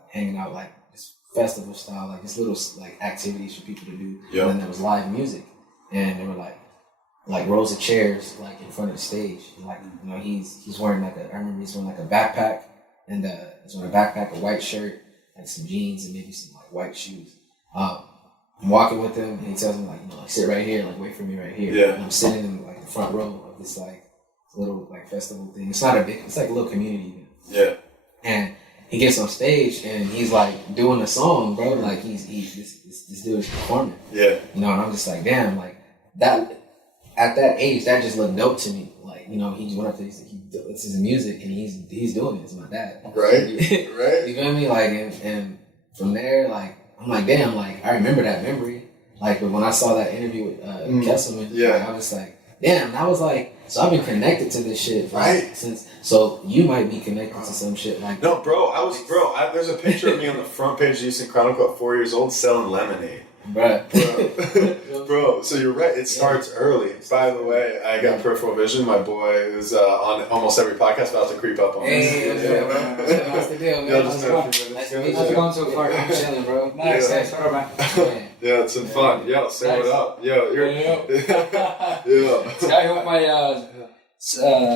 hanging out, like this festival style, like this little like activities for people to do. Yep. And then there was live music. And they were like rows of chairs like in front of the stage. Like, you know, he's wearing I remember he's wearing like a backpack, and he's wearing a backpack, a white shirt, like some jeans, and maybe some like white shoes. I'm walking with him, and he tells me like, you know, like sit right here, like wait for me right here. Yeah. And I'm sitting in like the front row of this like little like festival thing. It's not a big, it's like a little community event. Yeah. And he gets on stage and he's like doing a song, bro. Like this dude is performing. Yeah. You know, and I'm just like, damn, like that. At that age, that just looked dope to me. Like, you know, he went up to it's his music, and he's doing it. It's my dad. Right. Right. You feel me? Like, and from there, like, I'm like, damn, like, I remember that memory. Like, but when I saw that interview with Kesselman, like, I was like, damn. And I was like, so I've been connected to this shit, right? Since, so you might be connected to some shit like. No, bro. There's a picture of me on the front page of the Houston Chronicle at 4 years old selling lemonade. Bro, so you're right. It starts early. By the way, I got peripheral vision. My boy who's on almost every podcast about to creep up on Hey, us. what's the deal, man? Yeah, just a few Nice minutes. to meet How's it you. going so far? I'm chilling, bro. Nice, Yeah. nice. What about? Yeah, it's been fun. Yo, say Nice. what up. Yo, you're. Yeah. I hope my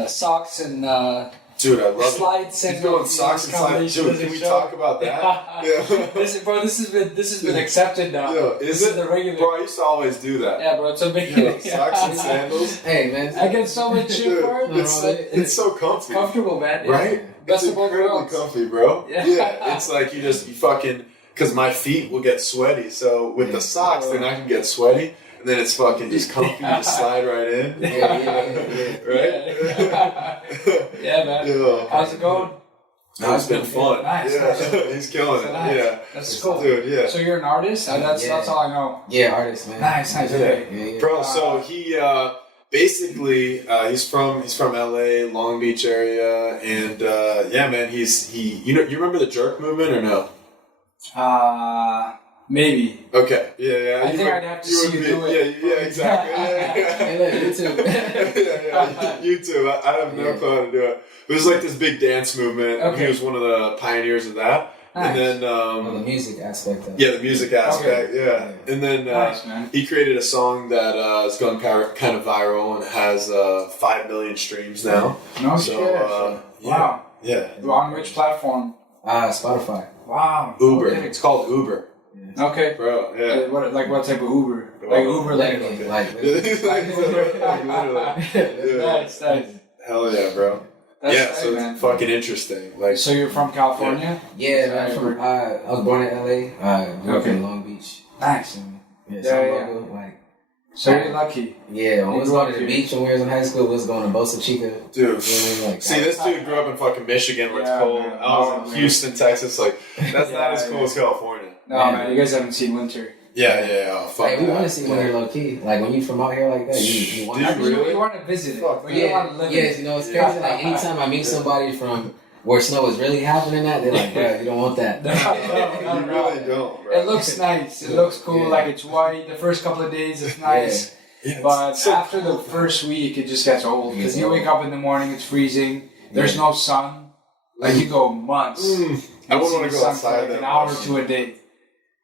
socks and Dude, I love slides it. and He's going socks and slides. Dude, can we talk about that? Yeah. This has been accepted now. Yo, is it? The regular. Bro, I used to always do that. Yeah, bro, it's a big Yo, socks and sandals. Hey, man. I get so much shit Dude, for it. it's so comfy. Comfortable, man. Yeah. Right? Best It's of both incredibly worlds. comfy, bro. Yeah. It's like you fucking, because my feet will get sweaty. So with the socks, they're not going to get sweaty. And then it's fucking just comfy. You just slide right in. Right? Yeah, man. Yeah. How's it going? No, it's been fun. Nice, Yeah. nice. He's killing it. Nice. Yeah. That's cool. Dude, yeah. So you're an artist? That's all I know. Yeah, artist, man. Nice, nice. Okay. Yeah. Bro, so he basically he's from LA, Long Beach area, and yeah, man, you remember the jerk movement or no? Maybe. Okay, yeah. I think I'd have to see you do it. Yeah, exactly. Hey, look, you too. yeah, YouTube. I have no clue how to do it. It was like this big dance movement. Okay. He was one of the pioneers of that. Nice. And then The music aspect of it. yeah, the music aspect, yeah. And then Nice, man. he created a song that has gone kind of viral and it has 5 million streams now. No So, shit. Wow. Yeah. On which platform? Spotify. Wow. Uber. Okay. It's called Uber. Okay. Bro, yeah. What type of Uber? Like Uber, like. Yeah. Nice, nice. Hell yeah, bro. That's yeah, tight, so man. it's fucking interesting. Like, So you're from California? Yeah, man. I was born in LA. Grew up in Long Beach. Nice. Yeah, Yeah. like, So you're lucky. yeah, when we was going to the beach when we was in high school, we was going to Bosa Chica. dude. Like, See, this dude grew up in fucking Michigan where it's Yeah, cold. man. I was Oh, in man. Houston, Texas. Like, that's not as cool as California. No, Yeah. man, you guys haven't seen winter. Yeah. Oh, fuck. Hey, we that. want to see winter low key. Like when you from out here like that, you want Do to. you really? You want to visit it, Fuck, but you don't want to Yeah, live yes, it. you know it's crazy. Like anytime I meet somebody from where snow is really happening at, they're like, bro, you don't want that. No, You really don't, bro. It looks nice. It looks cool. Yeah. Like it's white. The first couple of days it's nice. Yeah, But so- after the first week, it just gets old. Because It's you old. wake up in the morning, it's freezing. There's no sun. Like you go months. I wouldn't You want to see the go sun for outside like that an hour much. to a day.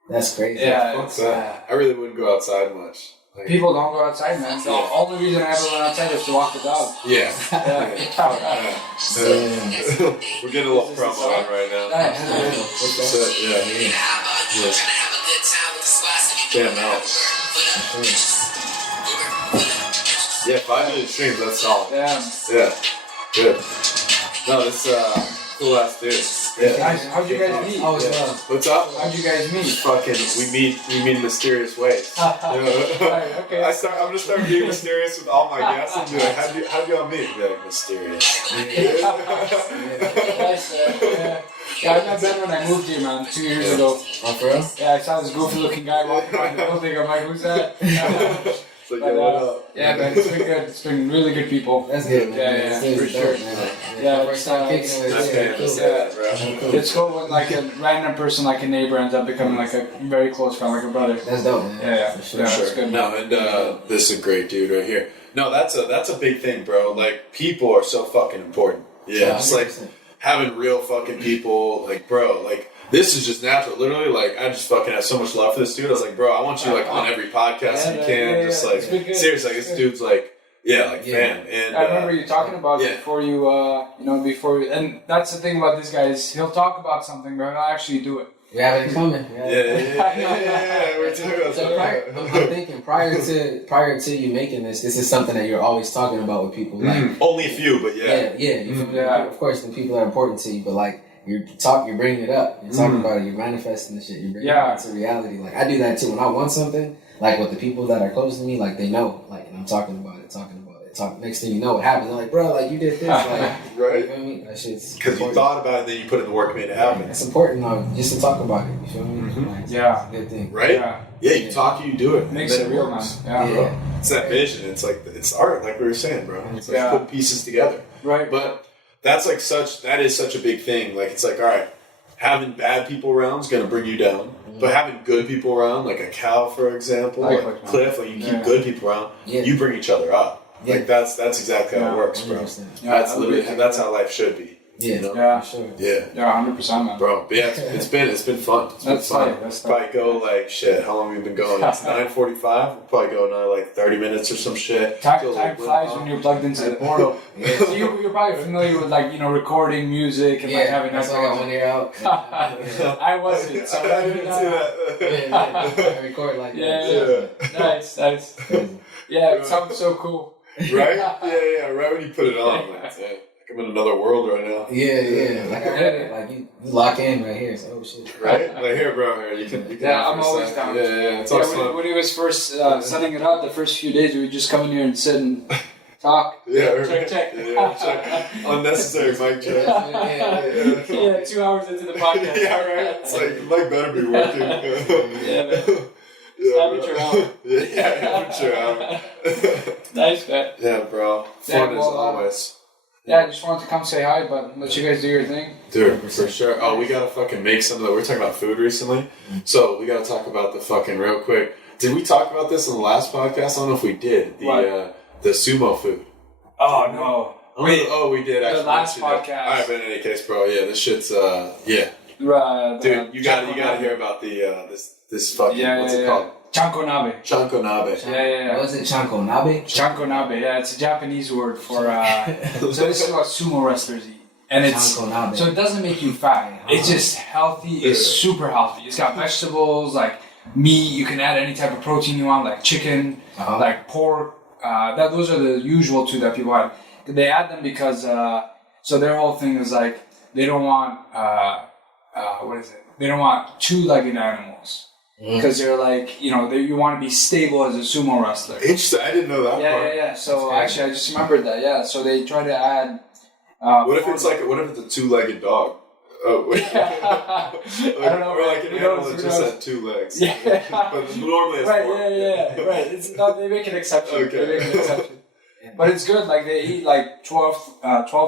That's crazy. Yeah, Fuck it's, that. I really wouldn't go outside much. Like, people don't go outside, man. The only reason I ever went outside is to walk the dog. yeah. Yeah. Fuck that. We're getting a little promo on right now. Nice. So, yeah. Damn out. Yeah, 5 million streams, that's solid. Damn. Yeah. Good. No, this cool ass dude. Yeah. Nice. How'd you guys meet? Always Yeah. love. What's up? How'd you guys meet? Fucking, we meet in mysterious ways. Right, okay. I'm gonna start being mysterious with all my guests and be like, how'd y'all meet? Be like, mysterious. Nice, yeah. Yeah, I met Ben when I moved here, man, 2 years ago. Oh, for real? Yeah, I saw this goofy looking guy walking around the building. I'm like, who's that? It's like, But, yo, what up? yeah, man, it's been good. It's been really good people. That's good, man. Yeah, That's yeah, good for stuff, sure. man. Yeah, First it's, time kicking it with That's you. kind of Cool. sad, bro. It's cool when like a random person, like a neighbor, ends up becoming like a very close friend, like a brother. That's dope, man. Yeah, For sure. yeah. That's Sure. good. No, and this is a great dude right here. No, that's a big thing, bro. Like, people are so fucking important. Yeah, just like 100%. having real fucking people, like, bro, like, this is just natural. Literally, like, I just fucking have so much love for this dude. I was like, bro, I want you, like, on every podcast you can. Yeah, just, yeah. like, It's been good. seriously, like, this dude's, like, Yeah. fan. And, I remember you talking about yeah. it before and that's the thing about this guy is he'll talk about something, but he'll actually do it. We have it in common. Yeah, we're talking about So I'm thinking prior to you making this is something that you're always talking about with people. Like, Only a few, but yeah. you feel me? Yeah. Of course, the people that are important to you, but like you're bringing it up, you're talking about it, you're manifesting the shit, you're bringing it into reality. Like I do that too when I want something. Like with the people that are close to me, like they know, like and I'm talking about it. Next thing you know, what happens? I'm like, bro, like you did this, like, Right. You feel me? That shit's Because you important. thought about it, then you put in the work, made it happen. It's important just to talk about it. You feel me? Like, Yeah. it's a good thing. Right? Yeah. Yeah, you talk, you do it. Makes and it then real, man. works. Yeah. Yeah. It's that vision. It's like, it's art, like we were saying, bro. It's like Yeah. putting pieces together. Right. But that is such a big thing. Like, it's like, all right, having bad people around is gonna bring you down. But having good people around, like a Cal, for example, like Cliff, like you keep good people around, you bring each other up. Like that's exactly how it works, bro. That's literally that's how life should be. Yeah, you know? Yeah, sure. Yeah, 100%, man. bro. But yeah, it's been fun. It's been fun. Probably go like shit. How long have we been going? It's 9:45. We'll probably go another like 30 minutes or some shit. Time flies when you're plugged into the portal. So you're probably familiar with like recording music and like having that's why I got 1 year out. I wasn't. So I didn't see that. I record like Nice. Yeah, it sounds so cool. Right? Yeah. Right when you put it on, like, I'm in another world right now. Yeah. Like I read it, like you lock in right here. So shit. Right? Like here, bro. Here, you can. Yeah, I'm always down. Yeah. It's awesome. When he was first setting it up, the first few days, we would just come in here and sit and talk. Yeah. Check. Yeah, check. Unnecessary mic check. Yeah, 2 hours into the podcast. Yeah, right. It's like mic better be working. Yeah, man. Amateur hour. Yeah, amateur hour. Nice, man. Yeah, bro. Fun as always. Yeah, I just wanted to come say hi, but let you guys do your thing. Dude, for sure. Oh, we gotta fucking make some of the... We're talking about food recently, so we gotta talk about the fucking real quick. Did we talk about this in the last podcast? I don't know if we did. The sumo food. Oh, no. Wait. Oh, we did actually. The last podcast. Alright, but in any case, bro, yeah, this shit's, yeah. Dude, you gotta hear about the, this fucking, what's it called? Chanko nabe. Chanko nabe. Yeah. What was it? Chanko nabe? Chanko nabe, yeah, it's a Japanese word for, so this is what sumo wrestlers eat. And it's, so it doesn't make you fat. It's just healthy, it's super healthy. It's got vegetables, like meat, you can add any type of protein you want, like chicken, like pork. Those are the usual two that people have. They add them because, so their whole thing is like, they don't want, They don't want two-legged animals. Because they're like, you want to be stable as a sumo wrestler. Interesting. I didn't know that part. Yeah. So actually, I just remembered that. Yeah. So they try to add. What if it's a two-legged dog? Oh, I don't know. Or like an animal that just had 2 legs. Yeah. But normally it's 4. Yeah. Right. It's not. They make an exception. Okay. They make an exception. But it's good. Like they eat like 12,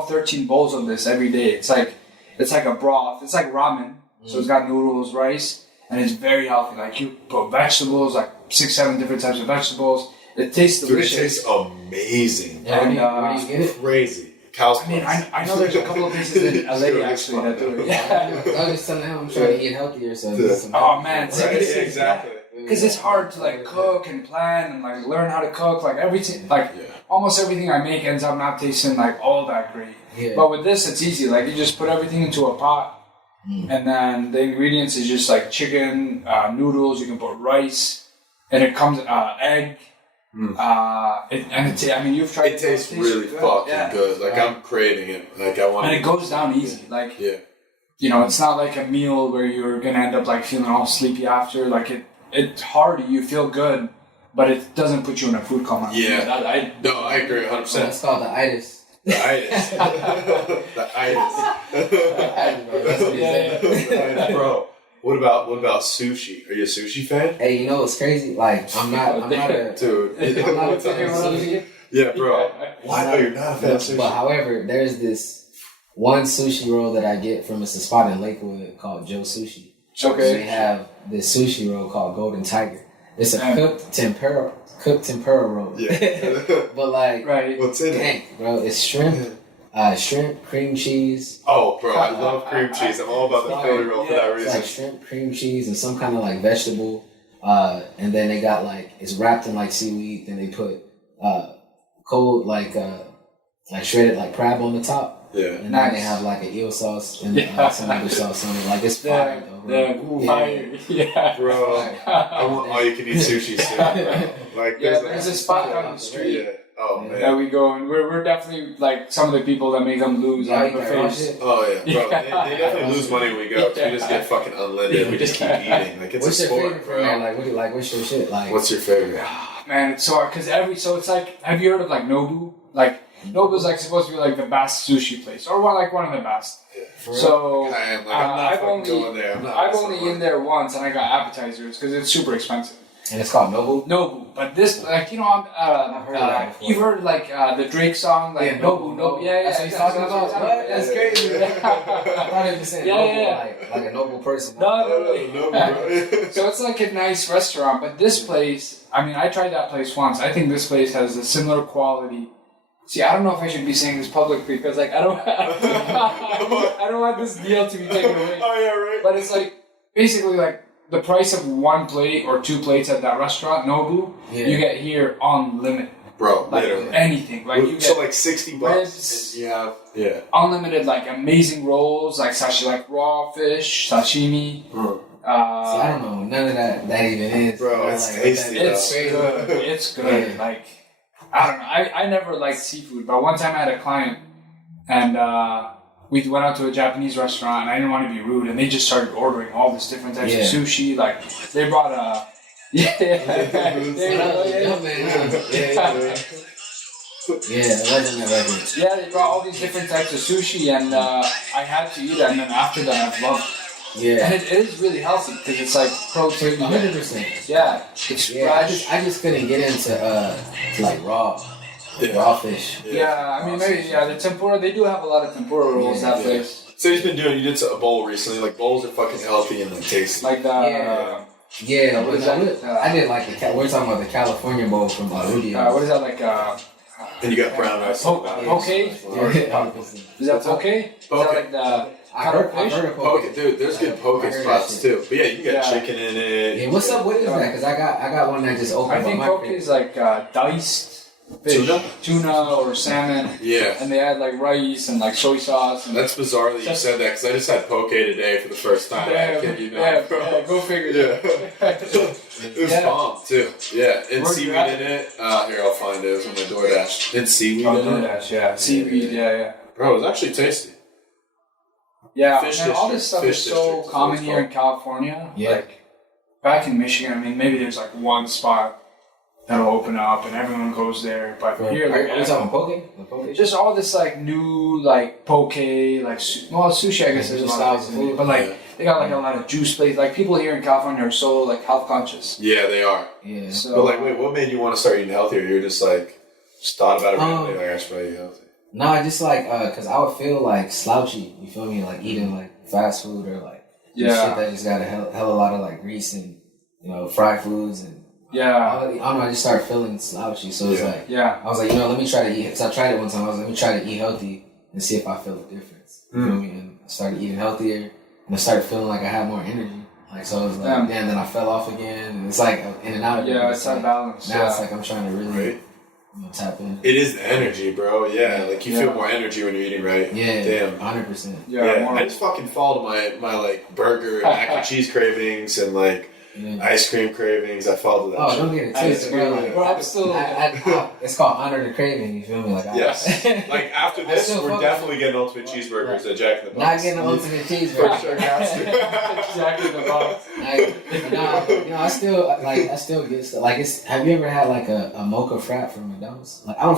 13 bowls of this every day. It's like a broth. It's like ramen. So it's got noodles, rice. And it's very healthy. Like you put vegetables, like 6, 7 different types of vegetables. It tastes delicious. Dude, it tastes amazing. Yeah, where do you get it? Crazy. Cow's I mean, I know there's a couple of places in LA actually that do it. Yeah. I was just telling him I'm trying to eat healthier, so. Oh man, exactly. Because it's hard to like cook and plan and like learn how to cook. Like everything, almost everything I make ends up not tasting like all that great. Yeah. But with this, it's easy. Like you just put everything into a pot. And then the ingredients is just like chicken, noodles. You can put rice, and it comes egg. You've tried. It tastes really fucking good. Like I'm craving it. Like I want. And it goes down easy. Like it's not like a meal where you're gonna end up like feeling all sleepy after. Like it's hard. You feel good, but it doesn't put you in a food coma. Yeah. I agree 100%. That's called the itis. The itis. The itis. Bro. What about sushi? Are you a sushi fan? Hey, you know what's crazy? Like I'm not a dude. I'm not a fan of sushi. Yeah, bro. Why? No, you're not a fan of sushi. But however, there's this one sushi roll that I get from a spot in Lakewood called Joe Sushi. Okay. They have this sushi roll called Golden Tiger. It's a cooked tempura roll. Yeah. But like, what's in it? Bro, it's shrimp, cream cheese. Oh, bro, I love cream cheese. I'm all about the Philly roll for that reason. It's like shrimp, cream cheese, and some kind of like vegetable. And then they got like, it's wrapped in like seaweed. Then they put cold like shredded like crab on the top. Yeah. And then they have like an eel sauce and some other sauce on it. Like it's fire though, bro. Fire. Yeah. Bro, I want all you can eat sushi soon, bro. Like there's a spot down the street. Yeah. Oh man. That we go and we're definitely like some of the people that make them lose on the face. Oh yeah, bro. They definitely lose money when we go. We just get fucking unlimited. We just keep eating. Like it's what's a sport, your favorite, bro. Man? Like what's your shit? Like what's your favorite? Man, it's so hard because it's like, have you heard of like Nobu? Like Nobu's like supposed to be like the best sushi place or one of the best. Yeah. So I'm not going there. I've only eaten there once and I got appetizers because it's super expensive. And it's called Nobu? Nobu. But this, like, you know, I've heard of that before. you've heard, like, the Drake song, like, Yeah, Nobu, Nobu. Yeah, That's what he's talking about? What? That's crazy. I thought he was saying Nobu, like a noble person. No. So it's like a nice restaurant, but this place, I mean, I tried that place once. I think this place has a similar quality. See, I don't know if I should be saying this publicly because, like, I don't want this deal to be taken away. Oh, yeah, right. But it's like, basically, like, the price of one plate or two plates at that restaurant, Nobu, you get here unlimited. Bro, Like, literally. anything. Like, you So, get like, $60 ribs, and you have, yeah. unlimited, like, amazing rolls, like, like raw fish, sashimi. See, I don't know none of that even is. Bro, it's like, tasty, It's crazy. good. It's good. Yeah. Like, I don't know. I never liked seafood, but one time I had a client and we went out to a Japanese restaurant and I didn't want to be rude and they just started ordering all this different types of sushi. Like, they brought a... Yeah, they brought all these different types of sushi and I had to eat it and then after that I've loved it. Yeah. And it is really healthy because it's like protein. 100%. Yeah. It's fresh. I just couldn't get into to like raw fish. Yeah, I mean, maybe, the tempura, they do have a lot of tempura rolls that place. So you did a bowl recently. Like, bowls are fucking healthy and like tasty. Like the... Yeah, what is that? I did like we're talking about the California bowl from Rudy. what is that, like... and you got brown rice. Poke? Yeah. Is that poke? Is that like the... I heard of poke. Dude, there's good poke spots too. But yeah, you can get chicken in it. Yeah, what's up? What is that? Because I got one that just opened. I think poke is like diced fish. Tuna or salmon. Yeah. And they add like rice and like soy sauce. And that's bizarre that you said that because I just had poke today for the first time. Go figure. Yeah. It was bomb too. Yeah. And seaweed in it. Here, I'll find it. It was on my DoorDash. And seaweed in it. DoorDash, yeah. Seaweed, yeah. Bro, it was actually tasty. Yeah, Fish man, all this stuff is so district, common here in California. Yeah. Like, back in Michigan, I mean, maybe there's like one spot that'll open up and everyone goes there. But here, like, are you talking poke? just all this like new like poke, like sushi. I guess there's a lot of food, but like they got like a lot of juice plates. Like people here in California are so like health conscious. Yeah, they are. Yeah. So, But like, wait, what made you want to start eating healthier? You're just thought about it randomly, like I should probably eat healthy. No, I just like cause I would feel like slouchy. You feel me? Like eating like fast food or like shit that just got a hell a lot of like grease and fried foods and I don't know. I just started feeling slouchy, so it's like I was like, let me try to eat. Cause I tried it one time. I was like, let me try to eat healthy and see if I feel a difference. You feel me? And I started eating healthier and I started feeling like I had more energy. Like so, I was like, damn. Then I fell off again, and it's like in and out. Yeah, it's like, balance. Now it's like I'm trying to really. Tap in. It is the energy, bro. Yeah, like you feel more energy when you're eating right. Yeah, damn, 100%. Yeah, I just fucking fall to my like burger and mac and cheese cravings and like ice cream cravings. I fall to that. Oh, don't get it twisted, bro. Like, I'm still. It's called honor the craving. You feel me? Like yes. Like after this, we're definitely getting ultimate cheeseburgers at Jack in the Box. Not getting an ultimate cheeseburger. For sure, has to. Jack in the Box. I still get stuff. Like, have you ever had like a mocha frap from McDonald's? Like, I'll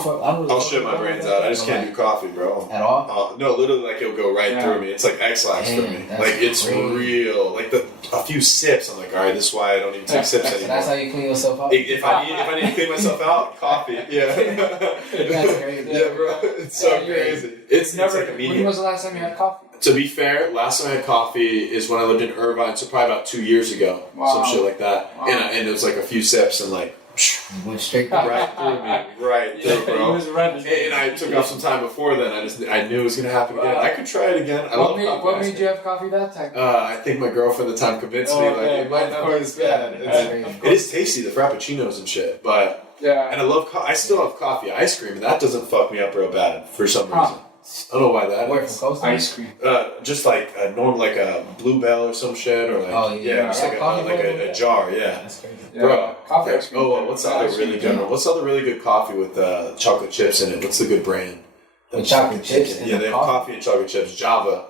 shit my brains out. I just can't do coffee, bro. At all? No, literally, like it'll go right through me. It's like X-Lax for me. Like it's real. Like a few sips, I'm like, all right, this is why I don't even take sips anymore. That's how you clean yourself out. If I need to clean myself out, coffee. Yeah. That's crazy. Yeah, bro. It's so crazy. It's never. like immediate. When was the last time you had coffee? To be fair, last time I had coffee is when I lived in Irvine, so probably about 2 years ago. Wow. Some shit like that. Wow. And it was like a few sips and like Went straight right through me. Right through, bro. He was ready. And I took off some time before then. I knew it was gonna happen again. I could try it again. What made you have coffee that time? I think my girlfriend at the time convinced me it might not be as bad. It is tasty, the frappuccinos and shit, but and I love. I still have coffee ice cream, and that doesn't fuck me up real bad for some reason. I don't know why that Where is. from Costa? Ice cream. Just like a normal, like a Bluebell or some shit, or like just like a jar, That's crazy. Bro, coffee ice cream. What's the other really good one? What's the other really good coffee with chocolate chips in it? What's the good brand? With chocolate chips? Yeah, they have coffee and chocolate chips. Java.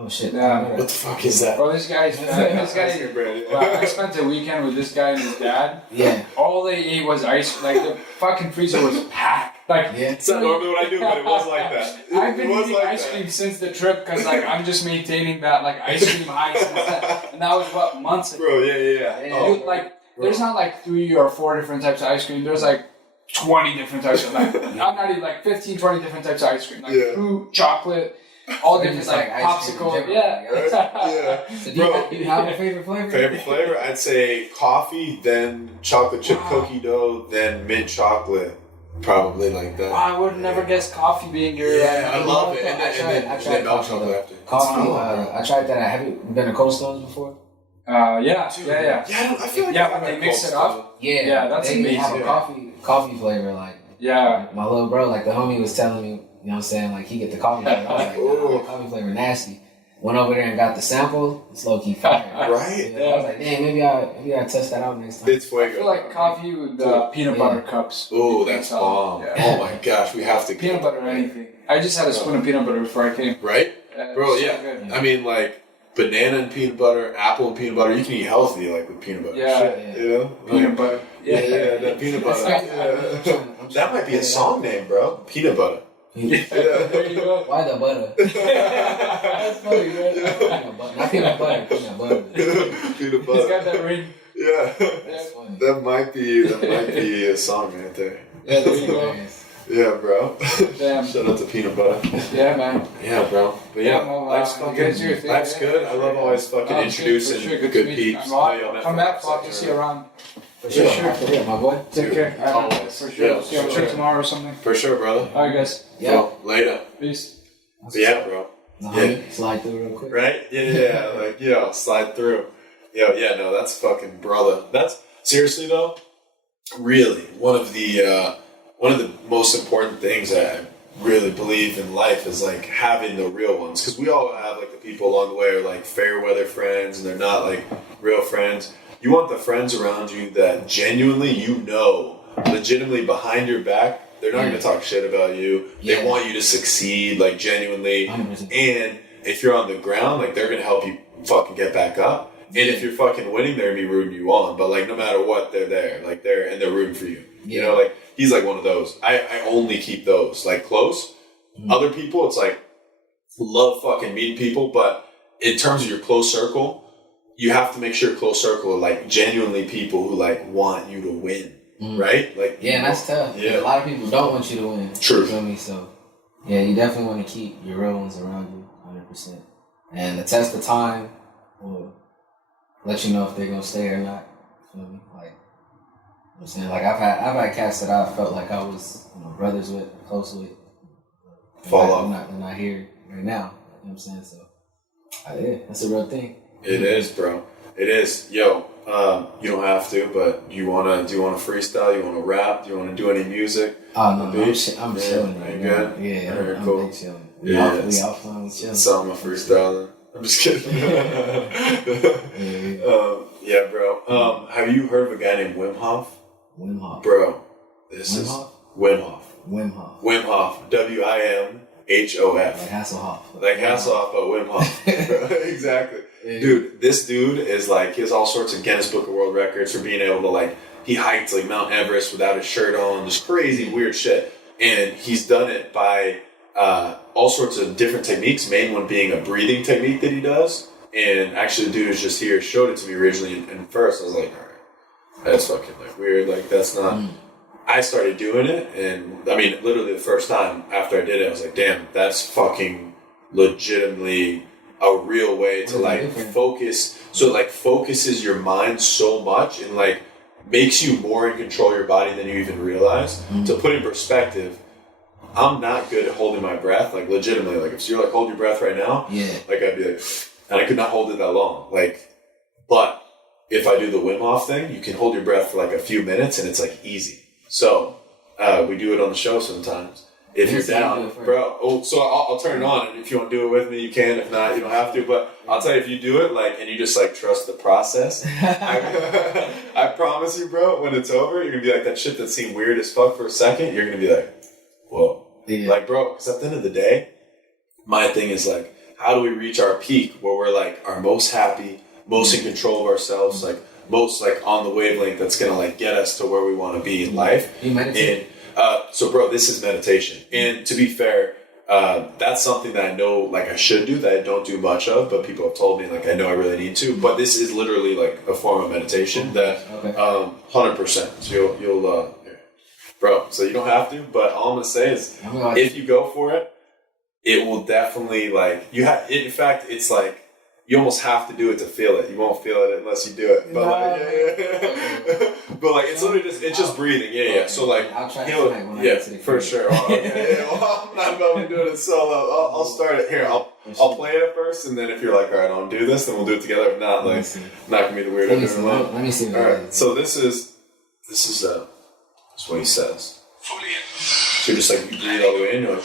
Oh shit! Yeah. What the fuck is that? Bro, this guy's I spent a weekend with this guy and his dad. Yeah. All they ate was ice. Like the fucking freezer was packed. Like it's not normally what I do, but it was like that. I've been eating ice cream since the trip because like I'm just maintaining that like ice cream high since that, and that was what months ago. Bro, yeah. Like there's not like 3 or 4 different types of ice cream. There's like 20 different types of like, I'm not even like 15, 20 different types of ice cream. Like fruit, chocolate, all different like popsicle. Yeah. So do you have a favorite flavor? Favorite flavor? I'd say coffee, then chocolate chip cookie dough, then mint chocolate. Probably like that. I would never guess coffee being your. Yeah, I love it. I tried milk coffee. chocolate after. Coffee. I tried that. Have you been to Cold Stones before? Yeah. Yeah, I feel like when they mix it up. Yeah, that's they amazing. Have a coffee flavor like. Yeah. My little bro, like the homie was telling me, you know what I'm saying, like he get the coffee flavor. I was like, nah, coffee flavor nasty. Went over there and got the sample. It's low key fire. Right? Yeah, I was like, damn, maybe I test that out next time. It's fuego. I feel like coffee with peanut butter cups. Oh, that's bomb. Yeah. Oh my gosh, we have to peanut butter or anything. I just had a spoon of peanut butter before I came. Right? Bro, so yeah. good. I mean, like, banana and peanut butter, apple and peanut butter. You can eat healthy, like, with peanut butter. Yeah. You know? Peanut butter. Yeah, that peanut butter. That might be a song name, bro. Peanut butter. There you go. Why the butter? That's funny, right? Peanut butter. Not peanut butter. Peanut butter. Peanut butter. He's got that ring. Yeah. That's funny. That might be a song right there. Yeah, there you go. Yeah, bro. Damn. Shout out to peanut butter. Yeah, man. Yeah, bro. But yeah, well, life's you guys do your fucking. thing, Life's yeah. good. I love always fucking introducing for sure. good to meet you. peeps. Well, come back, I'll just see you around. For sure. Yeah, my boy. Take care. Always. For sure. Yeah, See you on for trip sure. tomorrow or something. For sure, brother. Alright, guys. Yeah. Well, later. Peace. But yeah, bro. Slide through real quick. Right? Yeah. Like, yo, slide through. Yo, yeah, no, that's fucking brother. That's seriously though. Really, one of the most important things that I really believe in life is like having the real ones, because we all have like the people along the way are like fair weather friends and they're not like real friends. You want the friends around you that genuinely, legitimately behind your back, they're not going to talk shit about you. They want you to succeed, like genuinely. 100%. And if you're on the ground, like they're going to help you fucking get back up. And if you're fucking winning, they're going to be rooting you on. But like no matter what, they're there. Like they're rooting for you. You know, like he's like one of those. I only keep those like close. Mm-hmm. Other people, it's like love fucking meeting people, but in terms of your close circle, you have to make sure your close circle are like genuinely people who like want you to win, right? Like and that's tough. Yeah, a lot of people don't want you to win. True. You feel me? So yeah, you definitely want to keep your real ones around you, 100%. And the test of time will let you know if they're gonna stay or not. You feel me? Like I'm saying, like I've had cats that I felt like I was brothers with, close with. Fall off. They're not here right now. You know what I'm saying? So yeah, that's a real thing. It is, bro. It is. Yo, you don't have to, but do you wanna freestyle? You wanna rap? Do you wanna do any music? Oh no, I'm chilling right you now. good? Yeah, Alright, I'm cool. big chilling. We out fun, we chilling. So I'm a freestyler. I'm just kidding. Yeah, bro. Have you heard of a guy named Wim Hof? Wim Hof. Bro, this Wim is Hof? Wim Hof. Wim Hof. Wim Hof. WIMHOF. Like Hasselhoff. Like Hasselhoff, but Wim Hof. Exactly. Yeah. Dude, this dude is like, he has all sorts of Guinness Book of World Records for being able to like, he hiked like Mount Everest without his shirt on, just crazy weird shit. And he's done it by all sorts of different techniques, main one being a breathing technique that he does. And actually the dude is just here, showed it to me originally, and first I was like, alright, that's fucking like weird, like that's not... I started doing it, and I mean, literally the first time after I did it, I was like, damn, that's fucking legitimately a real way to like focus. So it like focuses your mind so much and like makes you more in control of your body than you even realize. To put in perspective, I'm not good at holding my breath, like legitimately. Like if you're like, hold your breath right now, like I'd be like, and I could not hold it that long. Like, but if I do the Wim Hof thing, you can hold your breath for like a few minutes and it's like easy. So we do it on the show sometimes. If you're down, bro. Oh, so I'll turn it on, and if you want to do it with me, you can. If not, you don't have to. But I'll tell you, if you do it, like, and you just like trust the process, I promise you, bro. When it's over, you're gonna be like that shit that seemed weird as fuck for a second. You're gonna be like, whoa, like, bro. Because at the end of the day, my thing is like, how do we reach our peak where we're like our most happy, most in control of ourselves, like most like on the wavelength that's gonna like get us to where we want to be in life. You meditate? And so bro, this is meditation. And to be fair, That's something that I know, like I should do, that I don't do much of, but people have told me, like I know I really need to. But this is literally like a form of meditation that, 100%. So you'll, bro. So you don't have to, but all I'm gonna say is, if you go for it, it will definitely like you have. In fact, it's like you almost have to do it to feel it. You won't feel it unless you do it. But but like it's literally just breathing. Yeah. So like I'll try to for sure. Well, I'm not about to do it solo. I'll start it here. I'll play it at first, and then if you're like, all right, I'll do this, then we'll do it together. If not, like, not gonna be the weirdo doing alone. Let me see. All right. So this is that's what he says. So you're just like you breathe all the way in, you're like,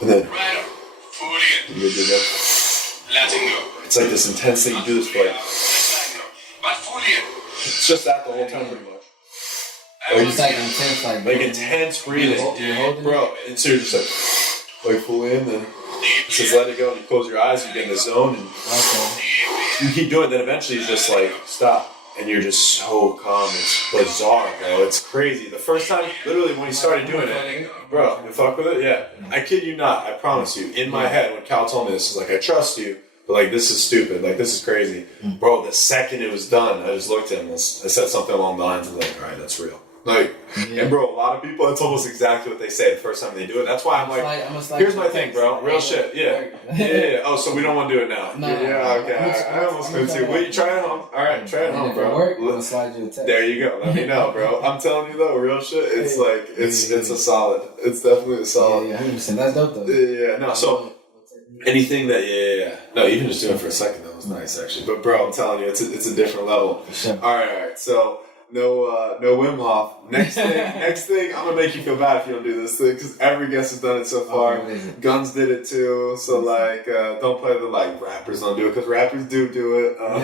and then you do that. It's like this intense thing. You do this for like, it's just that the whole time pretty much. It's like intense, like intense breathing, you're holding bro. And so you're just like fully in, then it says let it go, and you close your eyes, you get in the zone, and you keep doing it. Then eventually you just like stop, and you're just so calm. It's bizarre, bro. It's crazy. The first time, literally when we started doing it, bro, you fuck with it, yeah. I kid you not. I promise you. In my head, when Cal told me this, like I trust you. But like, this is stupid. Like, this is crazy. Bro, the second it was done, I just looked at him and I said something along the lines of like, all right, that's real. Like, and bro, a lot of people, it's almost exactly what they say the first time they do it. That's why I'm like here's my thing, bro. Real shit. Yeah. Oh, so we don't want to do it now. Yeah, okay. I almost could too. Wait, try it home. All right, try it home, bro. I'm gonna slide you a text. There you go. Let me know, bro. I'm telling you though, real shit. It's like, it's a solid. It's definitely a solid. Yeah, 100%. That's dope though. Yeah, no, so anything that, no, even just doing it for a second, that was nice actually. But bro, I'm telling you, it's a different level. Sure. All right. So no Wim Hof. Next thing, I'm gonna make you feel bad if you don't do this thing because every guest has done it so far. Guns did it too. So like, don't play the like rappers don't do it because rappers do it. All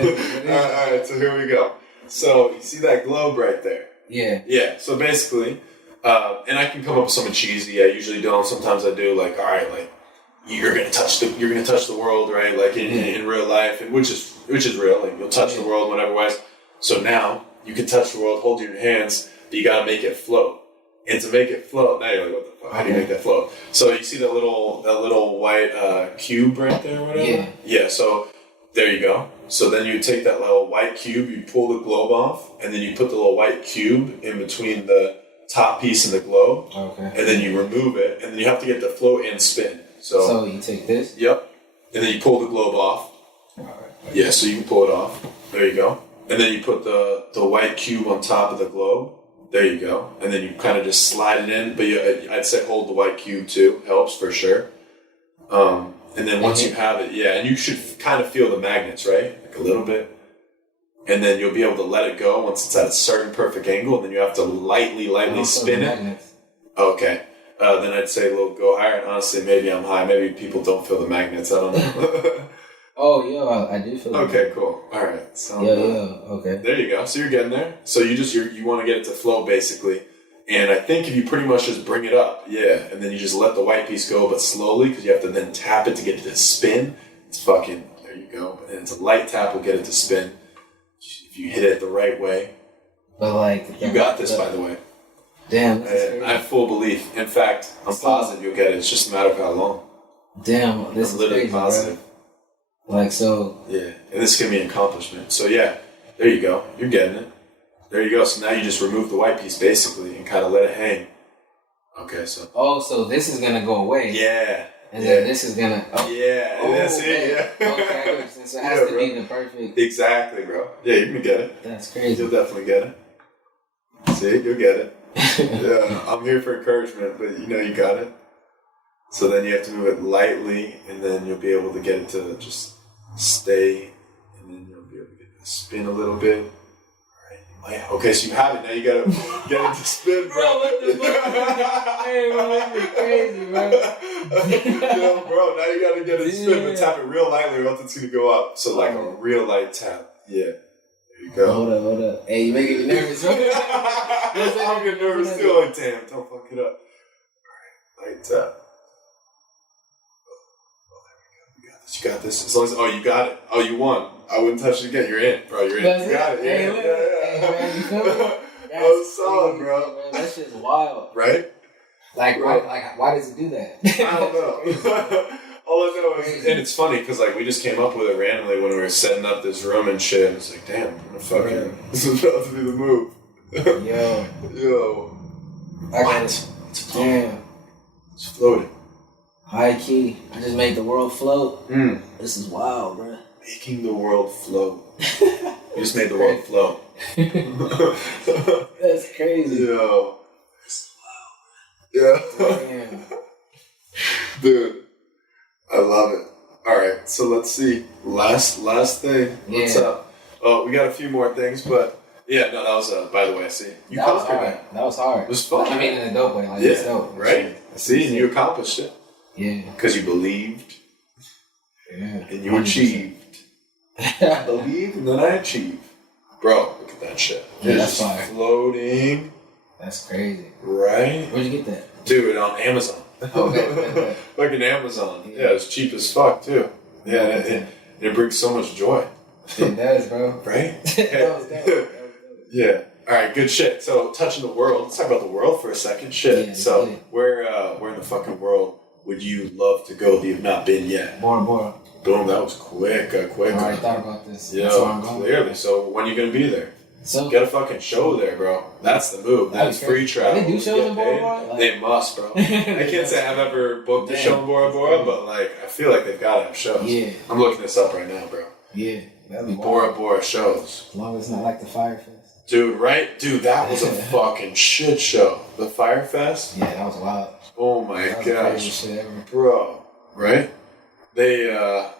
right. So here we go. So you see that globe right there? Yeah. Yeah. So basically, and I can come up with something cheesy. I usually don't. Sometimes I do. Like, all right, like. You're gonna touch the world, right? Like in real life, and which is real. Like you'll touch the world, whatever ways. So now you can touch the world, hold it in your hands, but you gotta make it float. And to make it float, now you're like, what the fuck? How do you make that float? So you see that little white cube right there, or whatever. Yeah. Yeah. So there you go. So then you take that little white cube, you pull the globe off, and then you put the little white cube in between the top piece and the globe. Okay. And then you remove it, and then you have to get the float and spin. So you take this? Yep. And then you pull the globe off. Yeah, so you can pull it off. There you go. And then you put the white cube on top of the globe. There you go. And then you kind of just slide it in. But I'd say hold the white cube too. Helps for sure. And then once you have it, and you should kind of feel the magnets, right? Like a little bit. And then you'll be able to let it go once it's at a certain perfect angle. And then you have to lightly spin it. Magnets. Okay. Then I'd say a little go higher, and honestly, maybe I'm high. Maybe people don't feel the magnets. I don't know. I do feel. Okay, cool. All right. So, okay. There you go. So you're getting there. So you want to get it to flow basically, and I think if you pretty much just bring it up, and then you just let the white piece go, but slowly, because you have to then tap it to get it to spin. It's fucking there you go, and it's a light tap will get it to spin if you hit it the right way. But like you got this, by the way. Damn, I have full belief. In fact, I'm positive you'll get it. It's just a matter of how long. Damn, this is literally crazy, positive. Bro. Like so. Yeah, and this can be an accomplishment. So there you go. You're getting it. There you go. So now you just remove the white piece basically and kind of let it hang. Okay, so. Oh, so this is gonna go away. Yeah. And then this is gonna. Yeah. Okay, I understand. So it has to be the perfect. Exactly, bro. Yeah, you can get it. That's crazy. You'll definitely get it. See, you'll get it. Yeah, I'm here for encouragement, but you got it. So then you have to move it lightly, and then you'll be able to get it to just stay, and then you'll be able to get it to spin a little bit. All right. Okay, so you have it. Now you gotta get it to spin, bro. What the fuck? Hey, bro, this is crazy, bro. Bro, now you gotta get it to spin, but tap it real lightly, or else it's gonna go up. So like a real light tap. Yeah. There you go. Hold up. Hey, you making me nervous, bro. I'm getting nervous too. Like, damn, don't fuck it up. Alright, light tap. You got this. As long as you got it. Oh, you won. I wouldn't touch it again. You're in, bro. You're in. You got it. Hey, man, you feel me? That was solid, bro. That shit's wild. Right? Like, why does it do that? I don't know. All I know is, and it's funny because like we just came up with it randomly when we were setting up this room and shit. And it's like, damn, I'm gonna fucking. This is about to be the move. Yo. What? It's floating. Damn. It's floating. High key. I just made the world float. This is wild, bro. Making the world float. You just made the world float. That's crazy. Yo. This is wild, bro. Yeah. Damn. Dude. I love it. All right, so let's see. Last thing. What's up? Oh, we got a few more things, but yeah, no, that was by the way. See, you conquered that. That was hard. It was fun. I mean, in a dope way. Like, it's dope. Right. See, and you accomplished it. Yeah. Because you believed. Yeah. And you achieved. I believe, and then I achieve. Bro, look at that shit. Yeah, it's that's fire. Floating. That's crazy. Right. Where'd you get that? Dude, on Amazon. Okay. Fucking Amazon. Yeah, it's cheap as fuck too. Yeah, it brings so much joy. It does, bro. Right? That was dope. Yeah. All right, good shit. So, touching the world. Let's talk about the world for a second. Shit. Yeah, so, yeah. where in the fucking world would you love to go that you've not been yet? Bora Bora. Boom, that was quick. I already thought about this. Yeah, That's where I'm going. clearly. So, when are you going to be there? So, Get a fucking show there, bro. That's the move. That's free travel. They do shows in Bora Bora? Like, They must, bro. I can't say I've ever booked a show in Bora Bora, but like I feel like they've got to have shows. Yeah. I'm looking this up right now, bro. Yeah. That'd be wild. Bora Bora shows. As long as it's not like the Fire Fest. Dude, right? Dude, that was a fucking shit show. The Fire Fest? Yeah, that was wild. Oh my That was the gosh. craziest shit ever. Bro. Right? They, I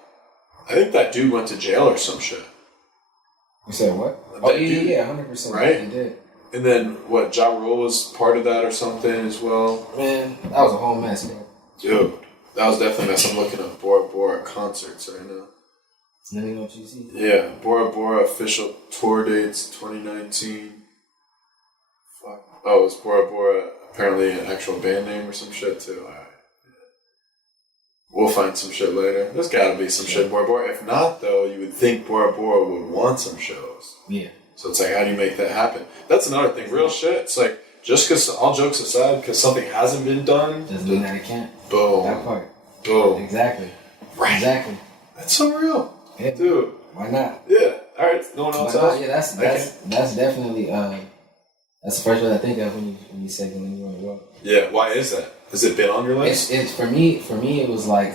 think that dude went to jail or some shit. You said what? That Oh, dude, yeah, 100%. right? He did. And then, what, Ja Rule was part of that or something as well? Man, that was a whole mess, bro. Dude, that was definitely a mess. I'm looking at Bora Bora concerts right now. Let me know what you see. Yeah, Bora Bora official tour dates 2019. Fuck. Oh, it's Bora Bora apparently an actual band name or some shit too. Alright. We'll find some shit later. There's gotta be some shit Bora Bora. If not, though, you would think Bora Bora would want some shows. Yeah. So it's like, how do you make that happen? That's another thing. Real shit. It's like, just because, all jokes aside, because something hasn't been done. Doesn't mean that it can't. Boom. That part. Boom. Exactly. Right. Exactly. That's so real. Yeah. Dude. Why not? Yeah. All right. No one else else? Yeah, that's definitely that's the first word I think of when you say when you want to go. Yeah. Why is that? Has it been on your list? It's for me it was like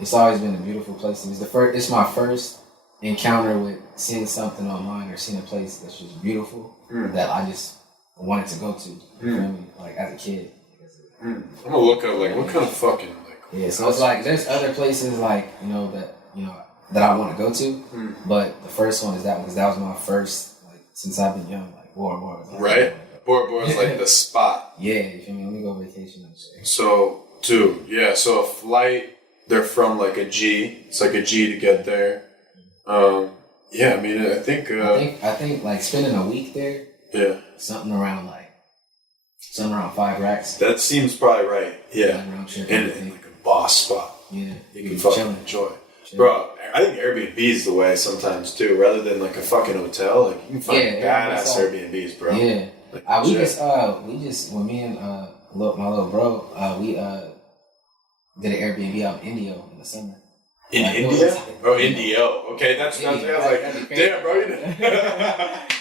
it's always been a beautiful place. It's my first encounter with seeing something online or seeing a place that's just beautiful that I just wanted to go to. You feel me? Like as a kid. I'm gonna look up like what kind of fucking like. Yeah, so it's like there's other places like that I want to go to, but the first one is that one because that was my first like since I've been young like Bora Bora. Like, right, Bora Bora's like the spot. Yeah, you feel me? Let me go vacation up there. So, dude, yeah. So a flight, they're from like a G. It's like a G to get there. Yeah, I mean, I think like spending a week there. Yeah. Something around 5 racks. That seems probably right. Yeah. And like a boss spot. Yeah. You can fucking enjoy. Bro, I think Airbnb is the way sometimes too, rather than like a fucking hotel. Like you can find badass Airbnbs, bro. Yeah. Like, we just when me and my little bro, we did an Airbnb out in Indio in the summer. In India? Indio. Okay, that's I was like, damn, bro.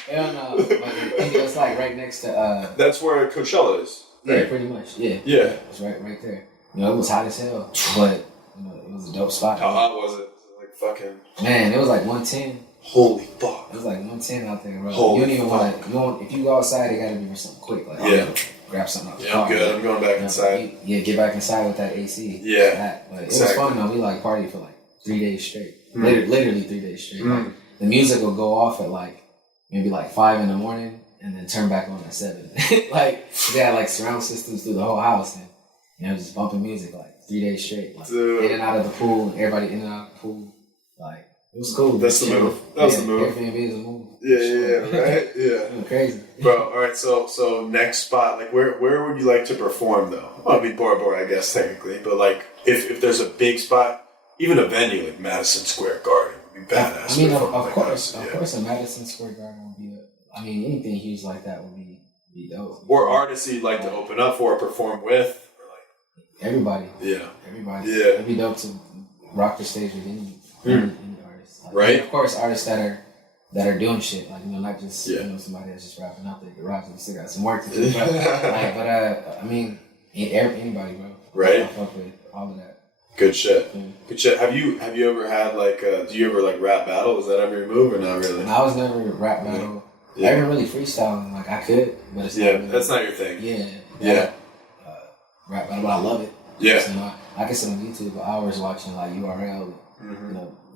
Hell no. But Indio, it's like right next to. That's where Coachella is. Right? Yeah, pretty much. Yeah. Yeah. It's right there. It was hot as hell, but it was a dope spot. How hot was it? Like fucking. Man, it was like 110. Holy fuck. It was like 110 out there, bro. Holy you don't even want to. If you go outside, it gotta be for something quick. Like grab something out the car. I'm good. I'm going back inside. Get back inside with that AC. Yeah. But it was fun though. We like partied for like 3 days straight. Literally 3 days straight. Like, the music will go off at like maybe like 5 in the morning and then turn back on at 7. Like they had like surround systems through the whole house and just bumping music like 3 days straight. Like in and out of the pool, everybody in and out of the pool. Like it was cool. That's the move. That was the move. Airbnb is a move. Yeah, right? Yeah. Crazy. Bro, alright, so next spot, like where would you like to perform though? Well, it'd be Bora Bora, I guess, technically. But like if there's a big spot, even a venue like Madison Square Garden would be badass. I mean, of course, a Madison Square Garden would be anything huge like that would be Be dope. Or artists you'd like to open up for or perform with? Or like everybody. Yeah. Everybody. Yeah. It'd be dope to rock the stage with any artist. Like, right. And of course, artists that are doing shit. Like, not just somebody that's just rapping out there. Rapping, you still got some work to do. But I mean, anybody, bro. Right. I fuck with all of that. Good shit. Good shit. Have you ever had like do you ever like rap battle? Was that ever your move or not really? I was never rap battle. I even really freestyling. Like I could, but it's not really, that's not your thing. Yeah. Rap battle, but I love it. Yeah. So, I can sit on YouTube for hours watching like URL.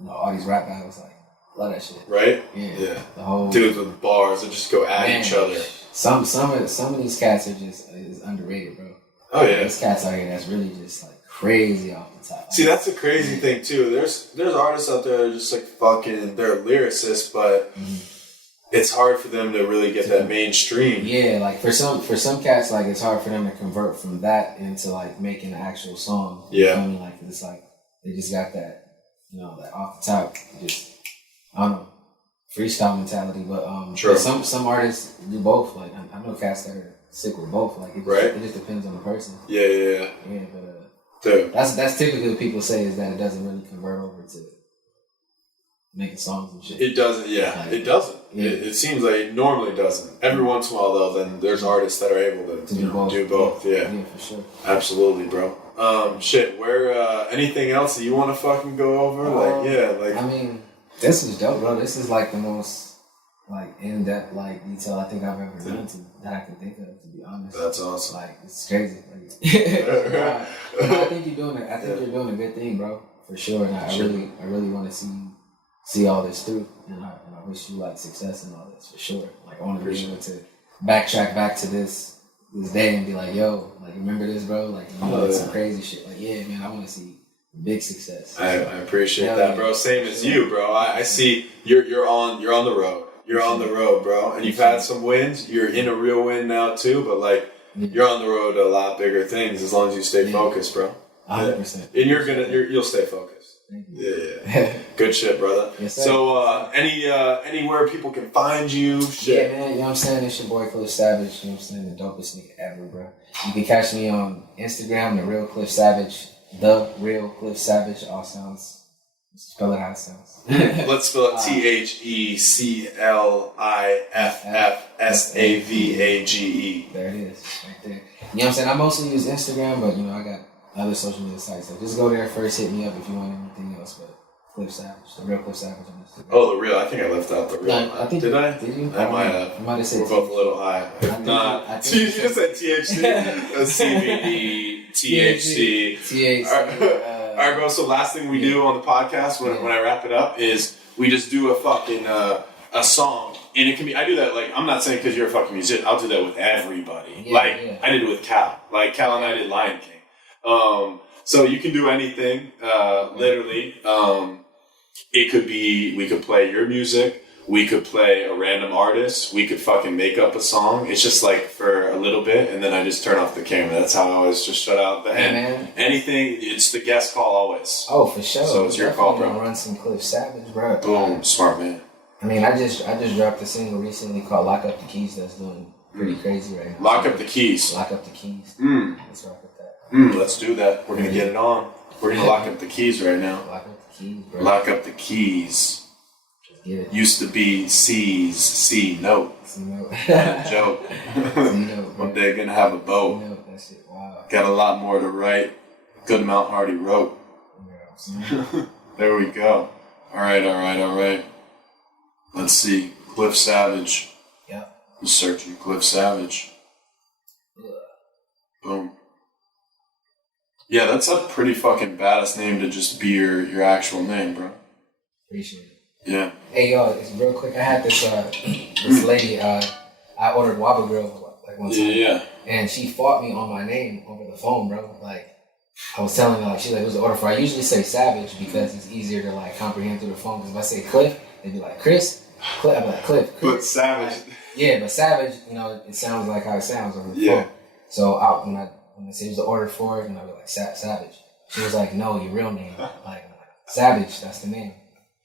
All these rap battles. Like love that shit. Right. Yeah. The whole dudes with bars that just go at each other. Some of these cats are just is underrated, bro. Oh yeah. There's cats out here that's really just like crazy off the top. See, that's a crazy thing too. There's artists out there that are just like fucking, they're lyricists, but it's hard for them to really get that mainstream. Yeah, like for some cats, like it's hard for them to convert from that into like making an actual song. Yeah. You know what I mean? Like it's like they just got that, like off the top, just I don't know, freestyle mentality. But True. Some artists do both. Like I know cats that are sick with both. Like it just depends on the person. Yeah. Yeah, but. Dude. That's typically what people say is that it doesn't really convert over to making songs and shit. It doesn't, it doesn't. Yeah. It seems like it normally doesn't. Every once in a while, though, then there's artists that are able to do both. Yeah, for sure. Absolutely, bro. Where, anything else that you want to fucking go over? I mean, this is dope, bro. This is like the most like in-depth like detail I think I've ever done that I can think of, to be honest. That's awesome. Like it's crazy. I think you're doing it. I think you're doing a good thing, bro, for sure. And I really want to see all this through, and I wish you like success and all this for sure. Like I want to be able to backtrack back to this day and be like, yo, like remember this, bro? Like some crazy shit. Like man, I want to see big success. I appreciate that, bro. Same as you, bro. I see you're on the road. You're on the road, bro, and you've had some wins. You're in a real win now too, but like you're on the road to a lot bigger things as long as you stay focused, bro. 100%. And you'll stay focused. Yeah. Good shit, brother. Yes, sir. So anywhere people can find you? Shit. Yeah, man. You know what I'm saying? It's your boy Cliff Savage. You know what I'm saying? The dopest nigga ever, bro. You can catch me on Instagram, The Real Cliff Savage. The Real Cliff Savage. All sounds. Spell it how it sounds. Let's spell it THECLIFFSAVAGE. There it is, right there. You know what I'm saying? I mostly use Instagram, but I got other social media sites. So just go there first, hit me up if you want anything else. But Cliff Savage, The Real Cliff Savage on Instagram. Oh, The Real. I think I left out The Real. I think did I? Did you? I might have. You might have said we're both a little high. If not, you just said THC, CBD, THC. All right, bro. So last thing we do on the podcast when I wrap it up is we just do a fucking a song, and it can be. I do that like I'm not saying because you're a fucking musician. I'll do that with everybody. I did it with Cal. Like Cal and I did Lion King. So you can do anything. Literally, it could be we could play your music. We could play a random artist. We could fucking make up a song. It's just like for a little bit, and then I just turn off the camera. That's how I always just shut out the end. Anything, it's the guest call always. Oh, for sure. So it's your call, bro. Run some Cliff Savage, bro. Boom, smart man. I mean, I just dropped a single recently called "Lock Up the Keys" that's doing pretty crazy right now. Lock up the keys. Lock up the keys. Let's rock with that. Let's do that. We're gonna get it on. We're gonna lock up the keys right now. Lock up the keys, bro. Lock up the keys. Get it. Used to be C's, C note. C note. Joke. C note. One day gonna have a boat. C note. That shit. Wow. Got a lot more to write. Good amount already wrote. Yeah, there we go. All right. Let's see. Cliff Savage. Yeah. I'm searching Cliff Savage. Yeah. Boom. Yeah, that's a pretty fucking badass name to just be your actual name, bro. Appreciate it. Yeah. Hey, yo, it's real quick. I had this this lady. I ordered Wobble Grill like one time. Yeah. And she fought me on my name over the phone, bro. Like, I was telling her, like, she's like, what's the order for? I usually say Savage because it's easier to, like, comprehend through the phone. Because if I say Cliff, they'd be like, Chris? Cliff? I'd be like, Cliff. But Savage. Like, but Savage, it sounds like how it sounds over the phone. So when I said it was the order for it, and I was like, Savage. She was like, no, your real name. Like, Savage, that's the name.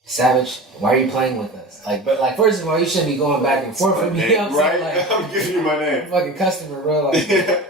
Savage, why are you playing with us? Like, but like, first of all, you shouldn't be going back and forth with me. You know what I'm saying? Right? Like, I'm giving you my name. Fucking customer, bro. Like,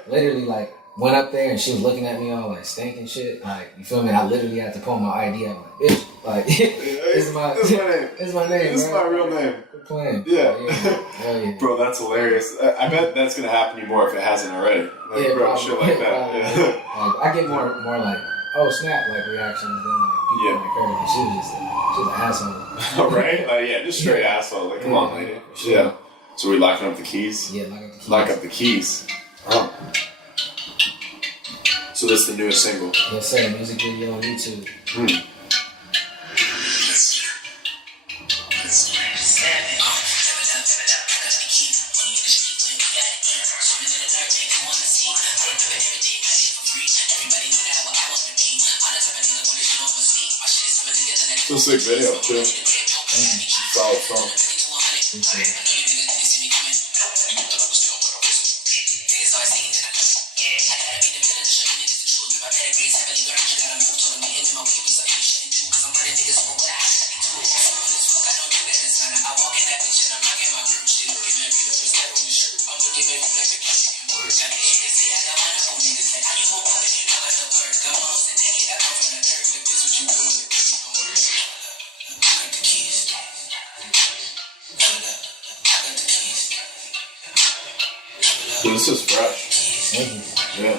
literally, like, went up there and she was looking at me all like stinking shit. Like, you feel me? And I literally had to pull my ID out. Like, bitch, like, this is my name. This is my name. This is my real name. Quit playing. Yeah. Hell yeah. Bro, that's hilarious. I bet that's gonna happen to you more if it hasn't already. Like, Yeah, bro, probably. shit like that. Probably. Yeah. Like, I get more like, oh snap, like reactions than like people like her. Like, she was an asshole. Right? Like, yeah, just straight asshole. Like, come on, lady. Sure. Yeah. So we locking up the keys? Yeah, lock up the keys. Lock up the keys. Oh. So this is the newest single. Yes, sir. Music video on YouTube. It's a sick video, too. Solid song. Well, this is fresh. Thank you. Yeah.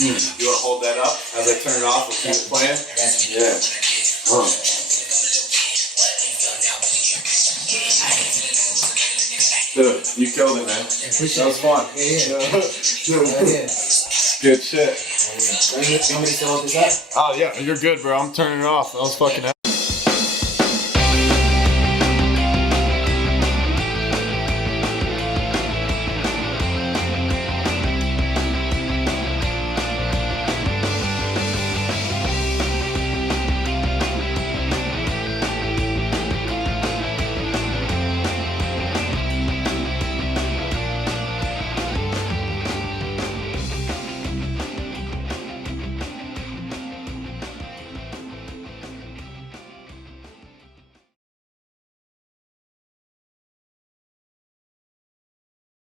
You want to hold that up as I turn it off and keep it playing? Yeah. Dude, you killed it, man. That was fun. Yeah. Good shit. You want me to hold this up? Oh, yeah, you're good, bro. I'm turning it off. That was fucking